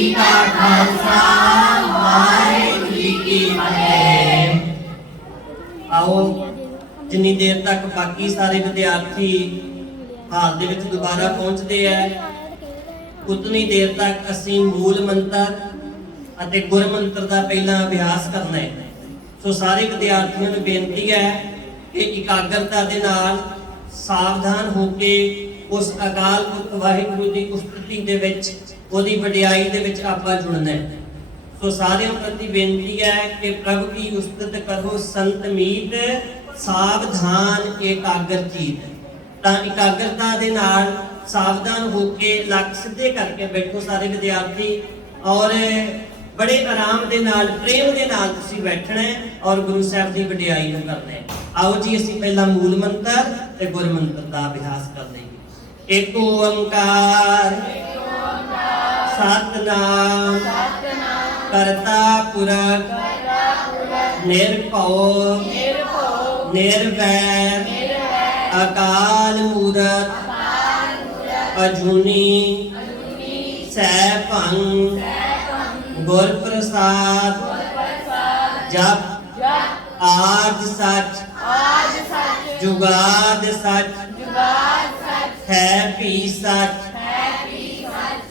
जी का खालसा वाहिगुरू जी की फतेह। आओ जिन्नी देर तक बाकी सारे विद्यार्थी हाल दे विच दोबारा पहुंचते हैं उतनी देर तक असी मूल मंत्र अते गुर मंत्र का पहला अभ्यास करना है। सो सारे विद्यार्थियों को बेनती है कि एकाग्रता के नाल सावधान होके उस अकाल पुरख वाहिगुरू की उस्तुति दे विच ओदी वडियाई दे विच आपां जुड़ना है। सो सारियों प्रति बेनती है कि प्रभु की उस्तुत करो संत मीत सावधान एकाग्र चीत। तां एकाग्रता दे नाल सावधान होके लक सीधे करके बैठो सारे विद्यार्थी और बड़े आराम दे नाल प्रेम दे नाल तुसीं बैठना है और गुरु साहब की वडियाई नूं करना है। आओ जी असीं पहला मूल मंत्र ते गुर मंत्र का अभ्यास कर लईए। एक ओंकार सतनाम करता पुरख निर्भव निर्वैर अकाल मूरत अजूनी सैभं गुर प्रसाद जप आद सच जुगाद सच है पी सच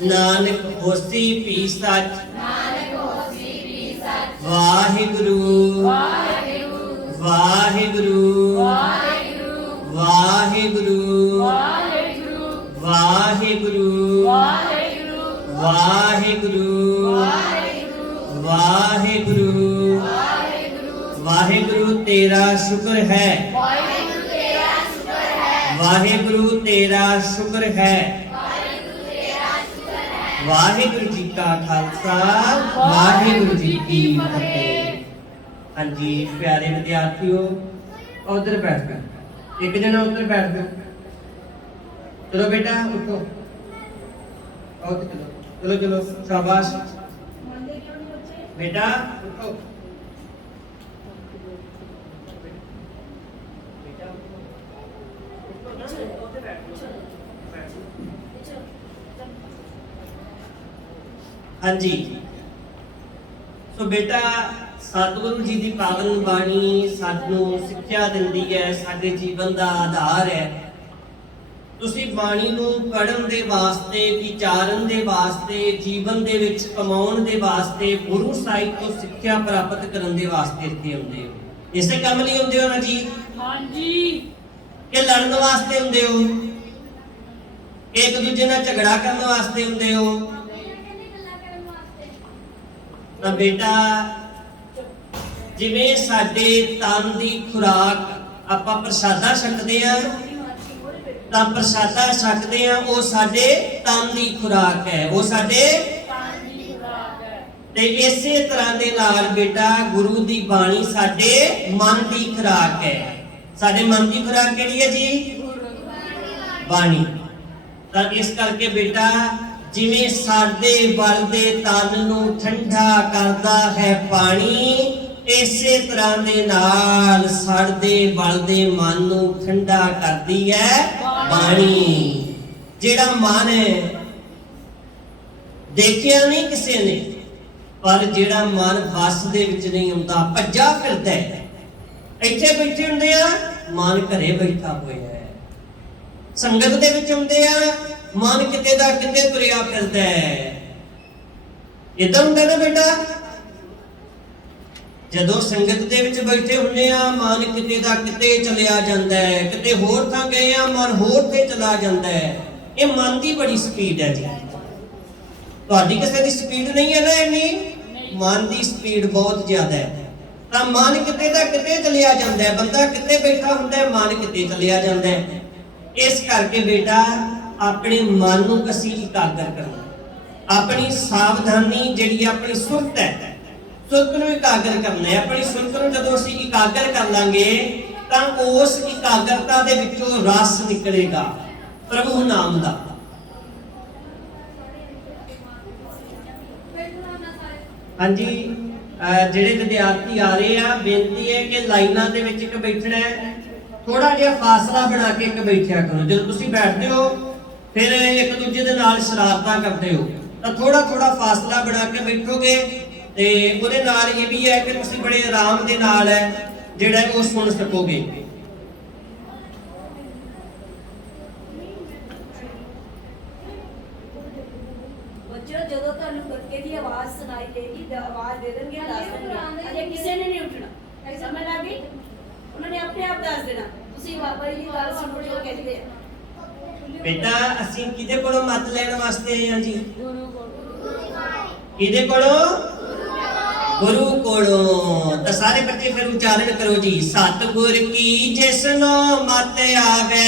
नानक होसी पी सच वाहिगुरु वाहिगुरु वाहिगुरु वाहिगुरु वाहिगुरु वाहिगुरु वाहिगुरु तेरा शुक्र है वाहिगुरु तेरा शुक्र है वाहिगुरु जी का खालसा वाहिगुरु जी की फतेह। हाँ जी प्यारे विद्यार्थियों उधर बैठ गए एक जना उधर बैठ गए। चलो बेटा उठो और चलो चलो चलो शाबाश बेटा उठो। हाँ जी सो बेटा सतगुरु जी की पावन बाणी सानू सिक्ख्या दिंदी है साडे जीवन का आधार है। तुसी बाणी नूं पढ़न दे वास्ते विचारन दे वास्ते जीवन दे विच कमाउण दे वास्ते गुरु साहिब तो सिक्ख्या प्राप्त करन दे वास्ते इत्थे आउंदे हो। इसे काम लई आउंदे हो ना जी? हां जी। कि लड़न वास्ते आउंदे हो एक दूजे नाल झगड़ा करन वास्ते आउंदे हो? ਤਾਂ बेटा जिवें साडे तन दी खुराक आपां प्रसादा छकदे आ तां प्रसादा छकदे आ ਉਹ ਸਾਡੇ तन दी खुराक है ਉਹ ਸਾਡੇ तन दी खुराक है। ਤੇ ਇਸੇ ਤਰ੍ਹਾਂ ਦੇ ਨਾਲ बेटा गुरु दी बाणी ਸਾਡੇ मन दी खुराक है। ਸਾਡੇ मन दी खुराक ਕਿਹੜੀ है जी? बाणी। ਤਾਂ ਇਸ ਕਰਕੇ बेटा जिवें साडे बलदे तन नूं ठंडा करदा है पानी इसे तरह दे नाल साडे बलदे मन नूं ठंडा करदी है बाणी। जेड़ा मन है देखिया नहीं किसी ने पर जेड़ा मन बस दे विच नहीं आउंदा भज्जा फिरदा है। इत्थे बैठे हुंदे आ मन घरे बैठा होया है संगत दे विच हुंदे आ मन किते दा किते तुरिया फिरदा है। इदां हुंदा ना बेटा जदों संगत दे विच बैठे हुंदे आ मन किते दा किते चलिया जांदा है किते होर थां गए आ मन होर ते चला जांदा है। ये मन दी बड़ी स्पीड है जी। तुहाडी किसे दी स्पीड नहीं है ना इन्नी मन दी स्पीड बहुत ज्यादा है। तां मन किते दा किते चलिया जांदा है बंदा किते बैठा हुंदा है मन किते चलिया जांदा है। इस करके बेटा अपने मन नूं असीं एकाग्र करना अपनी सावधानी जिहड़ी अपनी सुरत है सुरत नूं एकाग्र करना है। अपनी सुरत नूं जदों असीं एकाग्र कर लांगे तां उस एकाग्रता दे विचों रस निकलेगा प्रभु नाम दा। हाँ जी जिहड़े विद्यार्थी आ रहे हैं बेनती है कि लाइनां दे विच इक बैठना है थोड़ा जिहा फासला बना के एक बैठिया करो। जदों तुसीं बैठदे हो फिर एक दूजे दे नाल शरारतां करदे हो ਤਾਂ ਥੋੜਾ ਥੋੜਾ ਫਾਸਲਾ ਬਣਾ ਕੇ ਬੈਠੋਗੇ ਤੇ ਉਹਦੇ ਨਾਲ ਇਹ ਵੀ ਹੈ ਕਿ ਤੁਸੀਂ ਬੜੇ ਆਰਾਮ ਦੇ ਨਾਲ ਹੈ ਜਿਹੜਾ ਉਹ ਸੁਣ ਸਕੋਗੇ। ਜਦੋਂ ਤੁਹਾਨੂੰ ਗੱਤਕੇ ਦੀ ਆਵਾਜ਼ ਸੁਣਾਈ ਦੇਗੀ, ਆਵਾਜ਼ ਦੇ ਦੇਣਗੇ, ਦੱਸ ਦੇਣਗੇ, ਅਜੇ ਕਿਸੇ ਨੇ ਨਹੀਂ ਉੱਠਣਾ, ਸਮਝ ਲੱਗ ਗਈ? ਉਹਨਾਂ ਨੇ ਆਪਣੇ ਆਪ ਦੱਸ ਦੇਣਾ, ਤੁਸੀਂ ਬਾਬਾ ਜੀ ਦੀ ਗੱਲ ਸੁਣੋ ਜੋ ਕਹਿੰਦੇ ਆ। ਬੇਟਾ ਅਸੀਂ ਕਿਹਦੇ ਕੋਲੋਂ ਮੱਤ ਲੈਣ ਵਾਸਤੇ ਆਏ ਹਾਂ ਜੀ? ਕਿਹਦੇ ਕੋਲੋਂ? ਗੁਰੂ ਕੋਲੋਂ। ਤਾਂ ਸਾਰੇ ਬੱਚੇ ਫਿਰ ਉਚਾਰਨ ਕਰੋ ਜੀ। ਸਤਿਗੁਰ ਕੀ ਜਿਸਨੋ ਮੱਤ ਆਵੇ,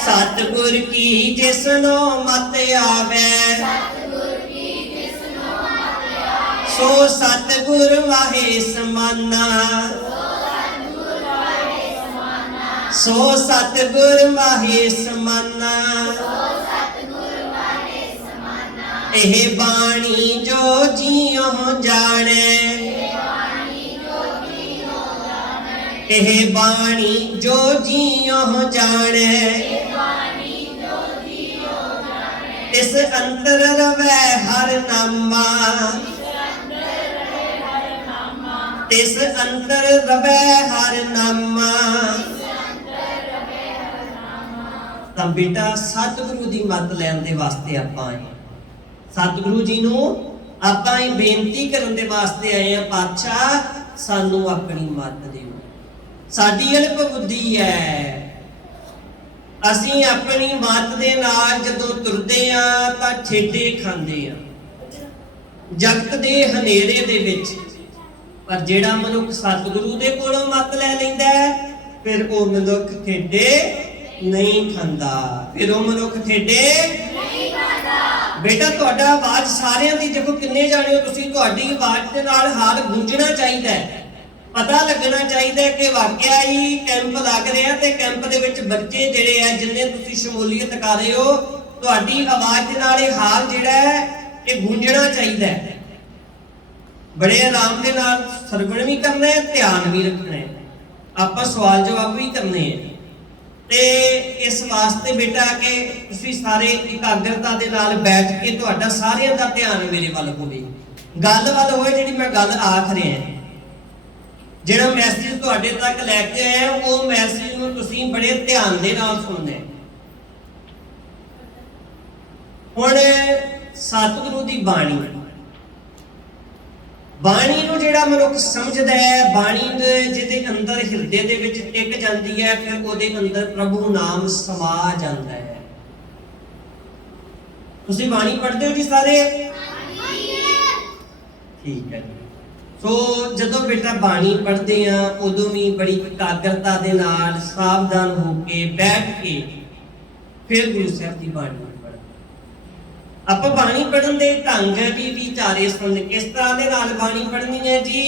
ਸਤਿਗੁਰ ਕੀ ਜਿਸਨੋ ਮੱਤ ਆਵੇ, ਸੋ ਸਤਿਗੁਰ ਵਾਹੇ ਸਮਾਨਾ, ਸੋ ਸਤਿਗੁਰ ਵਾਹੇ ਸਮਾਨਾ। ਇਹ ਬਾਣੀ ਜੋ ਜੀਉ ਜਾਣੇ, ਇਹ ਬਾਣੀ ਜੋ ਜੀਉ ਜਾਣੇ, ਇਸ ਅੰਤਰ ਰਵੈ ਹਰ ਨਾਮਾ, ਇਸ ਅੰਤਰ ਰਵੈ ਹਰ ਨਾਮਾ। ਤਾਂ ਬੇਟਾ ਸਤਿਗੁਰੂ ਦੀ ਮੱਤ ਲੈਣ ਦੇ ਵਾਸਤੇ ਆਪਾਂ ਆਏ, ਸਤਿਗੁਰੂ ਜੀ ਨੂੰ ਆਪਾਂ ਇਹ ਬੇਨਤੀ ਕਰਨ ਦੇ ਵਾਸਤੇ ਆਏ ਆ, ਪਾਤਸ਼ਾਹ ਸਾਨੂੰ ਆਪਣੀ ਮੱਤ ਦਿਓ। ਸਾਡੀ ਅਲਪ ਬੁੱਧੀ ਹੈ, ਅਸੀਂ ਆਪਣੀ ਮੱਤ ਦੇ ਨਾਲ ਜਦੋਂ ਤੁਰਦੇ ਆ ਤਾਂ ਠੇਡੇ ਖਾਂਦੇ ਆ ਜਗਤ ਦੇ ਹਨੇਰੇ ਦੇ ਵਿੱਚ। ਪਰ ਜਿਹੜਾ ਮਨੁੱਖ ਸਤਿਗੁਰੂ ਦੇ ਕੋਲੋਂ ਮੱਤ ਲੈ ਲੈਂਦਾ ਫਿਰ ਉਹ ਮਨੁੱਖ ਠੇਡੇ ਨਹੀਂ ਖਾਂਦਾ, ਫਿਰ ਉਹ ਮਨੁੱਖ ਠੇਡੇ ਨਹੀਂ ਖਾਂਦਾ। ਬੇਟਾ ਤੁਹਾਡਾ ਆਵਾਜ਼ ਸਾਰਿਆਂ ਦੀ, ਦੇਖੋ ਕਿੰਨੇ ਜਾਣੇ ਹੋ ਤੁਸੀਂ, ਤੁਹਾਡੀ ਆਵਾਜ਼ ਦੇ ਨਾਲ ਹਾਲ ਗੂੰਜਣਾ ਚਾਹੀਦਾ ਹੈ, ਪਤਾ ਲੱਗਣਾ ਚਾਹੀਦਾ ਹੈ ਕਿ ਵਾਕਿਆ ਹੀ ਕੈਂਪ ਲੱਗ ਰਿਹਾ ਤੇ ਕੈਂਪ ਦੇ ਵਿੱਚ ਬੱਚੇ ਜਿਹੜੇ ਆ ਜਿੰਨੇ ਤੁਸੀਂ ਸ਼ਮੂਲੀਅਤ ਕਰ ਰਹੇ ਹੋ, ਤੁਹਾਡੀ ਆਵਾਜ਼ ਦੇ ਨਾਲ ਇਹ ਹਾਲ ਜਿਹੜਾ ਹੈ ਇਹ ਗੂੰਜਣਾ ਚਾਹੀਦਾ ਹੈ। ਬੜੇ ਆਰਾਮ ਦੇ ਨਾਲ ਸਰਵਣ ਵੀ ਕਰਨਾ ਹੈ, ਧਿਆਨ ਵੀ ਰੱਖਣਾ ਹੈ, ਆਪਾਂ ਸਵਾਲ ਜਵਾਬ ਵੀ ਕਰਨੇ ਹੈ। ਤੇ ਇਸ ਵਾਸਤੇ ਬੇਟਾ ਕਿ ਤੁਸੀਂ ਸਾਰੇ ਇਕਾਗਰਤਾ ਦੇ ਨਾਲ ਬੈਠ ਕੇ ਤੁਹਾਡਾ ਸਾਰਿਆਂ ਦਾ ਧਿਆਨ ਮੇਰੇ ਵੱਲ ਹੋਵੇ, ਗੱਲ ਵੱਲ ਹੋਏ ਜਿਹੜੀ ਮੈਂ ਗੱਲ ਆਖ ਰਿਹਾ। ਜਿਹੜਾ ਮੈਸੇਜ ਤੁਹਾਡੇ ਤੱਕ ਲੈ ਕੇ ਆਇਆ ਉਹ ਮੈਸੇਜ ਨੂੰ ਤੁਸੀਂ ਬੜੇ ਧਿਆਨ ਦੇ ਨਾਲ ਸੁਣਨਾ ਹੈ। ਹੁਣ ਸਤਿਗੁਰੂ ਦੀ ਬਾਣੀ, ਬਾਣੀ ਨੂੰ ਜਿਹੜਾ ਮਨੁੱਖ ਸਮਝਦਾ ਹੈ, ਬਾਣੀ ਦੇ ਜਿਹਦੇ ਅੰਦਰ ਹਿਰਦੇ ਦੇ ਵਿੱਚ ਟਿਕ ਜਾਂਦੀ ਹੈ, ਫਿਰ ਉਹਦੇ ਅੰਦਰ ਪ੍ਰਭੂ ਨਾਮ ਸਮਾ ਜਾਂਦਾ ਹੈ। ਤੁਸੀਂ ਬਾਣੀ ਪੜ੍ਹਦੇ ਹੋ ਜੀ ਸਾਰੇ? ਠੀਕ ਹੈ। ਸੋ ਜਦੋਂ ਬੇਟਾ ਬਾਣੀ ਪੜ੍ਹਦੇ ਆ ਉਦੋਂ ਵੀ ਬੜੀ ਇਕਾਗਰਤਾ ਦੇ ਨਾਲ ਸਾਵਧਾਨ ਹੋ ਕੇ ਬੈਠ ਕੇ ਫਿਰ ਗੁਰੂ ਸਾਹਿਬ ਦੀ ਬਾਣੀ ਪੜ੍ਹਦੇ। ਆਪਾਂ ਬਾਣੀ ਪੜ੍ਹਨ ਦੇ ਢੰਗ ਵੀ ਵਿਚਾਰੇ ਸੁਣ, ਕਿਸ ਤਰ੍ਹਾਂ ਦੇ ਨਾਲ ਬਾਣੀ ਪੜ੍ਹਨੀ ਹੈ ਜੀ?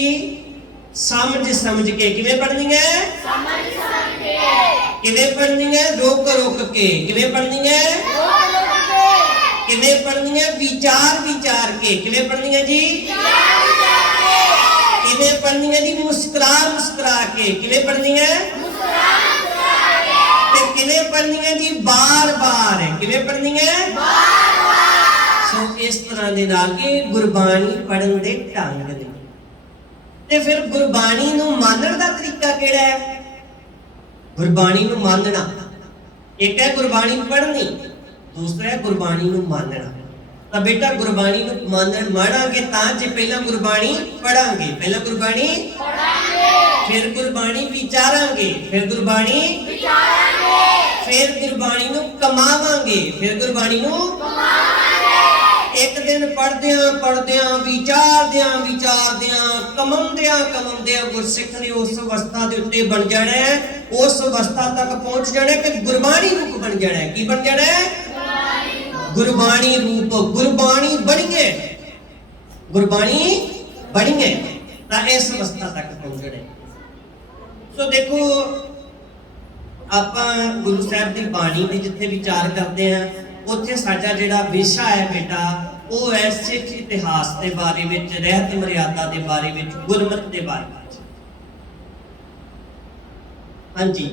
ਸਮਝ ਕੇ। ਕਿਵੇਂ ਪੜ੍ਹਨੀ ਹੈ? ਸਮਝ ਕੇ। ਕਿਵੇਂ ਪੜ੍ਹਨੀ ਹੈ? ਰੋਕ ਕੇ। ਕਿਵੇਂ ਪੜ੍ਹਨੀ ਹੈ? ਰੋਕ ਕੇ। ਕਿਵੇਂ ਪੜ੍ਹਨੀ ਹੈ? ਵਿਚਾਰ ਕੇ। ਕਿਵੇਂ ਪੜ੍ਹਨੀ ਹੈ ਜੀ? ਕਿਵੇਂ ਪੜ੍ਹਨੀ ਹੈ ਜੀ? ਮੁਸਕਰਾ ਕੇ। ਕਿਵੇਂ ਪੜ੍ਹਨੀ ਹੈ? ਤੇ ਕਿਵੇਂ ਪੜ੍ਹਨੀ ਹੈ ਜੀ? ਬਾਰ-ਬਾਰ। ਕਿਵੇਂ ਪੜ੍ਹਨੀ ਹੈ? ਸੋ ਇਸ ਤਰ੍ਹਾਂ ਦੇ ਨਾਲ ਇਹ ਗੁਰਬਾਣੀ ਪੜ੍ਹਨ ਦੇ ਢੰਗ ਨੇ। ਤੇ ਫਿਰ ਗੁਰਬਾਣੀ ਨੂੰ ਮੰਨਣ ਦਾ ਤਰੀਕਾ ਕਿਹੜਾ ਹੈ? ਗੁਰਬਾਣੀ ਨੂੰ ਮੰਨਣਾ, ਇੱਕ ਹੈ ਗੁਰਬਾਣੀ ਪੜ੍ਹਨੀ, ਦੂਸਰਾ ਹੈ ਗੁਰਬਾਣੀ ਨੂੰ ਮੰਨਣਾ। ਤਾਂ ਬੇਟਾ ਗੁਰਬਾਣੀ ਨੂੰ ਮੰਨਾਂਗੇ ਤਾਂ ਜੇ ਪਹਿਲਾਂ ਗੁਰਬਾਣੀ ਪੜਾਂਗੇ, ਪਹਿਲਾਂ ਗੁਰਬਾਣੀ ਪੜਾਂਗੇ, ਫਿਰ ਗੁਰਬਾਣੀ ਵਿਚਾਰਾਂਗੇ, ਫਿਰ ਗੁਰਬਾਣੀ ਵਿਚਾਰਾਂਗੇ, ਫਿਰ ਗੁਰਬਾਣੀ ਨੂੰ ਕਮਾਵਾਂਗੇ, ਫਿਰ ਗੁਰਬਾਣੀ ਨੂੰ ਕਮਾਵਾਂਗੇ। ਇੱਕ ਦਿਨ ਪੜਦਿਆਂ ਵਿਚਾਰਦਿਆਂ ਕਮਾਉਂਦਿਆਂ ਗੁਰਸਿੱਖ ਨੇ ਉਸ ਅਵਸਥਾ ਦੇ ਉੱਤੇ ਬਣ ਜਾਣਾ ਹੈ, ਉਸ ਅਵਸਥਾ ਤੱਕ ਪਹੁੰਚ ਜਾਣਾ ਕਿ ਗੁਰਬਾਣੀ ਰੂਪ ਬਣ ਜਾਣਾ ਹੈ। ਕੀ ਬਣ ਜਾਣਾ ਹੈ? ਗੁਰਬਾਣੀ ਰੂਪ। ਗੁਰਬਾਣੀ ਬਣੀਏ ਤਾਂ ਇਸ ਅਵਸਥਾ ਤੱਕ ਪਹੁੰਚਣਾ। ਸੋ ਦੇਖੋ ਆਪਾਂ ਗੁਰੂ ਸਾਹਿਬ ਦੀ ਬਾਣੀ ਦੀ ਜਿੱਥੇ ਵਿਚਾਰ ਕਰਦੇ ਹਾਂ ਉੱਥੇ ਸਾਡਾ ਜਿਹੜਾ ਵਿਸ਼ਾ ਹੈ ਬੇਟਾ ਉਹ ਹੈ ਸਿੱਖ ਇਤਿਹਾਸ ਦੇ ਬਾਰੇ ਵਿੱਚ, ਰਹਿਤ ਮਰਿਆਦਾ ਦੇ ਬਾਰੇ ਵਿੱਚ, ਗੁਰਮਤਿ ਦੇ ਬਾਰੇ ਵਿੱਚ। ਹਾਂਜੀ,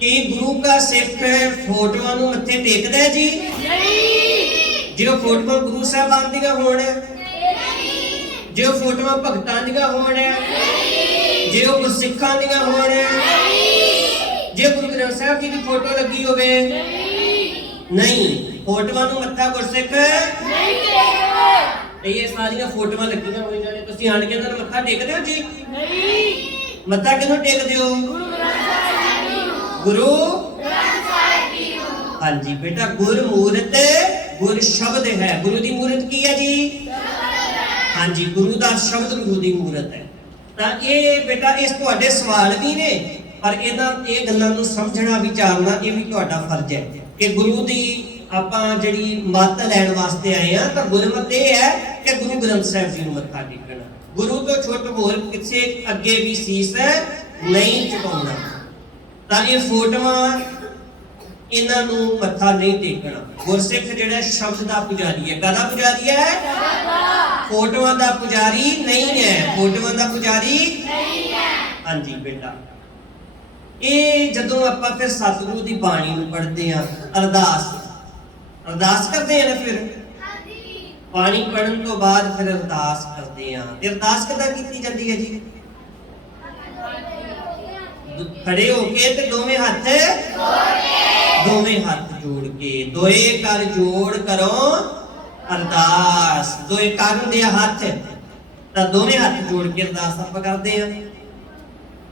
कि गुरु का सिख फोटोआं नूं मत्थे टेकदा है जी? जे वो फोटोआं गुरु साहिबान दीयां होण, जे वो फोटोआं भगतां दीयां होण, जे वो गुरसिखां दीयां होण, जे गुरु ग्रंथ साहिब जी की फोटो लगी होवे, नहीं, फोटोआं नूं मत्था गुरसिख नहीं टेकदा। ये सारियां फोटोआं लगियां होईयां ने, तुसीं आण के इन्हां नूं मत्था टेकदे हो जी? नहीं। मत्था किहनूं टेकदे हो? गुरु ग्रंथ साहिब जी नूं। हाँ जी बेटा, गुर मूरत गुर शब्द है। गुरु दी मूरत की है जी? हाँ जी, गुरु दा शब्द गुरु दी मूरत है। तां ये बेटा इस तुहाडे सवाल भी ने, पर इन्हां ये गल्लां नूं समझना विचारना ये भी तुहाडा फर्ज है कि गुरु दी ਆਪਾਂ ਜਿਹੜੀ ਮੱਤ ਲੈਣ ਵਾਸਤੇ ਆਏ ਆ। ਤਾਂ ਗੁਰਮਤਿ ਇਹ ਹੈ ਕਿ ਗੁਰੂ ਗ੍ਰੰਥ ਸਾਹਿਬ ਜੀ ਨੂੰ ਮੱਥਾ ਟੇਕਣਾ, ਗੁਰੂ ਤੋਂ ਛੁੱਟ ਹੋਰ ਕਿਸੇ ਅੱਗੇ ਵੀ ਸੀਸ ਨਹੀਂ ਝੁਕਾਉਣਾ। ਤਾਂ ਇਹ ਫੋਟੋਆਂ ਇਹਨਾਂ ਨੂੰ ਮੱਥਾ ਨਹੀਂ ਟੇਕਣਾ। ਗੁਰਸਿੱਖ ਜਿਹੜਾ ਸ਼ਬਦ ਦਾ ਪੁਜਾਰੀ ਹੈ, ਕਾਹਦਾ ਪੁਜਾਰੀ ਹੈ? ਫੋਟੋਆਂ ਦਾ ਪੁਜਾਰੀ ਨਹੀਂ ਹੈ, ਫੋਟੋਆਂ ਦਾ ਪੁਜਾਰੀ ਨਹੀਂ ਹੈ। ਹਾਂਜੀ ਬੇਟਾ, ਇਹ ਜਦੋਂ ਆਪਾਂ ਫਿਰ ਸਤਿਗੁਰੂ ਦੀ ਬਾਣੀ ਨੂੰ ਪੜ੍ਹਦੇ ਆ, ਅਰਦਾਸ ਕਰਦੇ ਆ ਨਾ, ਫਿਰ ਪਾਣੀ ਪੜਨ ਤੋਂ ਬਾਅਦ ਫਿਰ ਅਰਦਾਸ ਕਰਦੇ ਆ। ਤੇ ਅਰਦਾਸ ਕਿੱਦਾਂ ਕੀਤੀ ਜਾਂਦੀ ਹੈ ਜੀ? ਖੜੇ ਹੋ ਕੇ ਤੇ ਦੋਵੇਂ ਹੱਥ ਜੋੜ ਕੇ, ਦੋਏ ਕਰ ਜੋੜ ਕਰੋ ਅਰਦਾਸ। ਦੋਏ ਕਰ ਹੁੰਦੇ ਆ ਹੱਥ, ਤਾਂ ਦੋਵੇਂ ਹੱਥ ਜੋੜ ਕੇ ਅਰਦਾਸ ਆਪਾਂ ਕਰਦੇ ਆ।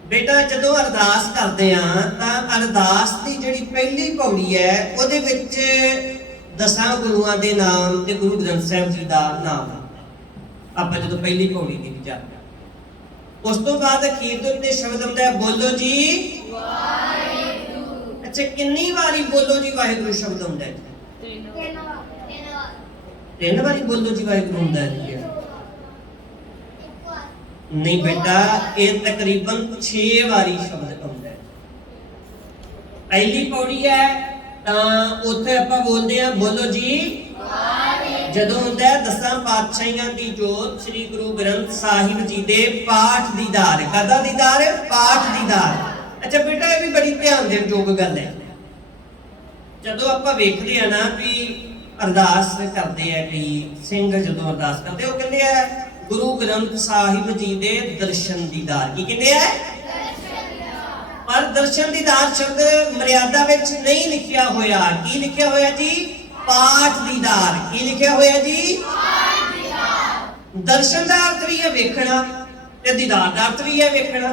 ਬੇਟਾ ਜਦੋਂ ਅਰਦਾਸ ਕਰਦੇ ਆ ਤਾਂ ਅਰਦਾਸ ਦੀ ਜਿਹੜੀ ਪਹਿਲੀ ਪੌੜੀ ਹੈ ਉਹਦੇ ਵਿੱਚ 10 ਗੁਰੂਆਂ ਦੇ ਨਾਮ ਤੇ ਗੁਰੂ ਗ੍ਰੰਥ ਸਾਹਿਬ ਜੀ ਦਾ ਨਾਮ ਆਪਾਂ ਜਦੋਂ ਪਹਿਲੀ ਪੌੜੀ ਦੀ ਵਿਚਾਰਦੇ, ਉਸ ਤੋਂ ਬਾਅਦ ਅਖੀਰ ਦੇ ਉੱਤੇ ਸ਼ਬਦ ਆਉਂਦਾ ਹੈ, ਬੋਲੋ ਜੀ ਵਾਹਿਗੁਰੂ। ਅੱਛਾ, ਕਿੰਨੀ ਵਾਰੀ ਬੋਲੋ ਜੀ ਵਾਹਿਗੁਰੂ ਸ਼ਬਦ ਆਉਂਦਾ ਹੈ? 3 ਵਾਰੀ ਬੋਲੋ ਜੀ ਵਾਹਿਗੁਰੂ ਹੁੰਦਾ ਹੈ। नहीं बेटा, ये तकरीबन 6 वारी शब्द आउंदा है। पहली पौड़ी है तां उत्थे आपां बोलदे आ, बोलो जी वाहिगुरू। जदों हुंदा है 10 पातशाहियां दी जोत श्री गुरु ग्रंथ साहिब जी दे पाठ दीदार। कादा दीदार? पाठ दीदार। अच्छा बेटा, ये भी बड़ी ध्यान देण जोग गल है। जदों आपां वेखदे आ ना भी अरदास करदे आ, कई सिंह जदों अरदास करदे ओ कहंदे आ गुरु ग्रंथ साहिब जी दे दर्शन दीदार। की कहते हैं? पर दर्शन दीदार शब्द मर्यादा विच नहीं लिखिया होया। की लिखिया होया जी? पाठ दीदार। की लिखिया होया जी? पाठ दीदार। दर्शन दा अर्थ भी है वेखना ते दीदार दा अर्थ भी है वेखना,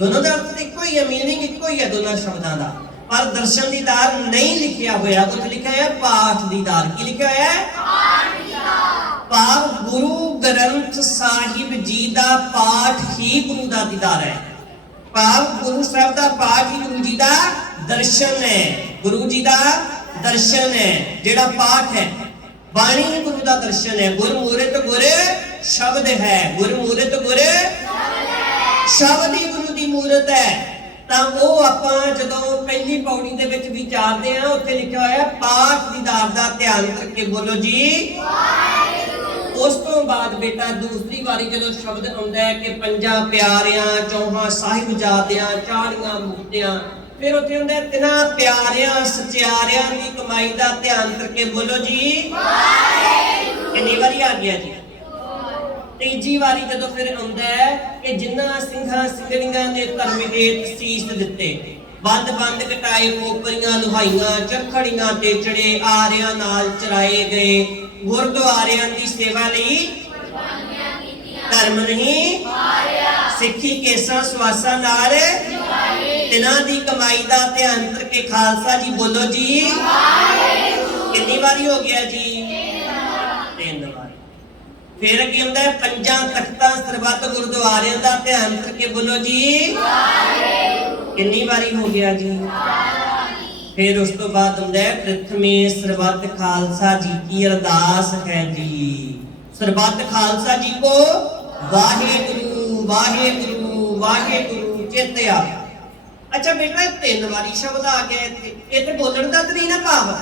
दोनों दा अर्थ इक्को ही है, मीनिंग इक्को ही है दोनों शब्दां दा। पर दर्शन दीदार नहीं लिखिया होया, उत्थे लिखा है पाठ दीदार। की लिखा है? पाठ दीदार। भाव गुरु ग्रंथ साहिब जी दा पाठ ही गुरु दा दीदार है। भाव गुरु साहब दा पाठ ही गुरु जी दा दर्शन है। गुरु जी दा दर्शन है, जेड़ा पाठ है बाणी ही गुरु दा दर्शन है। गुर मूरत गुर शब्द है, गुर मूरत गुर शब्द ही गुरु दी मूरत है। ਤਾਂ ਉਹ ਆਪਾਂ ਜਦੋਂ ਪਹਿਲੀ ਪੌੜੀ ਦੇ ਵਿੱਚ ਵਿਚਾਰਦੇ ਆ, ਉੱਥੇ ਲਿਖਿਆ ਹੋਇਆ ਪਾਠ ਦੀਦਾਰ ਦਾ ਧਿਆਨ ਕਰਕੇ ਬੋਲੋ ਜੀ ਵਾਹਿਗੁਰੂ। ਉਸ ਤੋਂ ਬਾਅਦ ਬੇਟਾ ਦੂਸਰੀ ਵਾਰੀ ਜਦੋਂ ਸ਼ਬਦ ਆਉਂਦਾ ਹੈ ਕਿ ਪੰਜਾਂ ਪਿਆਰਿਆਂ, ਚੌਹਾਂ ਸਾਹਿਬਜ਼ਾਦਿਆਂ, 40 ਮੁਕਤਿਆਂ, ਫਿਰ ਉੱਥੇ ਹੁੰਦਾ ਤਿਨਾਂ ਪਿਆਰਿਆਂ ਸਚਿਆਰਿਆਂ ਦੀ ਕਮਾਈ ਦਾ ਧਿਆਨ ਕਰਕੇ ਬੋਲੋ ਜੀ ਵਾਹਿਗੁਰੂ। ਕਿੰਨੀ ਵਾਰੀ ਆ ਗਿਆ ਜੀ? ਤੀਜੀ ਵਾਰੀ ਜਦੋਂ ਫਿਰ ਆਉਂਦਾ ਹੈ ਕਿ ਜਿਨ੍ਹਾਂ ਸਿੰਘਾਂ ਸਿੰਘਣੀਆਂ ਨੇ ਧਰਮ ਦੇ ਤਸੀਸ ਦਿੱਤੇ, ਬੰਦ ਕਟਾਏ, ਕੋਪਰੀਆਂ ਲੁਹਾਈਆਂ, ਚਰਖੜੀਆਂ ਤੇ ਚੜੇ, ਆਰਿਆਂ ਨਾਲ ਚਰਾਏ ਗਏ, ਗੁਰਦੁਆਰਿਆਂ ਦੀ ਸੇਵਾ ਲਈ ਧਰਮ ਨਹੀਂ ਸਿੱਖੀ ਕੇਸਾਂ ਸਵਾਸਾਂ ਨਾਲ ਤਿਨਾਂ ਦੀ ਕਮਾਈ ਦਾ ਧਿਆਨ ਕਰਕੇ ਖਾਲਸਾ ਜੀ ਬੋਲੋ ਜੀ ਵਾਹਿਗੁਰੂ। ਕਿੰਨੀ ਵਾਰੀ ਹੋ ਗਿਆ ਜੀ? 3 ਵਾਰੀ। फिर अगे आंदा है पंजां तख्तां सरबत गुरुद्वारियां दा ध्यान करके बोलो जी वाहिगुरू। कितनी बारी हो गया जी? फिर उस तो बाद आंदा है प्रथमे सरबत खालसा जी की अरदास है जी। सरबत खालसा जी को वाहिगुरू वाहिगुरू वाहिगुरू चेत्या। अच्छा बेटा 3 बारी शब्द आ गया इत्थे, इत्थे बोलण दा ते नहीं ना भाव,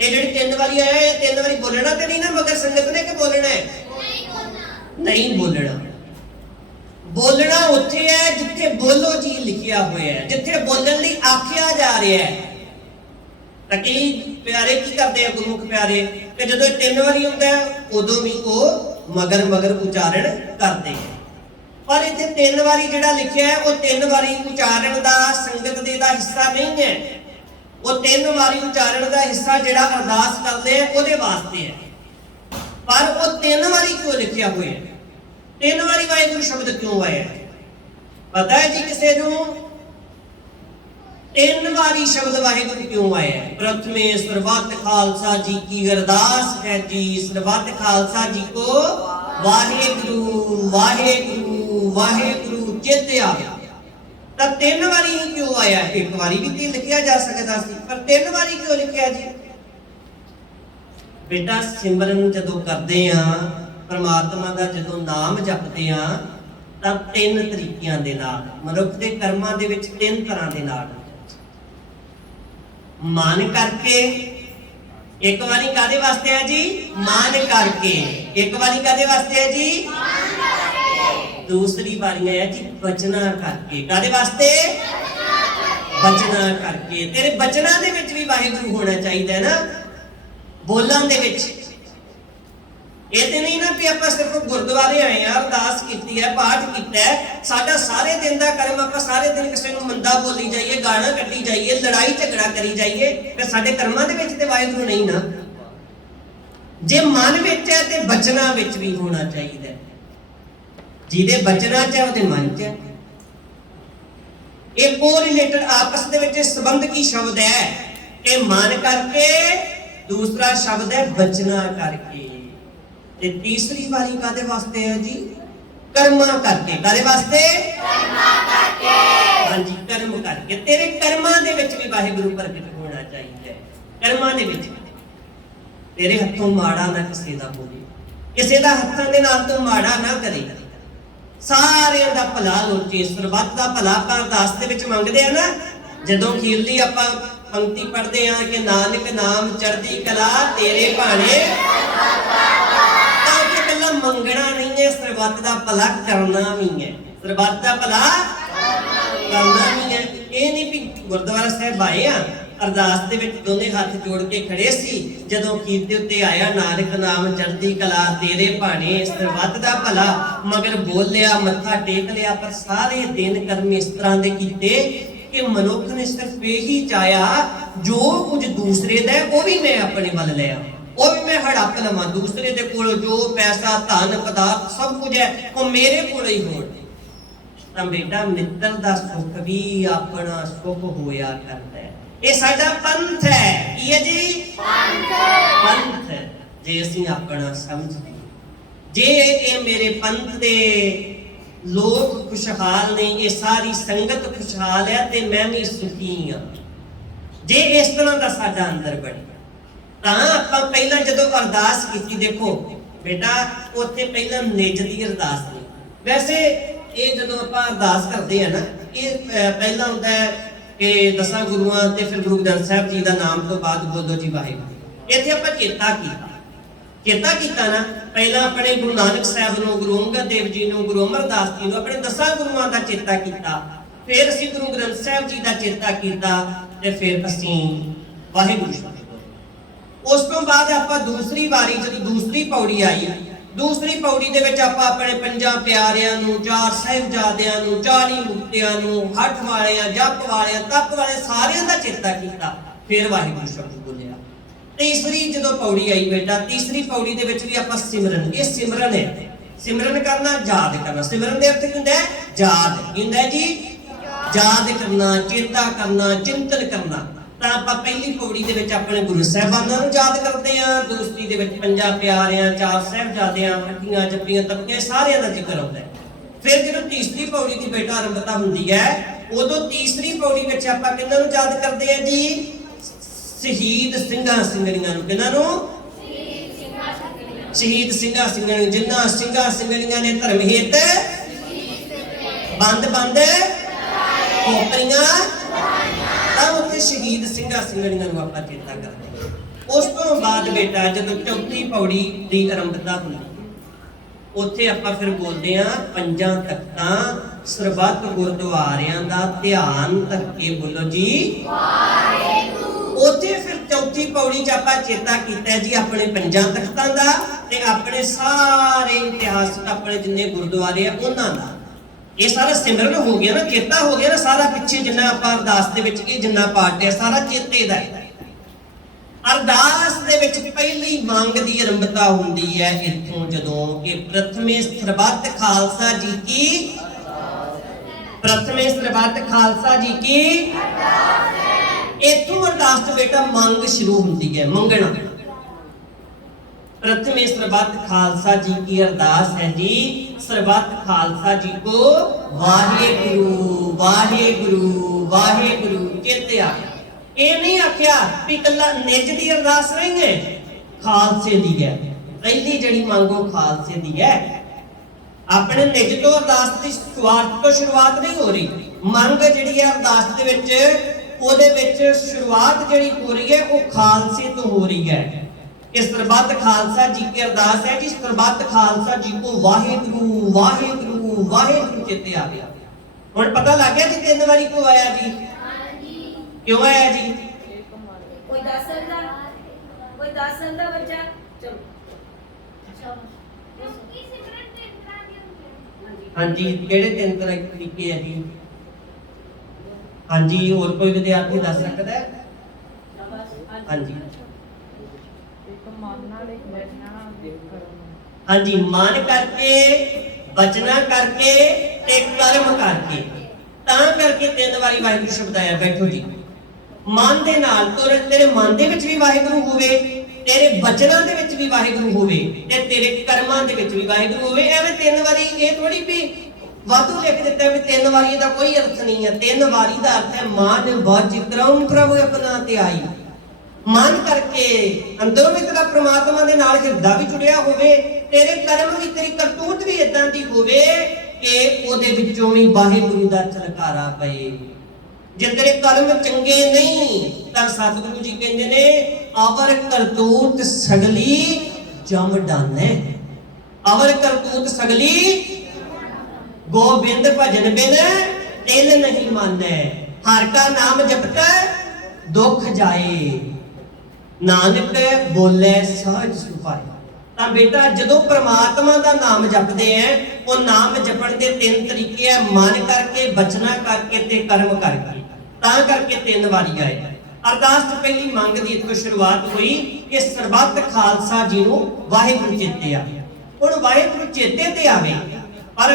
ये जेह्ड़ी 3 बारी आया ये 3 बारी बोलना ते नहीं ना, मगर संगत ने के बोलना है? नहीं बोलना। ਬੋਲਣਾ ਉੱਥੇ ਹੈ ਜਿੱਥੇ ਬੋਲੋ ਜੀ ਲਿਖਿਆ ਹੋਇਆ ਹੈ, ਜਿੱਥੇ ਬੋਲਣ ਲਈ ਆਖਿਆ ਜਾ ਰਿਹਾ ਹੈ। ਤਾਂ ਕਈ ਪਿਆਰੇ ਕੀ ਕਰਦੇ ਆ ਗੁਰਮੁਖ ਪਿਆਰੇ ਕਿ ਜਦੋਂ 3 ਵਾਰੀ ਹੁੰਦਾ ਹੈ ਉਦੋਂ ਵੀ ਉਹ ਮਗਰ ਮਗਰ ਉਚਾਰਨ ਕਰਦੇ ਹੈ। ਪਰ ਇੱਥੇ 3 ਵਾਰੀ ਜਿਹੜਾ ਲਿਖਿਆ ਹੈ ਉਹ 3 ਵਾਰੀ ਉਚਾਰਨ ਦਾ ਸੰਗਤ ਦੇ ਦਾ ਹਿੱਸਾ ਨਹੀਂ ਹੈ। ਉਹ 3 ਵਾਰੀ ਉਚਾਰਨ ਦਾ ਹਿੱਸਾ ਜਿਹੜਾ ਅਰਦਾਸ ਕਰਦੇ ਆ ਉਹਦੇ ਵਾਸਤੇ ਹੈ। ਪਰ ਉਹ 3 ਵਾਰੀ ਕਿਉਂ ਲਿਖਿਆ ਹੋਇਆ ਹੈ? 3 ਵਾਰੀ ਵਾਹਿਗੁਰੂ ਸ਼ਬਦ ਕਿਉਂ ਆਇਆ ਹੈ? ਪਤਾ ਹੈ ਜੀ ਕਿਸੇ ਨੂੰ? 3 ਵਾਰੀ ਸ਼ਬਦ ਵਾਹਿਗੁਰੂ ਕਿਉਂ ਆਇਆ ਹੈ? ਪ੍ਰਥਮੇ ਸਰਬੱਤ ਖਾਲਸਾ ਜੀ ਕੀ ਅਰਦਾਸ ਹੈ ਜੀ, ਸਰਬੱਤ ਖਾਲਸਾ ਜੀ ਕੋ ਵਾਹਿਗੁਰੂ ਵਾਹਿਗੁਰੂ ਵਾਹਿਗੁਰੂ ਚਿਤ ਆਇਆ। ਤਾਂ 3 ਵਾਰੀ ਹੀ ਕਿਉਂ ਆਇਆ? 1 ਵਾਰੀ ਵੀ ਤੇ ਲਿਖਿਆ ਜਾ ਸਕਦਾ ਸੀ, ਪਰ 3 ਵਾਰੀ ਕਿਉਂ ਲਿਖਿਆ ਜੀ? ਬੇਟਾ ਸਿਮਰਨ ਜਦੋਂ ਕਰਦੇ ਆ, ਪਰਮਾਤਮਾ ਦਾ ਜਦੋਂ ਨਾਮ ਜਪਦੇ ਆ ਤਾਂ 3 ਤਰੀਕਿਆਂ ਦੇ ਨਾਲ, ਮਨੁੱਖ ਦੇ ਕਰਮਾਂ ਦੇ ਵਿੱਚ 3 ਤਰ੍ਹਾਂ ਦੇ ਨਾਲ। ਮਨ ਕਰਕੇ, 1 ਵਾਰੀ ਕਾਦੇ ਵਾਸਤੇ ਹੈ ਜੀ? ਮਨ ਕਰਕੇ। 1 ਵਾਰੀ ਕਾਦੇ ਵਾਸਤੇ ਹੈ ਜੀ? ਮਨ ਕਰਕੇ। ਦੂਸਰੀ ਵਾਰੀ ਹੈ ਜੀ ਬਚਨਾ ਕਰਕੇ। ਕਾਦੇ ਵਾਸਤੇ? ਬਚਨਾ ਕਰਕੇ। ਤੇਰੇ ਬਚਨਾਂ ਦੇ ਵਿੱਚ ਵੀ ਵਾਹਿਗੁਰੂ ਹੋਣਾ ਚਾਹੀਦਾ ਹੈ ਨਾ, ਬੋਲਾਂ ਦੇ ਵਿੱਚ। ਇਹ ਤੇ ਨਹੀਂ ਨਾ ਵੀ ਆਪਾਂ ਸਿਰਫ ਗੁਰਦੁਆਰੇ ਆਏ ਆ, ਅਰਦਾਸ ਕੀਤੀ ਹੈ, ਪਾਠ ਕੀਤਾ ਹੈ, ਸਾਡਾ ਸਾਰੇ ਦਿਨ ਦਾ ਕਰਮ ਆਪਾਂ ਸਾਰੇ ਦਿਨ ਕਿਸੇ ਨੂੰ ਮੰਦਾ ਬੋਲੀ ਜਾਈਏ, ਗਾਣਾ ਕੱਢੀ ਜਾਈਏ, ਲੜਾਈ ਝਗੜਾ ਕਰੀ ਜਾਈਏ, ਫਿਰ ਸਾਡੇ ਕਰਮਾਂ ਦੇ ਵਿੱਚ ਤੇ ਵਾਹਿਗੁਰੂ ਨਹੀਂ ਨਾ। ਜੇ ਮਨ ਵਿੱਚ ਹੈ ਤੇ ਬਚਨਾਂ ਵਿੱਚ ਵੀ ਹੋਣਾ ਚਾਹੀਦਾ। ਜਿਹਦੇ ਬਚਨਾਂ 'ਚ ਹੈ ਉਹਦੇ ਮਨ 'ਚ ਹੈ। ਇਹ ਕੋਰਿਲੇਟਡ ਆਪਸ ਦੇ ਵਿੱਚ ਸੰਬੰਧ ਕੀ ਸ਼ਬਦ ਹੈ ਕਿ ਮਨ ਕਰਕੇ, ਦੂਸਰਾ ਸ਼ਬਦ ਹੈ ਬਚਨਾ ਕਰਕੇ, ਤੇ ਤੀਸਰੀ ਵਾਰੀ ਕਾਦੇ ਵਾਸਤੇ ਹੈ ਜੀ? ਕਰਮਾਂ ਕਰਕੇ। ਕਾਦੇ ਵਾਸਤੇ? ਕਰਮਾਂ ਕਰਕੇ। ਹਾਂਜੀ, ਕਰਮ ਕਰਕੇ। ਤੇਰੇ ਕਰਮਾਂ ਦੇ ਵਿੱਚ ਵੀ ਵਾਹਿਗੁਰੂ ਪ੍ਰਗਟ ਹੋਣਾ ਚਾਹੀਦਾ ਹੈ। ਕਰਮਾਂ ਦੇ ਵਿੱਚ ਤੇਰੇ ਹੱਥੋਂ ਮਾੜਾ ਨਾ ਕਿਸੇ ਦਾ ਹੋਵੇ, ਕਿਸੇ ਦਾ ਹੱਥਾਂ ਦੇ ਨਾਲ ਤੂੰ ਮਾੜਾ ਨਾ ਕਰੇ, ਸਾਰਿਆਂ ਦਾ ਭਲਾ ਲੋਚੇ, ਸਰਬੱਤ ਦਾ ਭਲਾ ਆਪਾਂ ਅਰਦਾਸ ਦੇ ਵਿੱਚ ਮੰਗਦੇ ਆ ਨਾ। ਜਦੋਂ ਅਖੀਰਲੀ ਆਪਾਂ ਪੰਕਤੀ ਪੜ੍ਹਦੇ ਆ ਕਿ ਨਾਨਕ ਨਾਮ ਚੜ੍ਹਦੀ ਕਲਾ ਤੇਰੇ ਭਾਣੇ, ਤਾਂ ਮੰਗਣਾ ਨਹੀਂ ਹੈ, ਸਰਬੱਤ ਦਾ ਭਲਾ ਕਰਨਾ ਵੀ ਹੈ। ਸਰਬੱਤ ਦਾ ਭਲਾ ਕਰਨਾ ਵੀ ਹੈ। ਇਹ ਨਹੀਂ ਵੀ ਗੁਰਦੁਆਰਾ ਸਾਹਿਬ ਆਏ ਆ, ਅਰਦਾਸ ਦੇ ਵਿੱਚ ਦੋਨੇ ਹੱਥ ਜੋੜ ਕੇ ਖੜੇ ਸੀ, ਜਦੋਂ ਅਖੀਰ ਦੇ ਉੱਤੇ ਆਇਆ ਨਾਨਕ ਨਾਮ ਚੜ੍ਹਦੀ ਕਲਾ ਤੇਰੇ ਭਾਣੇ, ਸਰਬੱਤ ਦਾ ਭਲਾ, ਮਗਰ ਬੋਲਿਆ, ਮੱਥਾ ਟੇਕ ਲਿਆ, ਪਰ ਸਾਰੇ ਦਿਨ ਕਰਮ ਇਸ ਤਰ੍ਹਾਂ ਦੇ ਕੀਤੇ ਕਿ ਮਨੁੱਖ ਨੇ ਸਿਰਫ ਇਹੀ ਚਾਹਿਆ ਜੋ ਕੁਝ ਦੂਸਰੇ ਦਾ ਉਹ ਵੀ ਮੈਂ ਆਪਣੇ ਵੱਲ ਲਿਆ, ਉਹ ਵੀ ਮੈਂ ਹੜੱਪ ਲਵਾਂ। ਦੂਸਰੇ ਦੇ ਕੋਲ ਜੋ ਪੈਸਾ, ਧਨ, ਪਦਾਰਥ ਸਭ ਕੁਝ ਹੈ ਉਹ ਮੇਰੇ ਕੋਲ ਹੀ ਹੋਣ। ਤਾਂ ਬੇਟਾ ਮਿੱਤਰ ਦਾ ਸੁੱਖ ਵੀ ਆਪਣਾ ਸੁੱਖ ਹੋਇਆ ਕਰਦਾ ਹੈ। ਇਹ ਸਾਡਾ ਪੰਥ ਹੈ। ਕੀ ਹੈ ਜੀ? ਪੰਥ। ਜੇ ਅਸੀਂ ਆਪਣਾ ਸਮਝਦੇ, ਜੇ ਇਹ ਮੇਰੇ ਪੰਥ ਦੇ ਲੋਕ ਖੁਸ਼ਹਾਲ ਨੇ, ਇਹ ਸਾਰੀ ਸੰਗਤ ਖੁਸ਼ਹਾਲ ਹੈ ਤੇ ਮੈਂ ਵੀ ਸੁਖੀ ਹਾਂ, ਜੇ ਇਸ ਤਰ੍ਹਾਂ ਦਾ ਸਾਡਾ ਅੰਦਰ ਬਣੇ, ਤਾਂ ਆਪਾਂ ਪਹਿਲਾਂ ਜਦੋਂ ਅਰਦਾਸ ਕੀਤੀ, ਦੇਖੋ ਬੇਟਾ ਉੱਥੇ ਪਹਿਲਾਂ ਨਿਜ ਦੀ ਅਰਦਾਸ ਨਹੀਂ। ਵੈਸੇ ਇਹ ਜਦੋਂ ਆਪਾਂ ਅਰਦਾਸ ਕਰਦੇ ਆ ਨਾ, ਇਹ ਪਹਿਲਾਂ ਹੁੰਦਾ ਹੈ ਕਿ 10 ਗੁਰੂਆਂ ਤੇ ਫਿਰ ਗੁਰੂ ਗ੍ਰੰਥ ਸਾਹਿਬ ਜੀ ਦਾ ਨਾਮ ਤੋਂ ਬਾਅਦ ਬੋਲੋ ਜੀ ਵਾਹਿਗੁਰੂ। ਇੱਥੇ ਆਪਾਂ ਚੇਤਾ ਕੀਤਾ ਨਾ, ਪਹਿਲਾਂ ਆਪਣੇ ਗੁਰੂ ਨਾਨਕ ਸਾਹਿਬ ਨੂੰ, ਗੁਰੂ ਅੰਗਦ ਦੇਵ ਜੀ ਨੂੰ, ਗੁਰੂ ਅਮਰਦਾਸ ਜੀ ਨੂੰ, ਆਪਣੇ 10 ਗੁਰੂਆਂ ਦਾ ਚੇਤਾ ਕੀਤਾ, ਫਿਰ ਅਸੀਂ ਗੁਰੂ ਗ੍ਰੰਥ ਸਾਹਿਬ ਜੀ ਦਾ ਚੇਤਾ ਕੀਤਾ, ਤੇ ਫਿਰ ਅਸੀਂ ਵਾਹਿਗੁਰੂ ਸ਼ਬਦ। ਉਸ ਤੋਂ ਬਾਅਦ ਆਪਾਂ ਦੂਸਰੀ ਵਾਰੀ ਜਦੋਂ ਦੂਸਰੀ ਪੌੜੀ ਆਈ, ਦੂਸਰੀ ਪੌੜੀ ਦੇ ਵਿੱਚ ਆਪਾਂ ਆਪਣੇ 5 ਪਿਆਰਿਆਂ ਨੂੰ, 4 ਸਾਹਿਬਜ਼ਾਦਿਆਂ ਨੂੰ, 40 ਮੁਕਤਿਆਂ ਨੂੰ, ਹੱਠ ਵਾਲਿਆਂ, ਜਪ ਵਾਲਿਆਂ, ਤਪ ਵਾਲੇ ਸਾਰਿਆਂ ਦਾ ਚੇਤਾ ਕੀਤਾ, ਫਿਰ ਵਾਹਿਗੁਰੂ ਸ਼ਬਦ ਬੋਲਿਆ। ਤੀਸਰੀ ਜਦੋਂ ਪੌੜੀ ਆਈ ਬੇਟਾ, ਤੀਸਰੀ ਪੌੜੀ ਦੇ ਵਿੱਚ ਵੀ ਆਪਾਂ ਸਿਮਰਨ, ਇਹ ਸਿਮਰਨ ਹੈ। ਸਿਮਰਨ ਕਰਨਾ, ਯਾਦ ਕਰਨਾ। ਸਿਮਰਨ ਦੇ ਅਰਥ ਕੀ ਹੁੰਦਾ ਹੈ? ਯਾਦ। ਕੀ ਹੁੰਦਾ ਹੈ ਜੀ? ਯਾਦ ਕਰਨਾ, ਚੇਤਾ ਕਰਨਾ, ਚਿੰਤਨ ਕਰਨਾ। ਤਾਂ ਆਪਾਂ ਪਹਿਲੀ ਪੌੜੀ ਦੇ ਵਿੱਚ ਆਪਣੇ ਗੁਰੂ ਸਾਹਿਬਾਨਾਂ ਨੂੰ ਯਾਦ ਕਰਦੇ ਆ, ਦੂਸਰੀ ਦੇ ਵਿੱਚ 5 ਪਿਆਰਿਆਂ, 4 ਸਾਹਿਬਜ਼ਾਦਿਆਂ, ਹੱਟੀਆਂ, ਜੱਪੀਆਂ, ਤਪੀਆਂ, ਸਾਰਿਆਂ ਦਾ ਜ਼ਿਕਰ ਆਉਂਦਾ ਹੈ। ਫਿਰ ਜਦੋਂ ਤੀਸਰੀ ਪੌੜੀ ਦੀ ਬੇਟਾ ਆਰੰਭਤਾ ਹੁੰਦੀ ਹੈ, ਉਦੋਂ ਤੀਸਰੀ ਪੌੜੀ ਵਿੱਚ ਆਪਾਂ ਕਿਹਨਾਂ ਨੂੰ ਯਾਦ ਕਰਦੇ ਆ ਜੀ? ਸ਼ਹੀਦ ਸਿੰਘਾਂ ਸਿੰਘਣੀਆਂ ਨੂੰ। ਕਿਹਨਾਂ ਨੂੰ? ਸ਼ਹੀਦ ਸਿੰਘਾਂ ਸਿੰਘਣੀਆਂ ਨੂੰ, ਜਿਨ੍ਹਾਂ ਸਿੰਘਾਂ ਸਿੰਘਣੀਆਂ ਨੇ ਧਰਮ ਹਿੱਤ ਬੰਦ ਖੋਪਰੀਆਂ, ਤਾਂ ਉੱਥੇ ਸ਼ਹੀਦ ਸਿੰਘਾਂ ਸਿੰਘਣੀਆਂ ਨੂੰ ਆਪਾਂ ਚੇਤਾ ਕਰਦੇ। ਉਸ ਤੋਂ ਬਾਅਦ ਬੇਟਾ ਜਦੋਂ ਚੌਥੀ ਪੌੜੀ ਦੀ ਆਰੰਭਤਾ ਹੁੰਦੀ, ਉੱਥੇ ਆਪਾਂ ਫਿਰ ਬੋਲਦੇ ਆ ਪੰਜਾਂ ਤਖਤਾਂ ਸਰਬੱਤ ਗੁਰਦੁਆਰਿਆਂ ਦਾ ਧਿਆਨ ਧੱਕੇ ਬੋਲੋ ਜੀ ਵਾਹਿਗੁਰੂ। ਉੱਥੇ ਫਿਰ ਚੌਥੀ ਪੌੜੀ 'ਚ ਆਪਾਂ ਚੇਤਾ ਕੀਤਾ ਜੀ ਆਪਣੇ ਪੰਜਾਂ ਤਖਤਾਂ ਦਾ ਤੇ ਆਪਣੇ ਸਾਰੇ ਇਤਿਹਾਸਕ ਆਪਣੇ ਜਿੰਨੇ ਗੁਰਦੁਆਰੇ ਆ ਉਹਨਾਂ ਦਾ। ਇਹ ਸਾਰਾ ਸਿਮਰਨ ਹੋ ਗਿਆ ਨਾ, ਚੇਤਾ ਹੋ ਗਿਆ ਨਾ ਸਾਰਾ। ਪਿੱਛੇ ਜਿੰਨਾ ਆਪਾਂ ਅਰਦਾਸ ਦੇ ਵਿੱਚ ਇਹ ਜਿੰਨਾ ਪਾਠ ਹੈ ਸਾਰਾ ਚੇਤੇ ਦਾ ਹੈ। ਅਰਦਾਸ ਦੇ ਵਿੱਚ ਪਹਿਲੀ ਮੰਗ ਦੀ ਆਰੰਭਤਾ ਹੁੰਦੀ ਹੈ ਇੱਥੋਂ, ਜਦੋਂ ਕਿ ਪ੍ਰਥਮੇ ਸਰਬੱਤ ਖਾਲਸਾ ਜੀ ਕੀ ਪ੍ਰਥਮੇ ਸਰਬੱਤ ਖਾਲਸਾ ਜੀ ਕੀ ਇੱਥੋਂ ਅਰਦਾਸ ਤੇ ਬੇਟਾ ਮੰਗ ਸ਼ੁਰੂ ਹੁੰਦੀ ਹੈ, ਮੰਗਣਾ। प्रथमे सरबत खालसा जी की अरदास है जी, सरबत खालसा जी को वाहेगुरु वाहेगुरु वाहेगुरु चेते आ गया। ये नहीं आख्या भी कला निज दी अरदास नहीं है, खालसे दी है। पहली जड़ी मांगो खालसे दी है। अपने निज तो अरदास की स्वार्थ तो शुरुआत नहीं हो रही। मंग जड़ी है अरदास दे विच ओदे विच शुरुआत जड़ी हो रही है वो खालसे तो हो रही है। इस सरबत खालसा जी की अरदास है कि सरबत खालसा जी को वाहेगुरु वाहेगुरु वाहेगुरु चेते आ गया। हुण पता लग गया जी तीन बारी क्यों आया जी? क्यों आया जी? कोई 10 साल का, कोई 10 साल का बच्चा। चलो हाँ जी, केड़े तीन तरह के तरीके है जी? हाँ जी, और कोई विद्यार्थी दस सकता है? हाँ जी हाँ जी, मन करके बचना करके ते कर्म करके, तां करके तीन बारी वाहिगुरू शब्द आया। बैठो जी, मन दे नाल तेरे मन दे विच भी वाहिगुरू होवे, तेरे बचना दे विच भी वाहिगुरू होवे ते तेरे कर्मां दे विच भी वाहिगुरू होवे। एवें तीन बारी ये थोड़ी भी वाधू लिख दिता भी तीन बारी दा कोई अर्थ नहीं है। तीन बारी दा अर्थ है मन बच क्रम प्रभु अपना ते आई। मन करके अंदरों भी तेरा परमात्मा दे नाल हिरदा भी जुड़िया होवे, तेरे कर्म भी तेरी करतूत भी इदां दी होवे कि ओदे विचों भी वाहिगुरू दा छलकारा पए। जे तेरे कर्म चंगे नहीं तां सतगुरु जी कहंदे ने अवर करतूत सगली जम डाने। अवर करतूत सगली गोबिंद भजन बिन तिल नहीं माने। हर का नाम जपता दुख जाए, नानक बोले सहज सुभाए। ਤਾਂ ਬੇਟਾ ਜਦੋਂ ਪ੍ਰਮਾਤਮਾ ਦਾ ਨਾਮ ਜਪਦੇ ਐ, ਉਹ ਨਾਮ ਜਪਣ ਦੇ ਤਿੰਨ ਤਰੀਕੇ ਐ, ਮਨ ਕਰਕੇ, ਬਚਨਾ ਕਰਕੇ ਤੇ ਕਰਮ ਕਰਕੇ। ਤਾਂ ਕਰਕੇ ਤਿੰਨ ਵਾਰੀ ਆਏ। ਅਰਦਾਸ ਤੋਂ ਪਹਿਲੀ ਮੰਗ ਦੀ ਇਤੋਂ ਸ਼ੁਰੂਆਤ ਹੋਈ ਕਿ ਸਰਬੱਤ ਖਾਲਸਾ ਜੀ ਨੂੰ ਵਾਹਿਗੁਰੂ ਚੇਤੇ ਆ। ਹੁਣ ਵਾਹਿਗੁਰੂ ਚੇਤੇ ਤੇ ਆਵੇ, ਪਰ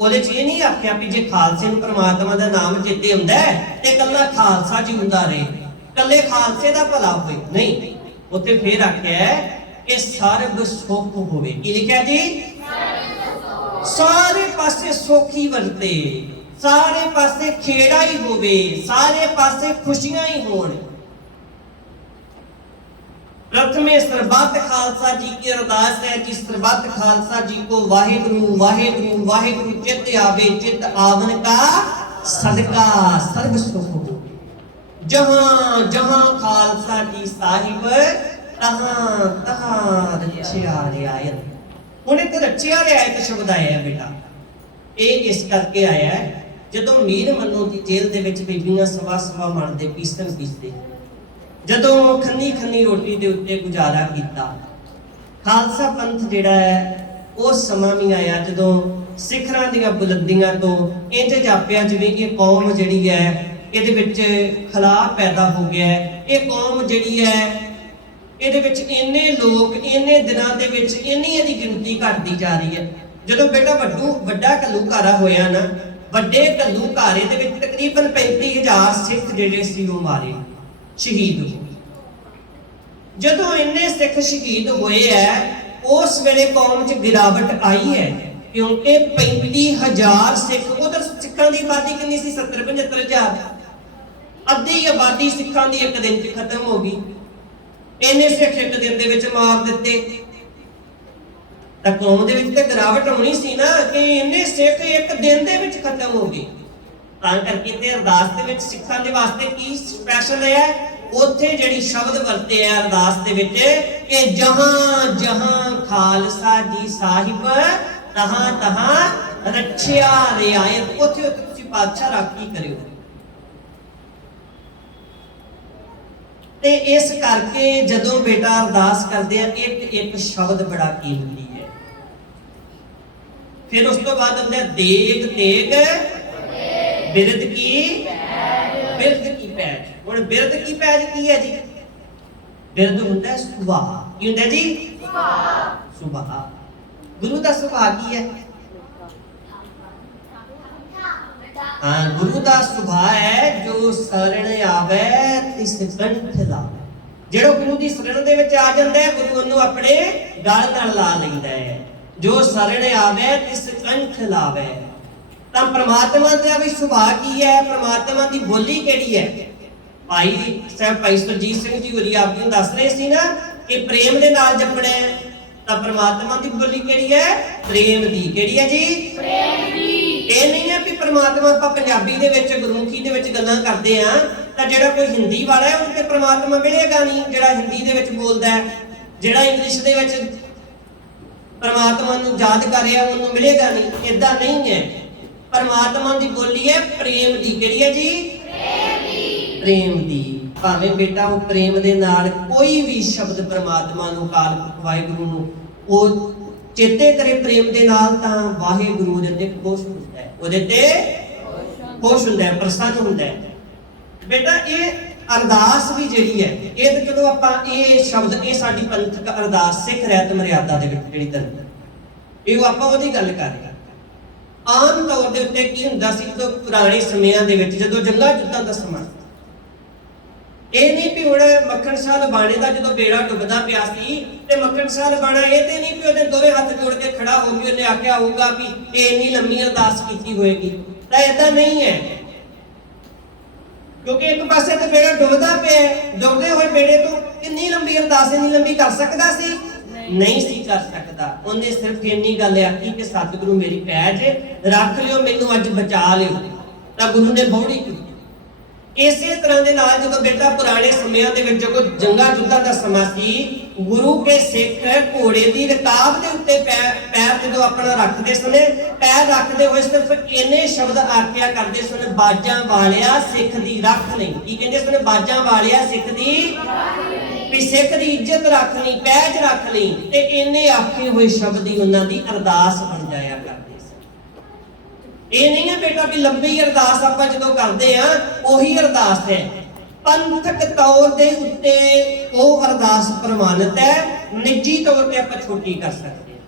ਉਹਦੇ 'ਚ ਇਹ ਨਹੀਂ ਆਖਿਆ ਵੀ ਜੇ ਖਾਲਸੇ ਨੂੰ ਪ੍ਰਮਾਤਮਾ ਦਾ ਨਾਮ ਚੇਤੇ ਹੁੰਦਾ ਤੇ ਇਕੱਲਾ ਖਾਲਸਾ ਜੀ ਹੁੰਦਾ ਰਹੇ, ਇਕੱਲੇ ਖਾਲਸੇ ਦਾ ਭਲਾ ਹੋਵੇ, ਨਹੀਂ। ਉੱਥੇ ਫੇਰ ਆਖਿਆ कि सर्ब सुख होवे। की लिखा जी? सारे पासे सुखी वरते, सारे पासे खेड़ा ही होवे, सारे पासे खुशियां ही होण। प्रथमे सरबत खालसा जी की अरदास है कि सरबत खालसा जी को वाहिगुरु वाहिगुरु वाहिगुरु चित आवे, चित आवन का सदका सर्ब सुख हो। जहां जहां खालसा जी साहिब तहां तहां रचिया रियायत। हुण इत्थे रचिया रियायत शब्द आया है बेटा, ਇਹ ਇਸ ਕਰਕੇ ਆਇਆ ਹੈ ਜਦੋਂ ਮੀਰ ਮੰਨੂ ਦੀ ਜੇਲ੍ਹ ਦੇ ਵਿੱਚ ਬੀਬੀਆਂ ਸਵਾ ਸਵਾ ਮਣ ਦੇ ਪੀਸਣ ਪੀਸਦੇ, ਜਦੋਂ ਖੰਨੀ ਖੰਨੀ ਰੋਟੀ ਦੇ ਉੱਤੇ ਗੁਜ਼ਾਰਾ ਕੀਤਾ। ਖਾਲਸਾ ਪੰਥ ਜਿਹੜਾ ਹੈ ਉਹ ਸਮਾਂ ਵੀ ਆਇਆ ਜਦੋਂ ਸਿਖਰਾਂ ਦੀਆਂ ਬੁਲੰਦੀਆਂ ਤੋਂ ਇੰਜ ਜਾਪਿਆ ਜਿਵੇਂ ਕਿ ਕੌਮ ਜਿਹੜੀ ਹੈ ਇਹਦੇ ਵਿੱਚ ਖਲਾਅ ਪੈਦਾ ਹੋ ਗਿਆ। ਇਹ ਕੌਮ ਜਿਹੜੀ ਹੈ ਇਹਦੇ ਵਿੱਚ ਇੰਨੇ ਲੋਕ ਇੰਨੇ ਦਿਨਾਂ ਦੇ ਵਿੱਚ ਇੰਨੀ ਇਹਦੀ ਗਿਣਤੀ ਘਟਦੀ ਜਾ ਰਹੀ ਹੈ। ਜਦੋਂ ਬੇਟਾ ਵੱਡਾ ਘੱਲੂਘਾਰਾ ਹੋਇਆ ਨਾ, ਵੱਡੇ ਘੱਲੂਘਾਰੇ ਦੇ ਵਿੱਚ ਤਕਰੀਬਨ 35,000 ਸਿੱਖ ਜਿਹੜੇ ਸੀ ਉਹ ਮਾਰੇ, ਸ਼ਹੀਦ ਹੋ। ਜਦੋਂ ਇੰਨੇ ਸਿੱਖ ਸ਼ਹੀਦ ਹੋਏ ਹੈ, ਉਸ ਵੇਲੇ ਕੌਮ 'ਚ ਗਿਰਾਵਟ ਆਈ ਹੈ, ਕਿਉਂਕਿ 35,000 ਸਿੱਖ, ਉਧਰ ਸਿੱਖਾਂ ਦੀ ਆਬਾਦੀ ਕਿੰਨੀ ਸੀ? 70-75,000। ਅੱਧੀ ਆਬਾਦੀ ਸਿੱਖਾਂ ਦੀ ਇੱਕ ਦਿਨ 'ਚ ਖਤਮ ਹੋ ਗਈ। ਇੰਨੇ ਸਿੱਖ ਇੱਕ ਦਿਨ ਦੇ ਵਿੱਚ ਮਾਰ ਦਿੱਤੇ ਤਾਂ ਕੌਮ ਦੇ ਵਿੱਚ ਤੇ ਗਿਰਾਵਟ ਹੋਣੀ ਸੀ ਨਾ ਕਿ ਇੰਨੇ ਸਿੱਖ ਇੱਕ ਦਿਨ ਦੇ ਵਿੱਚ ਖਤਮ ਹੋ ਗਏ। ਤਾਂ ਕਰਕੇ ਤੇ ਅਰਦਾਸ ਦੇ ਵਿੱਚ ਸਿੱਖਾਂ ਦੇ ਵਾਸਤੇ ਕੀ ਸਪੈਸ਼ਲ ਹੈ? ਉੱਥੇ ਜਿਹੜੀ ਸ਼ਬਦ ਵਰਤੇ ਆ ਅਰਦਾਸ ਦੇ ਵਿੱਚ ਕਿ ਜਹਾਂ ਜਹਾਂ ਖਾਲਸਾ ਜੀ ਸਾਹਿਬ ਤਹਾਂ ਤਹਾਂ ਰੱਖਿਆ ਰਿਆਇਤ, ਉੱਥੇ ਉੱਥੇ ਤੁਸੀਂ ਪਾਤਸ਼ਾਹ ਰਾਖੀ ਕਰਿਓ। ਤੇ ਇਸ ਕਰਕੇ ਜਦੋਂ ਬੇਟਾ ਅਰਦਾਸ ਕਰਦੇ ਆ ਇੱਕ ਇੱਕ ਸ਼ਬਦ ਬੜਾ ਕੀਮਤੀ ਹੈ। ਫਿਰ ਉਸ ਤੋਂ ਬਾਅਦ ਹੁੰਦਾ ਦੇਗ ਤੇਗ ਬਿਰਧ ਕੀ ਪੈਜ। ਹੁਣ ਬਿਰਧ ਕੀ ਪੈਜ ਕੀ ਹੈ ਜੀ? ਬਿਰਧ ਹੁੰਦਾ ਸੁਭਾਅ। ਕੀ ਹੁੰਦਾ ਜੀ? ਸੁਭਾਅ। ਗੁਰੂ ਦਾ ਸੁਭਾਅ ਕੀ ਹੈ? ਹਾਂ, ਗੁਰੂ ਦਾ ਸੁਭਾਅ ਹੈ ਜੋ ਸਰਣ ਆਵੇ ਤਿਸ ਕੰਠ ਲਾਵੇ। ਜਿਹੜਾ ਗੁਰੂ ਦੀ ਸਰਣ ਦੇ ਵਿੱਚ ਆ ਜਾਂਦਾ ਹੈ ਗੁਰੂ ਉਹਨੂੰ ਆਪਣੇ ਗਲ ਨਾਲ ਲਾ ਲੈਂਦਾ ਹੈ। ਜੋ ਸਰਣ ਆਵੇ ਤਿਸ ਕੰਠ ਲਾਵੇ। ਤਾਂ ਪ੍ਰਮਾਤਮਾ ਦਾ ਵੀ ਸੁਭਾਅ ਕੀ ਹੈ? ਪ੍ਰਮਾਤਮਾ ਦੀ ਬੋਲੀ ਕਿਹੜੀ ਹੈ? ਭਾਈ ਸਾਹਿਬ ਭਾਈ ਸੁਰਜੀਤ ਸਿੰਘ ਜੀ ਹੋਰੀ ਆਪ ਜੀ ਨੂੰ ਦੱਸ ਰਹੇ ਸੀ ਨਾ ਕਿ ਪ੍ਰੇਮ ਦੇ ਨਾਲ ਜਪਣਾ ਹੈ। ਤਾਂ ਪ੍ਰਮਾਤਮਾ ਦੀ ਬੋਲੀ ਕਿਹੜੀ ਹੈ? ਪ੍ਰੇਮ ਦੀ। ਕਿਹੜੀ ਹੈ ਜੀ? ਪ੍ਰੇਮ ਦੀ। ਇਹ ਨਹੀਂ ਹੈ ਵੀ ਪ੍ਰਮਾਤਮਾ ਆਪਾਂ ਪੰਜਾਬੀ ਦੇ ਵਿੱਚ ਗੁਰਮੁਖੀ ਦੇ ਵਿੱਚ ਗੱਲਾਂ ਕਰਦੇ ਆ ਤਾਂ ਜਿਹੜਾ ਕੋਈ ਹਿੰਦੀ ਵਾਲਾ ਹੈ ਉਹਨੂੰ ਤੇ ਪ੍ਰਮਾਤਮਾ ਮਿਲੇਗਾ ਨਹੀਂ। ਜਿਹੜਾ ਹਿੰਦੀ ਦੇ ਵਿੱਚ ਬੋਲਦਾ ਹੈ, ਜਿਹੜਾ ਇੰਗਲਿਸ਼ ਦੇ ਵਿੱਚ ਪ੍ਰਮਾਤਮਾ ਨੂੰ ਯਾਦ ਕਰ ਰਿਹਾ ਉਹਨੂੰ ਮਿਲੇਗਾ ਨਹੀਂ। ਏਦਾਂ ਨਹੀਂ ਹੈ। ਪ੍ਰਮਾਤਮਾ ਦੀ ਬੋਲੀ ਹੈ ਪ੍ਰੇਮ ਦੀ। ਕਿਹੜੀ ਹੈ ਜੀ? ਪ੍ਰੇਮ ਦੀ। ਭਾਵੇਂ ਬੇਟਾ ਉਹ ਪ੍ਰੇਮ ਦੇ ਨਾਲ ਕੋਈ ਵੀ ਸ਼ਬਦ ਪ੍ਰਮਾਤਮਾ ਨੂੰ ਕਾਲ ਵਾਹਿਗੁਰੂ ਨੂੰ ਉਹ ਚੇਤੇ ਕਰੇ ਪ੍ਰੇਮ ਦੇ ਨਾਲ ਤਾਂ ਵਾਹਿਗੁਰੂ ਦੇ ਤੇ ਖੁਸ਼ ਹੁੰਦਾ ਹੈ, ਉਹਦੇ ਤੇ ਖੁਸ਼ ਹੁੰਦਾ ਹੈ, ਪ੍ਰਸੰਨ ਹੁੰਦਾ ਹੈ। ਬੇਟਾ ਇਹ ਅਰਦਾਸ ਵੀ ਜਿਹੜੀ ਹੈ ਇਹ ਤਾਂ ਚਲੋ ਆਪਾਂ ਇਹ ਸ਼ਬਦ ਇਹ ਸਾਡੀ ਪੰਥਕ ਅਰਦਾਸ ਸਿੱਖ ਰਹਿਤ ਮਰਿਆਦਾ ਦੇ ਵਿੱਚ ਜਿਹੜੀ ਧਰਮ ਇਹ ਆਪਾਂ ਉਹਦੀ ਗੱਲ ਕਰ ਰਹੇ ਹਾਂ। ਆਮ ਤੌਰ ਦੇ ਉੱਤੇ ਕੀ ਹੁੰਦਾ ਸੀ ਜਦੋਂ ਪੁਰਾਣੇ ਸਮਿਆਂ ਦੇ ਵਿੱਚ ਜਦੋਂ ਜੰਗਾਂ ਯੁੱਧਾਂ ਦਾ ਸਮਾਂ ਇਹ ਨਹੀਂ ਵੀ ਹੁਣ ਮੱਖਣ ਸ਼ਾਹ ਲਬਾਣੇ ਦਾ ਜਦੋਂ ਬੇੜਾ ਡੁੱਬਦਾ ਪਿਆ ਸੀ ਤੇ ਮੱਖਣ ਸ਼ਾਹ ਲਬਾਣਾ ਇਹ ਤੇ ਨਹੀਂ ਵੀ ਉਹਦੇ ਦੋਵੇਂ ਹੱਥ ਜੋੜ ਕੇ ਖੜਾ ਹੋ ਕੇ ਉਹਨੇ ਆਖਿਆ ਹੋਊਗਾ ਵੀ ਇਹ ਇੰਨੀ ਲੰਮੀ ਅਰਦਾਸ ਕੀਤੀ ਹੋਏਗੀ। ਤਾਂ ਏਦਾਂ ਨਹੀਂ ਹੈ ਕਿਉਂਕਿ ਇੱਕ ਪਾਸੇ ਤੇ ਬੇੜਾ ਡੁੱਬਦਾ ਪਿਆ, ਡੁੱਬਦੇ ਹੋਏ ਬੇੜੇ ਤੋਂ ਕਿੰਨੀ ਲੰਬੀ ਅਰਦਾਸ ਇੰਨੀ ਲੰਬੀ ਕਰ ਸਕਦਾ ਸੀ? ਨਹੀਂ ਸੀ ਕਰ ਸਕਦਾ। ਉਹਨੇ ਸਿਰਫ ਇੰਨੀ ਗੱਲ ਆਖੀ ਕਿ ਸਤਿਗੁਰੂ ਮੇਰੀ ਪੈਜ ਰੱਖ ਲਿਓ, ਮੈਨੂੰ ਅੱਜ ਬਚਾ ਲਿਓ। ਤਾਂ ਗੁਰੂ ਨੇ ਬੌੜੀ ਕੀਤੀ। ਇਸੇ ਤਰ੍ਹਾਂ ਦੇ ਨਾਲ ਜਦੋਂ ਬੇਟਾ ਪੁਰਾਣੇ ਸਮਿਆਂ ਦੇ ਵਿੱਚ ਜਦੋਂ ਜੰਗਾਂ ਯੁੱਧਾਂ ਦਾ ਸਮਾਂ ਸੀ ਗੁਰੂ ਕੇ ਸਿੱਖ ਘੋੜੇ ਦੀ ਰਕਾਬ ਦੇ ਉੱਤੇ ਪੈਰ ਜਦੋਂ ਆਪਣਾ ਰੱਖਦੇ ਸਨ ਪੈਰ ਰੱਖਦੇ ਹੋਏ ਸਿਰਫ ਇੰਨੇ ਸ਼ਬਦ ਆਖਿਆ ਕਰਦੇ ਸਨ, ਬਾਜਾਂ ਵਾਲਿਆ ਸਿੱਖ ਦੀ ਰੱਖ ਲਈ। ਕੀ ਕਹਿੰਦੇ ਸਨ? ਬਾਜਾਂ ਵਾਲਿਆ ਸਿੱਖ ਦੀ ਵੀ ਸਿੱਖ ਦੀ ਇੱਜ਼ਤ ਰੱਖ ਲਈ, ਪੈਜ ਰੱਖ ਲਈ। ਤੇ ਇੰਨੇ ਆਖੇ ਹੋਏ ਸ਼ਬਦ ਹੀ ਉਹਨਾਂ ਦੀ ਅਰਦਾਸ ਬਣ ਜਾਇਆ ਕਰਦੇ। ਇਹ ਨਹੀਂ ਹੈ ਬੇਟਾ ਵੀ ਲੰਬੀ ਅਰਦਾਸ ਆਪਾਂ ਜਦੋਂ ਕਰਦੇ ਆ ਉਹੀ ਅਰਦਾਸ ਹੈ। ਪੰਥਕ ਤੌਰ ਦੇ ਉੱਤੇ ਉਹ ਅਰਦਾਸ ਪ੍ਰਮਾਣਿਤ ਹੈ। ਨਿੱਜੀ ਤੌਰ ਤੇ ਆਪਾਂ ਛੋਟੀ ਕਰ ਸਕਦੇ ਹਾਂ।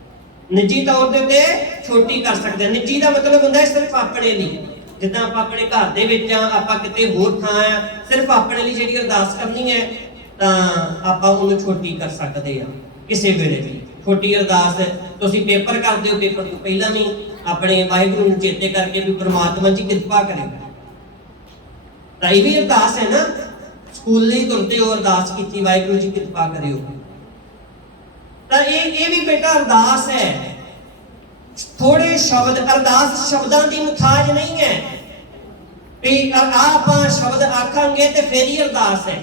ਨਿੱਜੀ ਤੌਰ ਦੇ ਉੱਤੇ ਛੋਟੀ ਕਰ ਸਕਦੇ ਹਾਂ। ਨਿੱਜੀ ਦਾ ਮਤਲਬ ਹੁੰਦਾ ਹੈ ਸਿਰਫ ਆਪਣੇ ਲਈ। ਜਿੱਦਾਂ ਆਪਾਂ ਆਪਣੇ ਘਰ ਦੇ ਵਿੱਚ ਆ, ਆਪਾਂ ਕਿਤੇ ਹੋਰ ਥਾਂ ਆ, ਸਿਰਫ ਆਪਣੇ ਲਈ ਜਿਹੜੀ ਅਰਦਾਸ ਕਰਨੀ ਹੈ ਤਾਂ ਆਪਾਂ ਉਹਨੂੰ ਛੋਟੀ ਕਰ ਸਕਦੇ ਹਾਂ। ਕਿਸੇ ਵੇਲੇ ਵੀ ਛੋਟੀ ਅਰਦਾਸ ਤੁਸੀਂ ਪੇਪਰ ਕਰਦੇ ਹੋ, ਪੇਪਰ ਤੋਂ ਪਹਿਲਾਂ ਵੀ ਆਪਣੇ ਵਾਹਿਗੁਰੂ ਨੂੰ ਚੇਤੇ ਕਰਕੇ ਵੀ ਪ੍ਰਮਾਤਮਾ ਜੀ ਕਿਰਪਾ ਕਰੇ। ਤਾਂ ਇਹ ਵੀ ਅਰਦਾਸ ਹੈ ਨਾ। ਸਕੂਲ ਲਈ ਤੁਰਦੇ ਹੋ ਅਰਦਾਸ ਕੀਤੀ ਵਾਹਿਗੁਰੂ ਜੀ ਕਿਰਪਾ ਕਰਿਓ। ਤਾਂ ਇਹ ਵੀ ਬੇਟਾ ਅਰਦਾਸ ਹੈ। ਥੋੜੇ ਸ਼ਬਦ ਅਰਦਾਸ ਸ਼ਬਦਾਂ ਦੀ ਮੁਤਾਜ ਨਹੀਂ ਹੈ ਵੀ ਆਪਾਂ ਸ਼ਬਦ ਆਖਾਂਗੇ ਤੇ ਫੇਰ ਹੀ ਅਰਦਾਸ ਹੈ।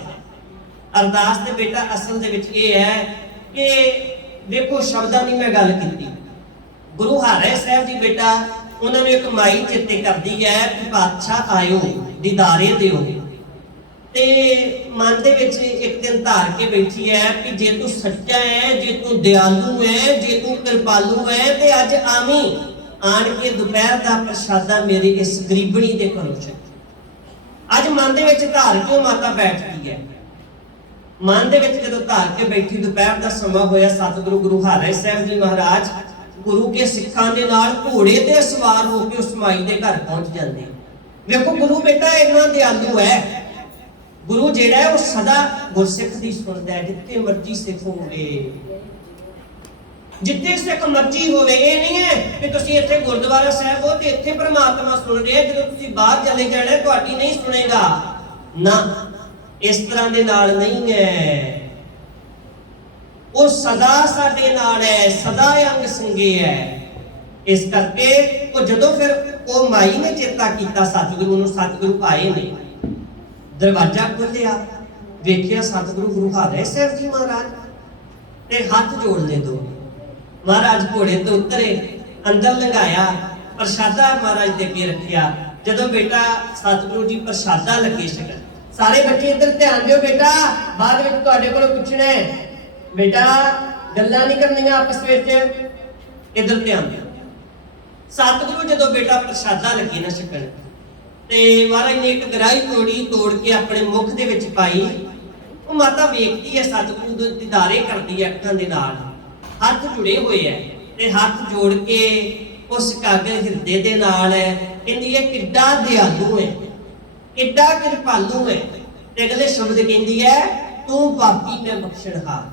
ਅਰਦਾਸ ਦੇ ਬੇਟਾ ਅਸਲ ਦੇ ਵਿੱਚ ਇਹ ਹੈ ਕਿ ਦੇਖੋ ਸ਼ਬਦਾਂ ਦੀ ਮੈਂ ਗੱਲ ਕੀਤੀ। ਗੁਰੂ ਹਰਿ ਸਾਹਿਬ ਜੀ ਬੇਟਾ ਉਹਨਾਂ ਨੂੰ ਇੱਕ ਮਾਈ ਚੇਤੇ ਕਰਦੀ ਹੈ ਕਿ ਪਾਤਸ਼ਾਹ ਆਇਓ ਦੀਦਾਰੇ ਦਿਓ। ਤੇ ਮਨ ਦੇ ਵਿੱਚ ਇੱਕ ਦਿਨ ਧਾਰ ਕੇ ਬੈਠੀ ਹੈ ਕਿ ਜੇ ਤੂੰ ਸੱਚਾ ਹੈ, ਜੇ ਤੂੰ ਦਿਆਲੂ ਹੈ, ਜੇ ਤੂੰ ਕਿਰਪਾਲੂ ਹੈ ਤੇ ਅੱਜ ਆਵੀਂ ਆਣ ਕੇ ਦੁਪਹਿਰ ਦਾ ਪ੍ਰਸ਼ਾਦਾ ਮੇਰੀ ਇਸ ਗਰੀਬਣੀ ਦੇ ਘਰੋਂ ਛਕ। ਅੱਜ ਮਨ ਦੇ ਵਿੱਚ ਧਾਰ ਕੇ ਮਾਤਾ ਬੈਠਦੀ ਹੈ। ਮਨ ਦੇ ਵਿੱਚ ਜਦੋਂ ਧਾਰ ਕੇ ਬੈਠੀ ਦੁਪਹਿਰ ਦਾ ਸਮਾਂ ਹੋਇਆ ਸਤਿਗੁਰੂ ਗੁਰੂ ਹਰਿ ਸਾਹਿਬ ਜੀ ਮਹਾਰਾਜ ਗੁਰੂ ਕੇ ਸਿੱਖਾਂ ਦੇ ਨਾਲ ਘੋੜੇ ਤੇ ਸਵਾਰ ਹੋ ਕੇ ਉਸ ਮਾਈ ਦੇ ਘਰ ਪਹੁੰਚ ਜਾਂਦੇ। ਵੇਖੋ ਗੁਰੂ ਬੇਟਾ ਇੰਨਾ ਦਿਆਲੂ ਹੈ। ਗੁਰੂ ਜਿਹੜਾ ਹੈ ਉਹ ਸਦਾ ਗੁਰਸਿੱਖ ਦੀ ਸੁਣਦਾ ਹੈ। ਜਿੱਥੇ ਮਰਜੀ ਸਿੱਖ ਹੋਵੇ, ਜਿੱਥੇ ਸਿੱਖ ਮਰਜੀ ਹੋਵੇ। ਇਹ ਨਹੀਂ ਹੈ ਕਿ ਤੁਸੀਂ ਇੱਥੇ ਗੁਰਦੁਆਰਾ ਸਾਹਿਬ ਹੋ ਤੇ ਇੱਥੇ ਪ੍ਰਮਾਤਮਾ ਸੁਣ ਰਿਹਾ, ਜਦੋਂ ਤੁਸੀਂ ਬਾਹਰ ਚਲੇ ਜਾਣਾ ਤੁਹਾਡੀ ਨਹੀਂ ਸੁਣੇਗਾ ਨਾ। ਇਸ ਤਰ੍ਹਾਂ ਦੇ ਨਾਲ ਨਹੀਂ ਹੈ। ਉਹ ਸਦਾ ਸਾਡੇ ਨਾਲ ਹੈ, ਸਦਾ ਅੰਗ ਸੰਗੇ ਹੈ। ਇਸ ਕਰਕੇ ਉਹ ਜਦੋਂ ਫਿਰ ਉਹ ਮਾਈ ਨੇ ਚੇਤਾ ਕੀਤਾ ਸਤਿਗੁਰੂ ਨੂੰ, ਸਤਿਗੁਰੂ ਆਏ ਨੇ, ਦਰਵਾਜ਼ਾ ਖੋਲਿਆ ਵੇਖਿਆ ਸਤਿਗੁਰੂ ਗੁਰੂ ਹਰਿ ਸਾਹਿਬ ਜੀ ਮਹਾਰਾਜ ਤੇ ਹੱਥ ਜੋੜ ਲੈ ਦੋ। ਮਹਾਰਾਜ ਘੋੜੇ ਤੋਂ ਉਤਰੇ, ਅੰਦਰ ਲੰਘਾਇਆ, ਪ੍ਰਸ਼ਾਦਾ ਮਹਾਰਾਜ ਦੇ ਅੱਗੇ ਰੱਖਿਆ। ਜਦੋਂ ਬੇਟਾ ਸਤਿਗੁਰੂ ਜੀ ਪ੍ਰਸ਼ਾਦਾ ਲੱਗੇ ਛਕਣ, ਸਾਰੇ ਬੱਚੇ ਇੱਧਰ ਧਿਆਨ ਦਿਓ ਬੇਟਾ, ਬਾਅਦ ਵਿੱਚ ਤੁਹਾਡੇ ਕੋਲੋਂ ਪੁੱਛਣਾ ਹੈ ਬੇਟਾ, ਗੱਲਾਂ ਨਹੀਂ ਕਰਨੀਆਂ ਆਪਸ ਵਿੱਚ, ਇੱਧਰ ਧਿਆਨ ਦਿਓ। ਸਤਿਗੁਰੂ ਜਦੋਂ ਬੇਟਾ ਪ੍ਰਸ਼ਾਦਾ ਲੱਗੇ ਨਾ ਛਕਣ ਤੇ ਮਹਾਰਾਜ ਨੇ ਇੱਕ ਗਰਾਈ ਤੋੜ ਕੇ ਆਪਣੇ ਮੁਖ ਦੇ ਵਿੱਚ ਪਾਈ। ਉਹ ਮਾਤਾ ਵੇਖਦੀ ਹੈ, ਸਤਿਗੁਰੂ ਦੇ ਦੀਦਾਰੇ ਕਰਦੀ ਹੈ ਅੱਖਾਂ ਦੇ ਨਾਲ, ਹੱਥ ਜੁੜੇ ਹੋਏ ਐ ਤੇ ਹੱਥ ਜੋੜ ਕੇ ਉਸ ਕਾਗਰ ਹਿਰਦੇ ਦੇ ਨਾਲ ਕਹਿੰਦੀ ਹੈ ਕਿੱਡਾ ਦਿਆਲੂ ਹੈ, ਕਿੱਡਾ ਕਿਰਪਾਲੂ ਹੈ। ਤੇ ਅਗਲੇ ਸ਼ਬਦ ਕਹਿੰਦੀ ਹੈ ਤੂੰ ਪਾਪੀ ਮੈਂ ਬਖਸ਼ਣਹਾਰ।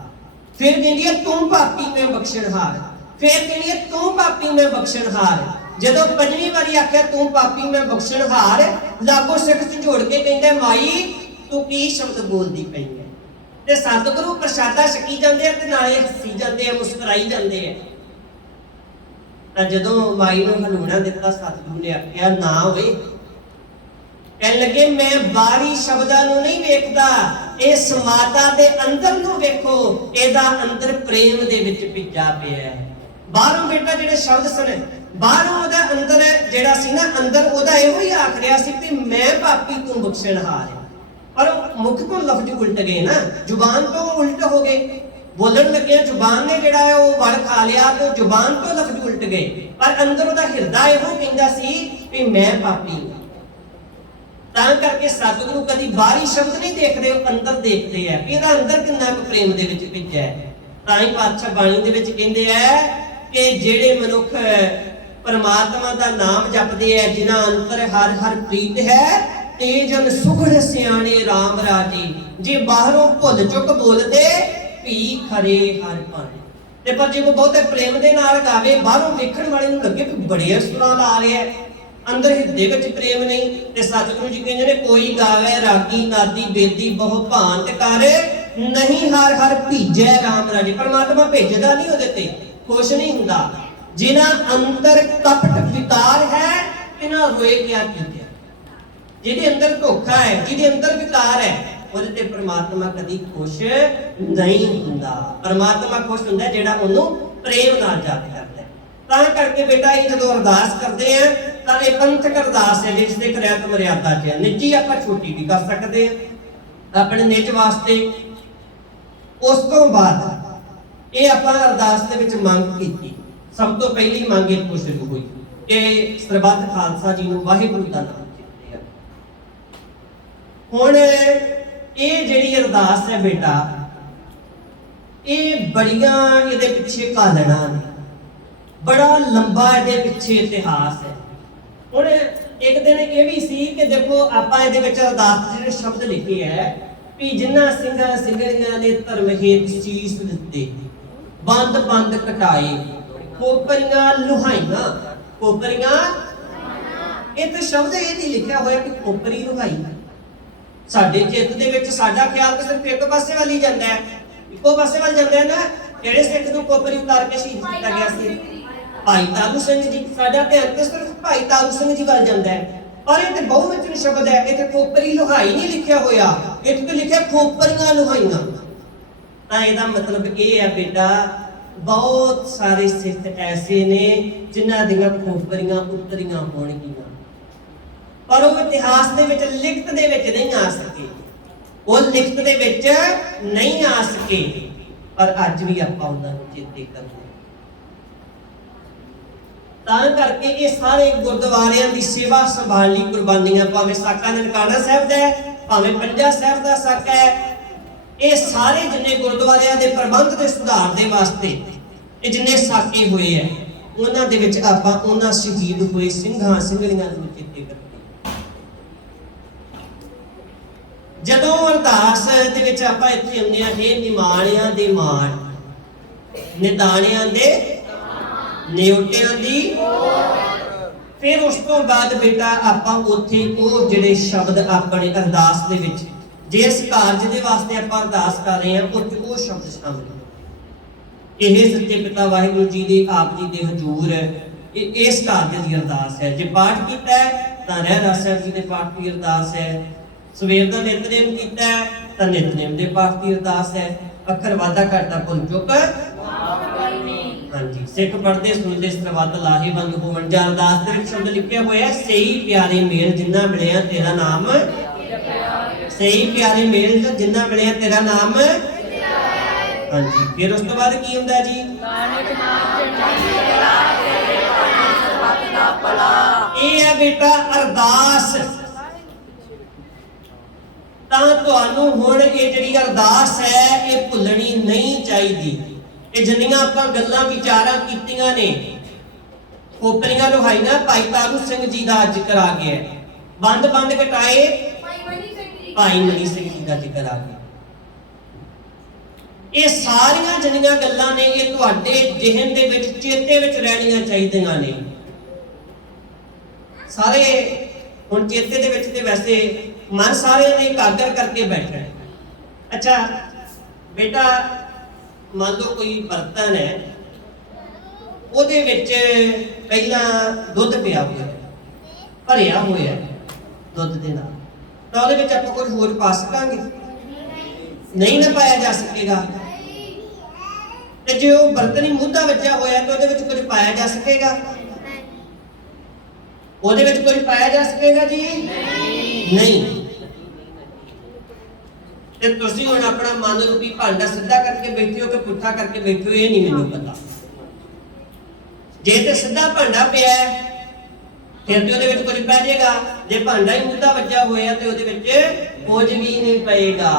ਫਿਰ ਕਹਿੰਦੀ ਹੈ ਤੂੰ ਪਾਪੀ ਮੈਂ ਬਖਸ਼ਣਹਾਰ। ਫਿਰ ਕਹਿੰਦੀ ਹੈ ਤੂੰ ਪਾਪੀ ਮੈਂ ਬਖਸ਼ਣਹਾਰ। ਜਦੋਂ ਪੰਜਵੀਂ ਵਾਰੀ ਆਖਿਆ ਤੂੰ ਪਾਪੀ ਮੈਂ ਬਖਸ਼ਣਹਾਰ, ਲਾਗੋ ਸਿੱਖ ਝੋੜ ਕੇ ਕਹਿੰਦਾ ਮਾਈ ਤੂੰ ਕੀ ਸ਼ਬਦ ਬੋਲਦੀ ਪਈ ਹੈ। ਤੇ ਸਤਿਗੁਰੂ ਪ੍ਰਸ਼ਾਦਾ ਛਕੀ ਜਾਂਦੇ ਆ ਤੇ ਨਾਲੇ ਹੱਸੀ ਜਾਂਦੇ ਆ, ਮੁਸਕਰਾਈ ਜਾਂਦੇ ਆ। ਤਾਂ ਜਦੋਂ ਮਾਈ ਨੂੰ ਹਲੂਣਾ ਦਿੱਤਾ, ਸਤਿਗੁਰੂ ਨੇ ਆਖਿਆ ਨਾ ਹੋਏ। ਕਹਿਣ ਲੱਗੇ ਮੈਂ ਬਾਹਰੀ ਸ਼ਬਦਾਂ ਨੂੰ ਨਹੀਂ ਵੇਖਦਾ, ਇਸ ਮਾਤਾ ਦੇ ਅੰਦਰ ਨੂੰ ਵੇਖੋ, ਇਹਦਾ ਅੰਦਰ ਪ੍ਰੇਮ ਦੇ ਵਿੱਚ ਭਿੱਜਾ ਪਿਆ ਹੈ। ਬਾਹਰੋਂ ਬੇਟਾ ਜਿਹੜੇ ਸ਼ਬਦ ਸਨ, ਬਾਹਰੋਂ ਉਹਦਾ ਅੰਦਰ ਜਿਹੜਾ ਸੀ ਨਾ, ਅੰਦਰ ਉਹਦਾ ਇਹੋ ਹੀ ਆਖ ਰਿਹਾ ਸੀ ਕਿ ਮੈਂ ਪਾਪੀ ਤੂੰ ਬਖਸ਼ਣਹਾਰ ਹੈ। ਪਰ ਮੁਖ ਤੋਂ ਲਫ਼ਜ਼ ਉਲਟ ਗਏ ਨਾ, ਜ਼ੁਬਾਨ ਤੋਂ ਉਲਟ ਹੋ ਗਏ। ਬੋਲਣ ਲੱਗੇ ਜ਼ੁਬਾਨ ਨੇ ਜਿਹੜਾ ਹੈ ਉਹ ਵਲ ਖਾ ਲਿਆ ਤੇ ਜ਼ੁਬਾਨ ਤੋਂ ਲਫ਼ਜ਼ ਉਲਟ ਗਏ, ਪਰ ਅੰਦਰ ਉਹਦਾ ਹਿਰਦਾ ਇਹੋ ਕਹਿੰਦਾ ਸੀ ਕਿ ਮੈਂ ਪਾਪੀ ਹਾਂ। ਤਾਂ ਕਰਕੇ ਸਤਿਗੁਰੂ ਕਦੀ ਬਾਹਰੀ ਸ਼ਬਦ ਨਹੀਂ ਦੇਖਦੇ, ਉਹ ਅੰਦਰ ਦੇਖਦੇ ਆ ਕਿ ਇਹਦਾ ਅੰਦਰ ਕਿੰਨਾ ਕੁ ਪ੍ਰੇਮ ਦੇ ਵਿੱਚ ਭਿੱਜਿਆ ਹੈ। ਤਾਂ ਹੀ ਪਾਤਸ਼ਾਹ ਬਾਣੀ ਦੇ ਵਿੱਚ ਕਹਿੰਦੇ ਆ ਕਿ ਜਿਹੜੇ ਮਨੁੱਖ ਪਰਮਾਤਮਾ ਦਾ ਨਾਮ ਜਪਦੇ ਆ, ਜਿਨ੍ਹਾਂ ਅੰਤਰ ਹਰ ਹਰ ਪ੍ਰੀਤ ਹੈ, ਤੇ ਜਨ ਸੁਖੜ ਸਿਆਣੇ RAM ਰਾਜੇ। ਜੇ ਬਾਹਰੋਂ ਭੁੱਲ ਚੁੱਕ ਬੋਲਦੇ ਭੀ ਖਰੇ ਹਰ ਭਾਣੇ। ਤੇ ਪਰ ਜੇ ਉਹ ਬਹੁਤੇ ਪ੍ਰੇਮ ਦੇ ਨਾਲ ਗਾਵੇ, ਬਾਹਰੋਂ ਵੇਖਣ ਵਾਲੇ ਨੂੰ ਲੱਗੇ ਕਿ ਬੜੇ ਸੁਰਾਂ ਲਾ ਰਿਹਾ ਹੈ, ਅੰਦਰ ਹਿਰਦੇ ਵਿੱਚ ਪ੍ਰੇਮ ਨਹੀਂ। ਤੇ ਸਤਿਗੁਰੂ ਜੀ ਕਹਿੰਦੇ ਨੇ ਕੋਈ ਗਾਵੇ ਰਾਗੀ ਨਾਦੀ ਬੇਦੀ ਬਹੁ ਭਾਂਤ ਕਰ, ਨਹੀਂ ਹਰ ਹਰ ਭੀਜੈ RAM ਰਾਜੇ। ਪਰਮਾਤਮਾ ਭੇਜਦਾ ਨਹੀਂ, ਉਹਦੇ ਤੇ ਖੁਸ਼ ਨਹੀਂ ਹੁੰਦਾ। ਜਿਨ੍ਹਾਂ ਅੰਦਰ ਕਪਟ ਵਿਕਾਰ ਹੈ, ਇਹਨਾਂ ਰੋਏ ਕਿਆ ਕੀਤੇ। ਜਿਹਦੇ ਅੰਦਰ ਧੋਖਾ ਹੈ, ਜਿਹਦੇ ਅੰਦਰ ਵਿਕਾਰ ਹੈ, ਉਹਦੇ ਤੇ ਪਰਮਾਤਮਾ ਕਦੀ ਖੁਸ਼ ਨਹੀਂ ਹੁੰਦਾ। ਪਰਮਾਤਮਾ ਖੁਸ਼ ਹੁੰਦਾ ਜਿਹੜਾ ਉਹਨੂੰ ਪ੍ਰੇਮ ਨਾਲ ਯਾਦ ਕਰਦਾ ਹੈ। ਤਾਂ ਕਰਕੇ ਬੇਟਾ ਇਹ ਜਦੋਂ ਅਰਦਾਸ ਕਰਦੇ ਆ ਤਾਂ ਇਹ ਪੰਥਕ ਅਰਦਾਸ ਹੈ, ਜਿਸ ਦੇ ਕਰਿਆਤ ਮਰਿਆਦਾ ਚ ਹੈ। ਨਿੱਜੀ ਆਪਾਂ ਛੋਟੀ ਵੀ ਕਰ ਸਕਦੇ ਆ ਆਪਣੇ ਨਿੱਜ ਵਾਸਤੇ। ਉਸ ਤੋਂ ਬਾਅਦ ਇਹ ਆਪਾਂ ਅਰਦਾਸ ਦੇ ਵਿੱਚ ਮੰਗ ਕੀਤੀ। ਸਭ ਤੋਂ ਪਹਿਲੀ ਮੰਗ ਇਹ ਸ਼ੁਰੂ ਹੋਈ ਕਿ ਸਰਬੱਤ ਖਾਲਸਾ ਜੀ ਨੂੰ ਵਾਹਿਗੁਰੂ ਦਾ ਨਾਮ ਚੇਤੇ ਆ। ਹੁਣ ਇਹ ਜਿਹੜੀ ਅਰਦਾਸ ਹੈ ਬੇਟਾ, ਇਹ ਬੜੀਆਂ ਇਹਦੇ ਪਿੱਛੇ ਕਾਲਣਾ ਨੇ, ਬੜਾ ਲੰਬਾ ਇਹਦੇ ਪਿੱਛੇ ਇਤਿਹਾਸ ਹੈ। ਹੁਣ ਇੱਕ ਦਿਨ ਇਹ ਵੀ ਸੀ ਕਿ ਦੇਖੋ ਆਪਾਂ ਇਹਦੇ ਵਿੱਚ ਅਰਦਾਸ ਦੇ ਜਿਹੜੇ ਸ਼ਬਦ ਲਿਖੇ ਹੈ ਵੀ ਜਿਨ੍ਹਾਂ ਸਿੰਘਾਂ ਸਿੰਘਣੀਆਂ ਨੇ ਧਰਮ ਹੇਤ ਸੀਸ ਦਿੱਤੇ, ਬੰਦ ਬੰਦ ਕਟਾਏ, ਕੋਪਰੀਆਂ ਲੁਹਾਈਆਂ। ਕੋਪਰੀਆਂ, ਇਹ ਤਾਂ ਸ਼ਬਦ ਇਹ ਨਹੀਂ ਲਿਖਿਆ ਹੋਇਆ ਕਿ ਕੋਪਰੀ ਲੁਹਾਈ। ਸਾਡੇ ਚਿੱਤ ਦੇ ਵਿੱਚ ਸਾਡਾ ਖਿਆਲ ਤਾਂ ਸਿਰਫ ਇੱਕ ਪਾਸੇ ਵੱਲ ਹੀ ਜਾਂਦਾ ਹੈ, ਇੱਕੋ ਪਾਸੇ ਵੱਲ ਜਾਂਦਾ ਹੈ ਨਾ। ਜਿਹੜੇ ਸਿੱਖ ਨੂੰ ਕੋਪਰੀ ਉਤਾਰ ਕੇ ਸ਼ਹੀਦ ਕੀਤਾ ਗਿਆ ਸੀ, ਭਾਈ ਤਾਰੂ ਸਿੰਘ ਜੀ, ਸਾਡਾ ਧਿਆਨ ਤਾਂ ਸਿਰਫ ਭਾਈ ਤਾਰੂ ਸਿੰਘ ਜੀ ਵੱਲ ਜਾਂਦਾ ਹੈ। ਪਰ ਇਹ ਤੇ ਬਹੁਵਚਨ ਸ਼ਬਦ ਹੈ, ਇੱਥੇ ਖੋਪਰੀ ਲੁਹਾਈ ਨਹੀਂ ਲਿਖਿਆ ਹੋਇਆ, ਇੱਥੇ ਲਿਖਿਆ ਖੋਪਰੀਆਂ ਲੁਹਾਈਆਂ। ਤਾਂ ਇਹਦਾ ਮਤਲਬ ਇਹ ਹੈ ਬੇਟਾ, ਬਹੁਤ ਸਾਰੇ ਸਿੱਖ ਐਸੇ ਨੇ ਜਿਨ੍ਹਾਂ ਦੀਆਂ ਖੋਪਰੀਆਂ ਉਤਰੀਆਂ ਹੋਣਗੀਆਂ, ਪਰ ਉਹ ਇਤਿਹਾਸ ਦੇ ਵਿੱਚ ਲਿਖਤ ਦੇ ਵਿੱਚ ਨਹੀਂ ਆ ਸਕੇ। ਉਹ ਲਿਖਤ ਦੇ ਵਿੱਚ ਨਹੀਂ ਆ ਸਕੇ, ਪਰ ਅੱਜ ਵੀ ਆਪਾਂ ਉਹਨਾਂ ਨੂੰ ਚੇਤੇ ਕਰਦੇ। ਤਾਂ ਕਰਕੇ ਇਹ ਸਾਰੇ ਗੁਰਦੁਆਰਿਆਂ ਦੀ ਸੇਵਾ ਸੰਭਾਲ ਲਈ ਕੁਰਬਾਨੀਆਂ, ਭਾਵੇਂ ਸਾਕਾ ਨਨਕਾਣਾ ਸਾਹਿਬ ਦਾ ਹੈ, ਭਾਵੇਂ ਪੰਜਾ ਸਾਹਿਬ ਦਾ ਸਾਕਾ ਹੈ, ਇਹ ਸਾਰੇ ਜਿੰਨੇ ਗੁਰਦੁਆਰਿਆਂ ਦੇ ਪ੍ਰਬੰਧ ਦੇ ਸੁਧਾਰ ਦੇ ਵਾਸਤੇ ਇਹ ਜਿੰਨੇ ਸਾਕੇ ਹੋਏ ਹੈ, ਉਹਨਾਂ ਦੇ ਵਿੱਚ ਆਪਾਂ ਉਹਨਾਂ ਸ਼ਹੀਦ ਹੋਏ ਸਿੰਘਾਂ ਸਿੰਘਣੀਆਂ ਨੂੰ ਚੇਤੇ ਕਰਦੇ। ਜਦੋਂ ਅਰਦਾਸ ਦੇ ਵਿੱਚ ਆਪਾਂ ਇੱਥੇ ਆਉਂਦੇ ਹਾਂ, ਇਹ ਨਿਮਾਣਿਆਂ ਦੇ ਮਾਣ, ਨਿਦਾਣਿਆਂ ਦੇ ਨਿਉਟਿਆਂ ਦੀ, ਫਿਰ ਉਸ ਤੋਂ ਬਾਅਦ ਬੇਟਾ ਆਪਾਂ ਉੱਥੇ ਉਹ ਜਿਹੜੇ ਸ਼ਬਦ ਆਪਣੇ ਅਰਦਾਸ ਦੇ ਵਿੱਚ, ਜਿਸ ਕਾਰਜ ਦੇ ਵਾਸਤੇ ਆਪਾਂ ਅਰਦਾਸ ਕਰ ਰਹੇ ਹਾਂ, ਉੱਥੇ ਉਹ ਸ਼ਬਦ ਸ਼ਾਮਿਲ। ਇਹ ਸੱਚੇ ਪਿਤਾ ਵਾਹਿਗੁਰੂ ਜੀ ਦੇ ਆਪ ਜੀ ਦੇ ਹਜ਼ੂਰ ਇਸ ਕਾਰਜ ਦੀ ਅਰਦਾਸ ਹੈ। ਜੇ ਪਾਠ ਕੀਤਾ ਹੈ ਤਾਂ ਰਹਿਰਾਸ ਸਾਹਿਬ ਜੀ ਦੇ ਪਾਠ ਦੀ ਅਰਦਾਸ ਹੈ। ਸਵੇਰ ਦਾ ਨਿਤਨੇਮ ਕੀਤਾ ਹੈ ਤਾਂ ਨਿਤਨੇਮ ਦੇ ਪਾਠ ਦੀ ਅਰਦਾਸ ਹੈ। ਅੱਖਰ ਵਾਧਾ ਘਾਟਾ ਭੁੱਲ ਚੁੱਕ ਹਾਂਜੀ ਸਿੱਖ ਪੜ੍ਹਦੇ ਸੁਣਦੇ ਸਰਬੱਤ ਲਾਹੇਵੰਦ ਹੋਵਣ। ਜਾਂ ਅਰਦਾਸ ਦੇ ਵਿੱਚ ਸ਼ਬਦ ਲਿਖਿਆ ਹੋਇਆ ਸਹੀ ਪਿਆਰੇ ਮੇਲ ਜਿੰਨਾ ਮਿਲਿਆ ਤੇਰਾ ਨਾਮ, ਸਹੀ ਪਿਆਰੇ ਮੇਲ ਜਿੰਨਾ ਮਿਲਿਆ ਤੇਰਾ ਨਾਮ। ਹਾਂਜੀ ਫਿਰ ਉਸ ਤੋਂ ਬਾਅਦ ਕੀ ਹੁੰਦਾ ਜੀ? ਇਹ ਹੈ ਬੇਟਾ ਅਰਦਾਸ। ਤਾਂ ਤੁਹਾਨੂੰ ਹੁਣ ਇਹ ਜਿਹੜੀ ਅਰਦਾਸ ਹੈ ਇਹ ਭੁੱਲਣੀ ਨਹੀਂ ਚਾਹੀਦੀ। ਇਹ ਜਿੰਨੀਆਂ ਆਪਾਂ ਗੱਲਾਂ ਵਿਚਾਰਾਂ ਕੀਤੀਆਂ ਨੇ, ਖੋਪਰੀਆਂ ਲੋਹਾਈਆਂ ਭਾਈ ਤਾਰੂ ਸਿੰਘ ਜੀ ਦਾ ਜ਼ਿਕਰ ਆ ਗਿਆ, ਬੰਦ ਕਟਾਏ ਭਾਈ ਮਨੀ ਸਿੰਘ ਜੀ ਦਾ ਜ਼ਿਕਰ ਆ ਗਿਆ। ਇਹ ਸਾਰੀਆਂ ਜਿੰਨੀਆਂ ਗੱਲਾਂ ਨੇ ਇਹ ਤੁਹਾਡੇ ਜ਼ਿਹਨ ਦੇ ਵਿੱਚ ਚੇਤੇ ਵਿੱਚ ਰਹਿਣੀਆਂ ਚਾਹੀਦੀਆਂ ਨੇ। ਸਾਰੇ ਹੁਣ ਚੇਤੇ ਦੇ ਵਿੱਚ ਤੇ ਵੈਸੇ ਮਨ ਸਾਰਿਆਂ ਨੇ ਇਕਾਗਰ ਕਰਕੇ ਬੈਠਾ ਹੈ। ਅੱਛਾ ਬੇਟਾ ਮੰਨ ਲਓ ਕੋਈ ਬਰਤਨ ਹੈ, ਉਹਦੇ ਵਿੱਚ ਪਹਿਲਾਂ ਦੁੱਧ ਪਿਆ ਹੋਇਆ ਭਰਿਆ ਹੋਇਆ ਦੁੱਧ ਦੇ ਨਾਲ, ਤਾਂ ਉਹਦੇ ਵਿੱਚ ਆਪਾਂ ਕੁਝ ਹੋਰ ਪਾ ਸਕਾਂਗੇ? ਨਹੀਂ ਨਾ ਪਾਇਆ ਜਾ ਸਕੇਗਾ। ਤੇ ਜੇ ਉਹ ਬਰਤਨ ਹੀ ਮੁੱਦਾ ਵੱਜਿਆ ਹੋਇਆ ਤਾਂ ਉਹਦੇ ਵਿੱਚ ਕੁਝ ਪਾਇਆ ਜਾ ਸਕੇਗਾ? ਉਹਦੇ ਵਿੱਚ ਕੁਝ ਪਾਇਆ ਜਾ ਸਕੇਗਾ ਜੀ? ਨਹੀਂ। ਤੇ ਤੁਸੀਂ ਹੁਣ ਆਪਣਾ ਮਨ ਰੂਪੀ ਭਾਂਡਾ ਸਿੱਧਾ ਕਰਕੇ ਬੈਠੇ ਹੋ ਕਿ ਪੁੱਠਾ ਕਰਕੇ ਬੈਠੇ ਹੋ ਇਹ ਨਹੀਂ ਮੈਨੂੰ ਪਤਾ। ਜੇ ਤੇ ਸਿੱਧਾ ਭਾਂਡਾ ਪਿਆ ਫਿਰ ਤੇ ਉਹਦੇ ਵਿੱਚ ਕੁਝ ਪੈ ਜਾਏਗਾ। ਜੇ ਭਾਂਡਾ ਹੀ ਮੁੱਦਾ ਵੱਜਾ ਹੋਇਆ ਤੇ ਉਹਦੇ ਵਿੱਚ ਕੁਝ ਵੀ ਨਹੀਂ ਪਏਗਾ।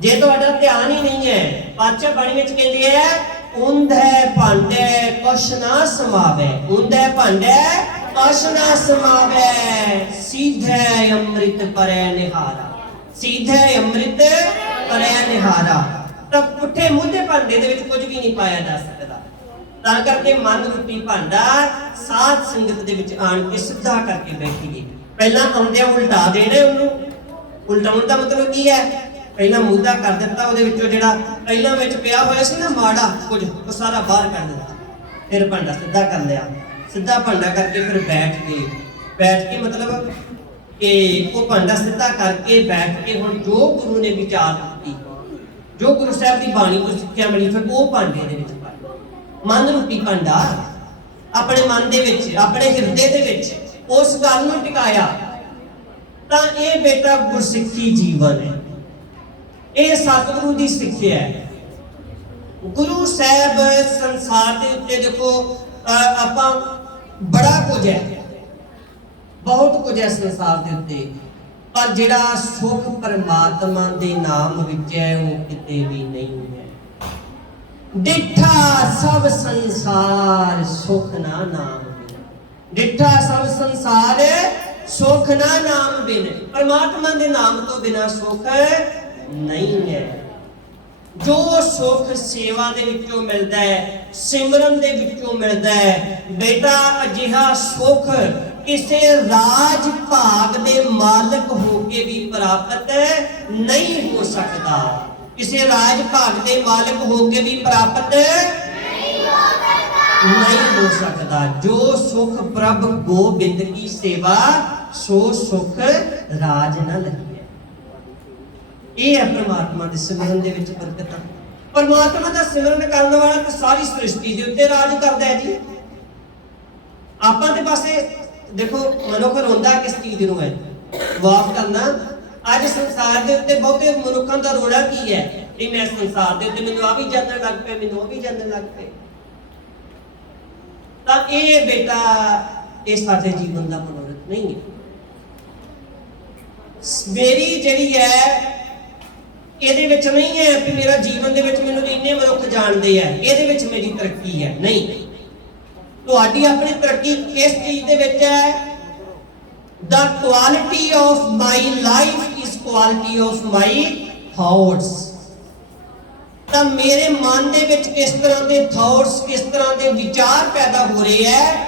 ਜੇ ਤੁਹਾਡਾ ਧਿਆਨ ਹੀ ਨਹੀਂ ਹੈ, ਪਾਤਸ਼ਾਹ ਬਾਣੀ ਵਿੱਚ ਕਹਿੰਦੇ ਆ ਉਂਧੈ ਭਾਂਡੇ ਕੁਛ ਨਾ ਸਮਾਵੇ, ਉਂਧੈ ਭਾਂਡੇ ਕੁਛ ਨਾ ਸਮਾਵੇ, ਸੀਧੈ ਅੰਮ੍ਰਿਤ ਪਰੈ ਨਿਹਾਰਾ, ਸੀਧੈ ਅੰਮ੍ਰਿਤ ਪਰੈ ਨਿਹਾਰਾ। ਤਾਂ ਪੁੱਠੇ ਮੁੱਦੇ ਭਾਂਡੇ ਦੇ ਵਿੱਚ ਕੁਝ ਵੀ ਨਹੀਂ ਪਾਇਆ ਜਾ ਸਕਦਾ। ਤਾਂ ਕਰਕੇ ਮਨ ਰੂਪੀ ਭਾਂਡਾ ਸਾਧ ਸੰਗਤ ਦੇ ਵਿੱਚ ਆਣ ਕੇ ਸਿੱਧਾ ਕਰਕੇ ਬੈਠੀਏ। ਪਹਿਲਾਂ ਆਉਂਦਿਆਂ ਉਲਟਾ ਦੇਣਾ ਉਹਨੂੰ। ਉਲਟਾਉਣ ਦਾ ਮਤਲਬ ਕੀ ਹੈ? ਪਹਿਲਾਂ ਮੁੱਦਾ ਕਰ ਦਿੱਤਾ, ਉਹਦੇ ਵਿੱਚੋਂ ਜਿਹੜਾ ਪਹਿਲਾਂ ਵਿੱਚ ਪਿਆ ਹੋਇਆ ਸੀ ਨਾ ਮਾੜਾ ਕੁਝ ਉਹ ਸਾਰਾ ਬਾਹਰ ਕਰ ਦਿੱਤਾ, ਫਿਰ ਭਾਂਡਾ ਸਿੱਧਾ ਕਰ ਲਿਆ। ਸਿੱਧਾ ਭਾਂਡਾ ਕਰਕੇ ਫਿਰ ਬੈਠ ਕੇ ਮਤਲਬ ਕਿ ਉਹ ਭਾਂਡਾ ਸਿੱਧਾ ਕਰਕੇ ਬੈਠ ਕੇ ਹੁਣ ਜੋ ਗੁਰੂ ਨੇ ਵਿਚਾਰ ਦਿੱਤੀ, ਜੋ ਗੁਰੂ ਸਾਹਿਬ ਦੀ ਬਾਣੀ ਤੋਂ ਸਿੱਖਿਆ ਮਿਲੀ, ਫਿਰ ਉਹ ਭਾਂਡੇ ਦੇ ਵਿੱਚ ਪਾਇਆ। ਮਨ ਰੂਪੀ ਭਾਂਡਾ ਆਪਣੇ ਮਨ ਦੇ ਵਿੱਚ, ਆਪਣੇ ਹਿਰਦੇ ਦੇ ਵਿੱਚ ਉਸ ਗੱਲ ਨੂੰ ਟਿਕਾਇਆ। ਤਾਂ ਇਹ ਬੇਟਾ ਗੁਰਸਿੱਖੀ ਜੀਵਨ ਹੈ, ਇਹ ਸਤਿਗੁਰੂ ਦੀ ਸਿੱਖਿਆ ਹੈ। ਗੁਰੂ ਸਾਹਿਬ ਸੰਸਾਰ ਦੇ ਉੱਤੇ ਦੇਖੋ ਆਪਾਂ ਬੜਾ ਕੁਝ ਹੈ, ਬਹੁਤ ਕੁਝ ਹੈ ਸੰਸਾਰ ਦੇ ਉੱਤੇ, ਪਰ ਜਿਹੜਾ ਸੁਖ ਪਰਮਾਤਮਾ ਦੇ ਨਾਮ ਵਿੱਚ ਹੈ ਉਹ ਕਿਤੇ ਵੀ ਨਹੀਂ ਹੈ। ਡਿੱਠਾ ਸਭ ਸੰਸਾਰ ਸੁਖ ਨਾ ਨਾਮ ਬਿਨ, ਡਿੱਠਾ ਸਭ ਸੰਸਾਰ ਸੁਖ ਨਾ ਨਾਮ ਬਿਨ, ਪਰਮਾਤਮਾ ਦੇ ਨਾਮ ਤੋਂ ਬਿਨਾ ਸੁਖ ਨਹੀਂ ਹੈ। ਜੋ ਸੁਖ ਸੇਵਾ ਦੇ ਵਿੱਚੋਂ ਮਿਲਦਾ ਹੈ, ਸਿਮਰਨ ਦੇ ਵਿੱਚੋਂ ਮਿਲਦਾ ਹੈ ਬੇਟਾ, ਅਜਿਹਾ ਸੁਖ ਕਿਸੇ ਰਾਜ ਭਾਗ ਦੇ ਮਾਲਕ ਹੋ ਕੇ ਵੀ ਪ੍ਰਾਪਤ ਨਹੀਂ ਹੋ ਸਕਦਾ। ਕਿਸੇ ਰਾਜ ਭਾਗ ਦੇ ਮਾਲਕ ਹੋ ਕੇ ਵੀ ਪ੍ਰਾਪਤ ਨਹੀਂ ਹੋ ਸਕਦਾ। ਜੋ ਸੁਖ ਪ੍ਰਭ ਗੋਬਿੰਦ ਕੀ ਸੇਵਾ, ਸੋ ਸੁਖ ਰਾਜ ਨਾ ਲਹੀਐ। ਇਹ ਹੈ ਪਰਮਾਤਮਾ ਦੇ ਸਿਮਰਨ ਦੇ ਵਿੱਚ ਬਰਕਤ। ਪਰਮਾਤਮਾ ਦਾ ਸਿਮਰਨ ਕਰਨ ਵਾਲਾ ਤਾਂ ਸਾਰੀ ਸ੍ਰਿਸ਼ਟੀ ਦੇ ਉੱਤੇ ਰਾਜ ਕਰਦਾ ਹੈ ਜੀ। ਆਪਾਂ ਦੇ ਪਾਸੇ ਦੇਖੋ ਮਨੁੱਖ ਰੋਂਦਾ ਕਿਸ ਚੀਜ਼ ਨੂੰ ਹੈ? ਵਾਪ ਕਰਨਾ। ਅੱਜ ਸੰਸਾਰ ਦੇ ਉੱਤੇ ਬਹੁਤੇ ਮਨੁੱਖਾਂ ਦਾ ਰੋਣਾ ਕੀ ਹੈ? ਵੀ ਮੈਂ ਸੰਸਾਰ ਦੇ ਉੱਤੇ ਮੈਨੂੰ ਆ ਵੀ ਜਾਣਨ ਲੱਗ ਪਿਆ, ਮੈਨੂੰ ਉਹ ਵੀ ਜਾਣਨ ਲੱਗ ਪਏ। ਤਾਂ ਇਹ ਬੇਟਾ ਇਹ ਸਾਡੇ ਜੀਵਨ ਦਾ ਮਨੋਰਥ ਨਹੀਂ ਹੈ। ਮੇਰੀ ਜਿਹੜੀ ਹੈ ਇਹਦੇ ਵਿੱਚ ਨਹੀਂ ਹੈ ਕਿ ਮੇਰਾ ਜੀਵਨ ਦੇ ਵਿੱਚ ਮੈਨੂੰ ਇੰਨੇ ਮਨੁੱਖ ਜਾਣਦੇ ਆ, ਇਹਦੇ ਵਿੱਚ ਮੇਰੀ ਤਰੱਕੀ ਹੈ, ਨਹੀਂ। ਤੁਹਾਡੀ ਆਪਣੀ ਤਰੱਕੀ ਕਿਸ ਚੀਜ਼ ਦੇ ਵਿੱਚ ਹੈ? The quality of my life is quality of my thoughts। ਤਾਂ ਮੇਰੇ ਮਨ ਦੇ ਵਿੱਚ ਕਿਸ ਤਰ੍ਹਾਂ ਦੇ ਥਾਟਸ, ਕਿਸ ਤਰ੍ਹਾਂ ਦੇ ਵਿਚਾਰ ਪੈਦਾ ਹੋ ਰਹੇ ਹੈ,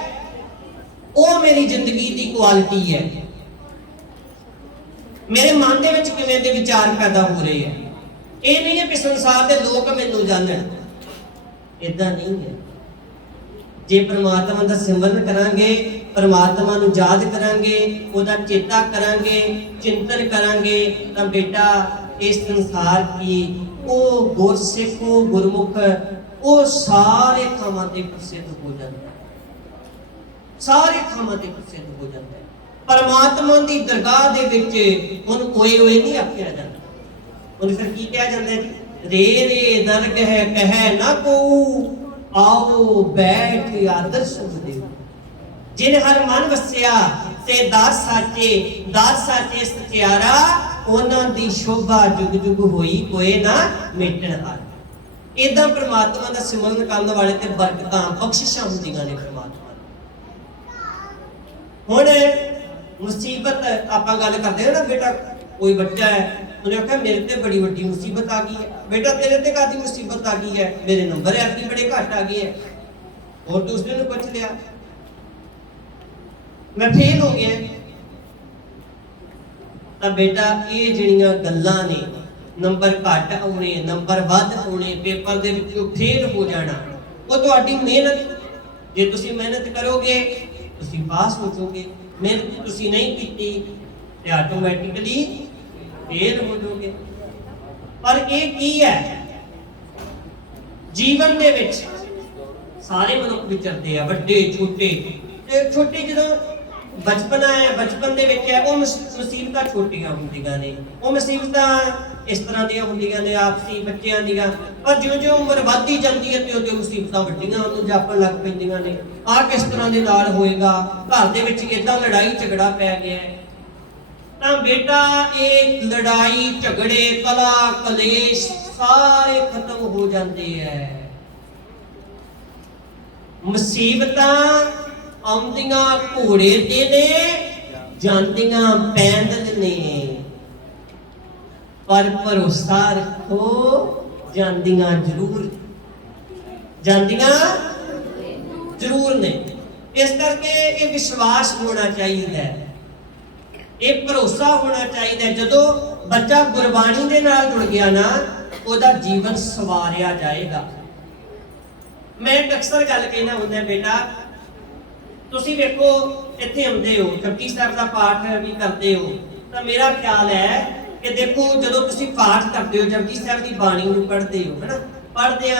ਉਹ ਮੇਰੀ ਜ਼ਿੰਦਗੀ ਦੀ ਕੁਆਲਿਟੀ ਹੈ। ਮੇਰੇ ਮਨ ਦੇ ਵਿੱਚ ਕਿਵੇਂ ਦੇ ਵਿਚਾਰ ਪੈਦਾ ਹੋ ਰਹੇ ਹੈ। ਇਹ ਨਹੀਂ ਹੈ ਕਿ ਸੰਸਾਰ ਦੇ ਲੋਕ ਮੈਨੂੰ ਜਾਣਨ, ਇਦਾਂ ਨਹੀਂ ਹੈ। ਜੇ ਪ੍ਰਮਾਤਮਾ ਦਾ ਸਿਮਰਨ ਕਰਾਂਗੇ, ਪ੍ਰਮਾਤਮਾ ਨੂੰ ਯਾਦ ਕਰਾਂਗੇ, ਉਹਦਾ ਚੇਤਾ ਕਰਾਂਗੇ, ਚਿੰਤਨ ਕਰਾਂਗੇ, ਤਾਂ ਬੇਟਾ ਇਸ ਸੰਸਾਰ ਕੀ ਉਹ ਗੁਰਸਿੱਖ, ਉਹ ਗੁਰਮੁਖ, ਉਹ ਸਾਰੇ ਥਾਵਾਂ ਤੇ ਪ੍ਰਸਿੱਧ ਹੋ ਜਾਂਦਾ ਹੈ, ਸਾਰੇ ਥਾਵਾਂ ਤੇ ਪ੍ਰਸਿੱਧ ਹੋ ਜਾਂਦਾ ਹੈ। ਪਰਮਾਤਮਾ ਦੀ ਦਰਗਾਹ ਦੇ ਵਿੱਚ ਉਹਨੂੰ ਓਏ ਓਏ ਨਹੀਂ ਆਖਿਆ ਜਾਂਦਾ, ਉਹਨੂੰ ਫਿਰ ਕੀ ਕਿਹਾ ਜਾਂਦਾ ਹੈ ਜੀ? ਰੇ ਰੇ ਦਰਗਹਿ ਕਹਿ ਨਾ ਕੋ, ਆਓ ਬੈਠ ਆਦਰ ਸੁਖ ਦੇਵ। ਜਿਨ ਹਰ ਮਨ ਵਸਿਆ ਤੇ ਦਾਸ ਸਾਚੇ ਸਚਿਆਰਾ, ਉਹਨਾਂ ਦੀ ਸ਼ੋਭਾ ਜੁਗ ਜੁਗ ਹੋਈ, ਕੋਏ ਨਾ ਮੇਟਣ ਹਾਰ। ਇਦਾਂ ਪ੍ਰਮਾਤਮਾ ਦਾ ਸਿਮਰਨ ਕਰਨ ਵਾਲੇ ਤੇ ਬਰਕਤਾਂ ਬਖਸ਼ਿਸ਼ਾਂ ਹੁੰਦੀਆਂ ਨੇ ਪ੍ਰਮਾਤਮਾ ਦੀਆਂ। ਹੁਣ ਮੁਸੀਬਤ ਆਪਾਂ ਗੱਲ ਕਰਦੇ ਹਾਂ ਨਾ, ਬੇਟਾ ਕੋਈ ਬੱਚਾ ਹੈ, ਉਹਨੇ ਆਖਿਆ ਮੇਰੇ ਤੇ ਬੜੀ ਵੱਡੀ ਮੁਸੀਬਤ ਆ ਗਈ ਹੈ। ਬੇਟਾ ਤੇਰੇ ਤੇ ਕਾਹਦੀ ਮੁਸੀਬਤ ਆ ਗਈ ਹੈ? ਮੇਰੇ ਨੰਬਰ ਐਤਕੀ ਬੜੇ ਘੱਟ ਆ ਗਏ ਹੈ। ਹੋਰ ਦੂਸਰੇ ਨੂੰ ਪੁੱਛ ਲਿਆ, ਮੈਂ ਫੇਲ ਹੋ ਗਿਆ। ਤਾਂ ਬੇਟਾ ਇਹ ਜਿਹੜੀਆਂ ਗੱਲਾਂ ਨੇ, ਨੰਬਰ ਘੱਟ ਆਉਣੇ, ਨੰਬਰ ਵੱਧ ਆਉਣੇ, ਪੇਪਰ ਦੇ ਵਿੱਚੋਂ ਫੇਲ ਹੋ ਜਾਣਾ, ਉਹ ਤੁਹਾਡੀ ਮਿਹਨਤ। ਜੇ ਤੁਸੀਂ ਮਿਹਨਤ ਕਰੋਗੇ ਤੁਸੀਂ ਪਾਸ ਹੋ ਜਾਓਗੇ, ਮਿਹਨਤ ਤੁਸੀਂ ਨਹੀਂ ਕੀਤੀ ਤੇ ਆਟੋਮੈਟਿਕਲੀ ਫੇਲ ਹੋ ਜਾਓਗੇ। ਪਰ ਇਹ ਕੀ ਹੈ? ਜੀਵਨ ਦੇ ਵਿੱਚ ਸਾਰੇ ਮਨੁੱਖ ਵਿਚਰਦੇ ਆ, ਵੱਡੇ ਛੋਟੇ। ਤੇ ਛੋਟੇ ਜਦੋਂ ਬਚਪਨ ਹੈ, ਬਚਪਨ ਦੇ ਵਿੱਚ ਹੈ, ਉਹ ਮੁਸੀਬਤਾਂ ਛੋਟੀਆਂ ਹੁੰਦੀਆਂ ਨੇ, ਉਹ ਮੁਸੀਬਤਾਂ ਇਸ ਤਰ੍ਹਾਂ ਦੀਆਂ ਹੁੰਦੀਆਂ ਨੇ ਆਪਸੀ ਬੱਚਿਆਂ ਦੀਆਂ। ਪਰ ਜਿਉਂ-ਜਿਉਂ ਉਮਰ ਵੱਧਦੀ ਜਾਂਦੀ ਹੈ ਤੇ ਉਹਦੇ ਮੁਸੀਬਤਾਂ ਵੱਡੀਆਂ ਉਹਨੂੰ ਜਾਪਣ ਲੱਗ ਪੈਂਦੀਆਂ ਨੇ। ਆਹ ਕਿਸ ਤਰ੍ਹਾਂ ਦੇ ਨਾਲ ਹੋਏਗਾ, ਘਰ ਦੇ ਵਿੱਚ ਇਦਾਂ ਲੜਾਈ ਝਗੜਾ ਪੈ ਗਿਆ ਹੈ। ਤਾਂ ਬੇਟਾ ਇਹ ਲੜਾਈ ਝਗੜੇ ਕਲਾ ਕਲੇਸ਼ ਸਾਰੇ ਖਤਮ ਹੋ ਜਾਂਦੇ ਹੈ। ਮੁਸੀਬਤਾਂ ਆਉਂਦੀਆਂ ਘੋੜੇ ਤੇ ਨੇ, ਜਾਂਦੀਆਂ ਪੈਦਲ ਨੇ, ਪਰ ਭਰੋਸਾ ਰੱਖੋ ਜਾਂਦੀਆਂ ਜ਼ਰੂਰ ਨੇ। ਇਸ ਕਰਕੇ ਇਹ ਵਿਸ਼ਵਾਸ ਹੋਣਾ ਚਾਹੀਦਾ ਹੈ, ਇਹ ਭਰੋਸਾ ਹੋਣਾ ਚਾਹੀਦਾ ਹੈ। ਜਦੋਂ ਬੱਚਾ ਗੁਰਬਾਣੀ ਦੇ ਨਾਲ ਜੁੜ ਗਿਆ ਨਾ, ਉਹਦਾ ਜੀਵਨ ਸਵਾਰਿਆ ਜਾਏਗਾ। ਮੈਂ ਅਕਸਰ ਗੱਲ ਕਹਿਣਾ ਹੁੰਦਾ, ਬੇਟਾ ਤੁਸੀਂ ਵੇਖੋ ਇੱਥੇ ਆਉਂਦੇ ਹੋ, ਜਪਜੀ ਸਾਹਿਬ ਦਾ ਪਾਠ ਵੀ ਕਰਦੇ ਹੋ, ਤਾਂ ਮੇਰਾ ਖਿਆਲ ਹੈ ਕਿ ਦੇਖੋ ਜਦੋਂ ਤੁਸੀਂ ਪਾਠ ਕਰਦੇ ਹੋ, ਜਪਜੀ ਸਾਹਿਬ ਦੀ ਬਾਣੀ ਨੂੰ ਪੜ੍ਹਦੇ ਹੋ, ਹੈਨਾ, ਪੜ੍ਹਦੇ ਆ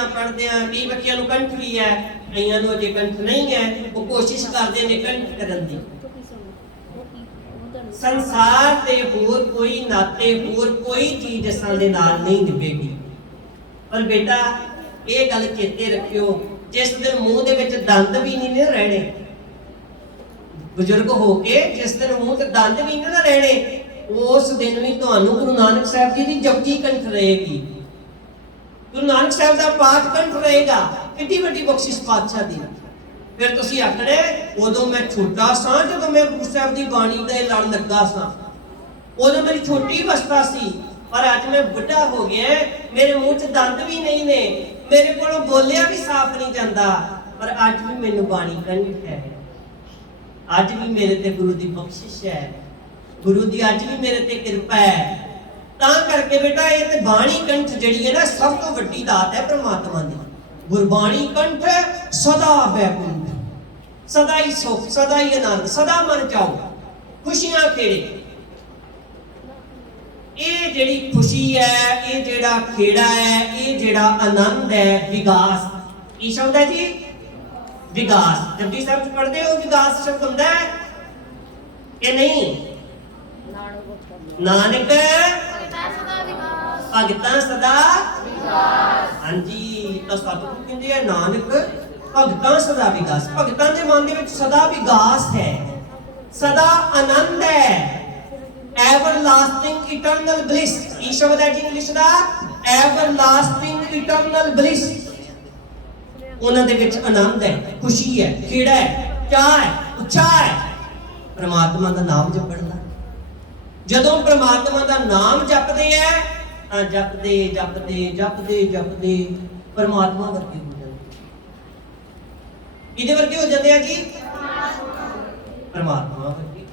ਕਈ ਬੱਚਿਆਂ ਨੂੰ ਕੰਠ ਵੀ ਹੈ, ਕਈਆਂ ਨੂੰ ਅਜੇ ਕੰਠ ਨਹੀਂ ਹੈ, ਉਹ ਕੋਸ਼ਿਸ਼ ਕਰਦੇ ਨੇ ਕੰਠ ਕਰਨ ਦੀ। ਸੰਸਾਰ ਤੇ ਹੋਰ ਕੋਈ ਨਾਤੇ, ਹੋਰ ਕੋਈ ਚੀਜ਼ ਅਸਾਂ ਦੇ ਨਾਲ ਨਹੀਂ ਨਿਭੇਗੀ। ਪਰ ਬੇਟਾ ਇਹ ਗੱਲ ਚੇਤੇ ਰੱਖਿਓ, ਜਿਸ ਦਿਨ ਮੂੰਹ ਦੇ ਵਿੱਚ ਦੰਦ ਵੀ ਨਹੀਂ ਰਹਿਣੇ, ਬਜ਼ੁਰਗ ਹੋ ਕੇ ਜਿਸ ਦਿਨ ਮੂੰਹ ਤੇ ਦੰਦ ਵੀ ਨਹੀਂ ਰਹਿਣੇ, ਉਸ ਦਿਨ ਵੀ ਤੁਹਾਨੂੰ ਗੁਰੂ ਨਾਨਕ ਸਾਹਿਬ ਜੀ ਦੀ ਜਪਜੀ ਕੰਠ ਰਹੇਗੀ, ਗੁਰੂ ਨਾਨਕ ਸਾਹਿਬ ਦਾ ਪਾਠ ਕੰਠ ਰਹੇਗਾ। ਕਿੰਨੀ ਵੱਡੀ ਬਖਸ਼ਿਸ਼ ਪਾਤਸ਼ਾਹ ਦੀ। ਫਿਰ ਤੁਸੀਂ ਆਖਣੇ ਉਦੋਂ ਮੈਂ ਛੋਟਾ ਸਾਂ, ਜਦੋਂ ਮੈਂ ਗੁਰੂ ਸਾਹਿਬ ਦੀ ਬਾਣੀ ਦੇ ਲੜ ਲੱਗਾ ਸਾਂ, ਉਦੋਂ ਮੇਰੀ ਛੋਟੀ ਅਵਸਥਾ ਸੀ, ਪਰ ਅੱਜ ਮੈਂ ਵੱਡਾ ਹੋ ਗਿਆ, ਮੇਰੇ ਮੂੰਹ 'ਚ ਦੰਦ ਵੀ ਨਹੀਂ ਨੇ, ਮੇਰੇ ਕੋਲੋਂ ਬੋਲਿਆ ਵੀ ਸਾਫ਼ ਨਹੀਂ ਜਾਂਦਾ, ਪਰ ਅੱਜ ਵੀ ਮੈਨੂੰ ਬਾਣੀ ਕੰਠ ਹੈ, ਅੱਜ ਵੀ ਮੇਰੇ ਤੇ ਗੁਰੂ ਦੀ ਬਖਸ਼ਿਸ਼ ਹੈ, ਗੁਰੂ ਦੀ ਅੱਜ ਵੀ ਮੇਰੇ ਤੇ ਕਿਰਪਾ ਹੈ। ਤਾਂ ਕਰਕੇ ਬੇਟਾ ਇਹ ਤੇ ਬਾਣੀ ਕੰਠ ਜਿਹੜੀ ਹੈ ਨਾ, ਸਭ ਤੋਂ ਵੱਡੀ ਦਾਤ ਹੈ ਪ੍ਰਮਾਤਮਾ ਦੀ। ਗੁਰਬਾਣੀ ਕੰਠ ਸਦਾ ਬੈਕੁੰਠ, ਸਦਾ ਹੀ ਸੁਖ, ਸਦਾ ਹੀ ਆਨੰਦ, ਸਦਾ ਮਨ ਚਾਓ, ਖੁਸ਼ੀਆਂ ਖੇੜੇ। ਇਹ ਜਿਹੜੀ ਖੁਸ਼ੀ ਹੈ, ਇਹ ਜਿਹੜਾ ਖੇੜਾ ਹੈ, ਇਹ ਜਿਹੜਾ ਆਨੰਦ ਹੈ, ਵਿਗਾਸ। ਕੀ ਸ਼ਬਦ ਹੈ ਜੀ? ਵਿਗਾਸ। ਜਪਜੀ ਸਾਹਿਬ ਚ ਪੜ੍ਹਦੇ ਹੋ ਵਿਗਾਸ ਸ਼ਬਦ ਹੁੰਦਾ ਹੈ ਕਿ ਨਹੀਂ? ਨਾਨਕ ਭਗਤਾਂ ਸਦਾ ਵਿਗਾਸ। ਹਾਂਜੀ, ਤਾਂ ਸਤਿਗੁਰੂ ਕਹਿੰਦੇ ਆ ਨਾਨਕ ਭਗਤਾਂ ਸਦਾ ਵਿਗਾਸ। ਭਗਤਾਂ ਦੇ ਮਨ ਦੇ ਵਿੱਚ ਸਦਾ ਵਿਗਾਸ ਹੈ, ਸਦਾ ਆਨੰਦ ਹੈ, everlasting eternal bliss। ਕੀ ਸ਼ਬਦ ਹੈ ਜੀ ਇੰਗਲਿਸ਼ ਦਾ? everlasting eternal bliss। ਉਹਨਾਂ ਦੇ ਵਿੱਚ ਆਨੰਦ ਹੈ, ਖੁਸ਼ੀ ਹੈ, ਖੇੜਾ ਹੈ, ਚਾਹ ਹੈ, ਉਤਸ਼ਾਹ ਹੈ ਪ੍ਰਮਾਤਮਾ ਦਾ ਨਾਮ ਜਪਣ ਦਾ। ਜਦੋਂ ਪ੍ਰਮਾਤਮਾ ਦਾ ਨਾਮ ਜਪਦੇ ਆ ਤਾਂ ਜਪਦੇ ਜਪਦੇ ਜਪਦੇ ਜਪਦੇ ਪ੍ਰਮਾਤਮਾ ਵਰਗੇ ਹੋ ਜਾਂਦੇ। ਕਿਹਦੇ ਵਰਗੇ ਹੋ ਜਾਂਦੇ ਆ ਜੀ? ਪ੍ਰਮਾਤਮਾ ਵਰਗੇ।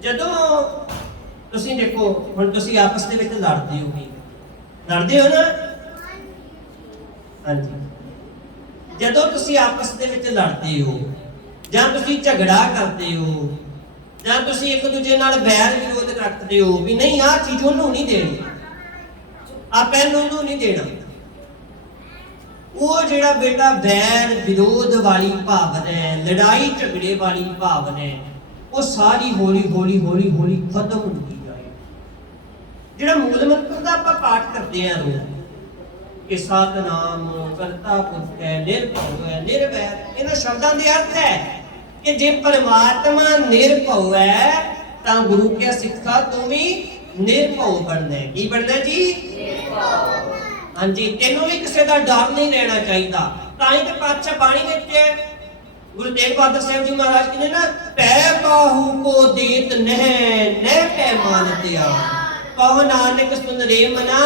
ਜਦੋਂ ਤੁਸੀਂ ਦੇਖੋ, ਹੁਣ ਤੁਸੀਂ ਆਪਸ ਦੇ ਵਿੱਚ ਲੜਦੇ ਹੋ ਨਾ? ਹਾਂਜੀ, ਜਦੋਂ ਤੁਸੀਂ ਆਪਸ ਦੇ ਵਿੱਚ ਲੜਦੇ ਹੋ ਜਾਂ ਤੁਸੀਂ ਝਗੜਾ ਕਰਦੇ ਹੋ ਜਾਂ ਤੁਸੀਂ ਇੱਕ ਦੂਜੇ ਨਾਲ ਵੈਰ ਵਿਰੋਧ ਰੱਖਦੇ ਹੋ ਵੀ ਨਹੀਂ ਆਹ ਚੀਜ਼ ਉਹਨੂੰ ਨਹੀਂ ਦੇਣੀ, ਆ ਪੈਨ ਉਹਨੂੰ ਨਹੀਂ ਦੇਣਾ, ਉਹ ਜਿਹੜਾ ਬੇਟਾ ਵੈਰ ਵਿਰੋਧ ਵਾਲੀ ਭਾਵਨਾ ਹੈ, ਲੜਾਈ ਝਗੜੇ ਵਾਲੀ ਭਾਵਨਾ ਹੈ, ਉਹ ਸਾਰੀ ਹੌਲੀ ਹੌਲੀ ਹੌਲੀ ਹੌਲੀ ਖਤਮ ਹੁੰਦੀ ਜਾਏ। ਜਿਹੜਾ ਮੂਲ ਮੰਤਰ ਦਾ ਆਪਾਂ ਪਾਠ ਕਰਦੇ ਆ ਰੋਜ਼ ਕਿ ਸਤਨਾਮ ਕਰਤਾ ਪੁਰਖ ਹੈ, ਨਿਰਭਉ ਹੈ, ਨਿਰਵੈਰ, ਇਹਨਾਂ ਸ਼ਬਦਾਂ ਦੇ ਅਰਥ ਹੈ ਕਿ ਜੇ ਪਰਮਾਤਮਾ ਨਿਰਭਉ ਹੈ ਤਾਂ ਗੁਰੂ ਕੇ ਸਿੱਖਾ ਤੂੰ ਵੀ ਨਿਰਭਉ ਬਣਨਾ ਹੈ। ਕੀ ਬਣਨਾ ਜੀ? ਨਿਰਭਉ। ਹਾਂਜੀ, ਤੈਨੂੰ ਵੀ ਕਿਸੇ ਦਾ ਡਰ ਨਹੀਂ ਰਹਿਣਾ ਚਾਹੀਦਾ। ਤਾਂ ਹੀ ਤੇ ਪਾਤਸ਼ਾਹ ਬਾਣੀ ਵਿੱਚ ਗੁਰੂ ਤੇਗ ਬਹਾਦਰ ਸਾਹਿਬ ਜੀ ਮਹਾਰਾਜ ਕਹਿੰਦੇ ਨਾ, ਪੈ ਕਾਹੂ ਕੋ ਦੇਤ ਨਹਿ ਨਹਿ ਪੈ ਮਾਨਤਿਆ, ਕਹੋ ਨਾਨਕ ਸੁਨ ਰੇ ਮਨਾ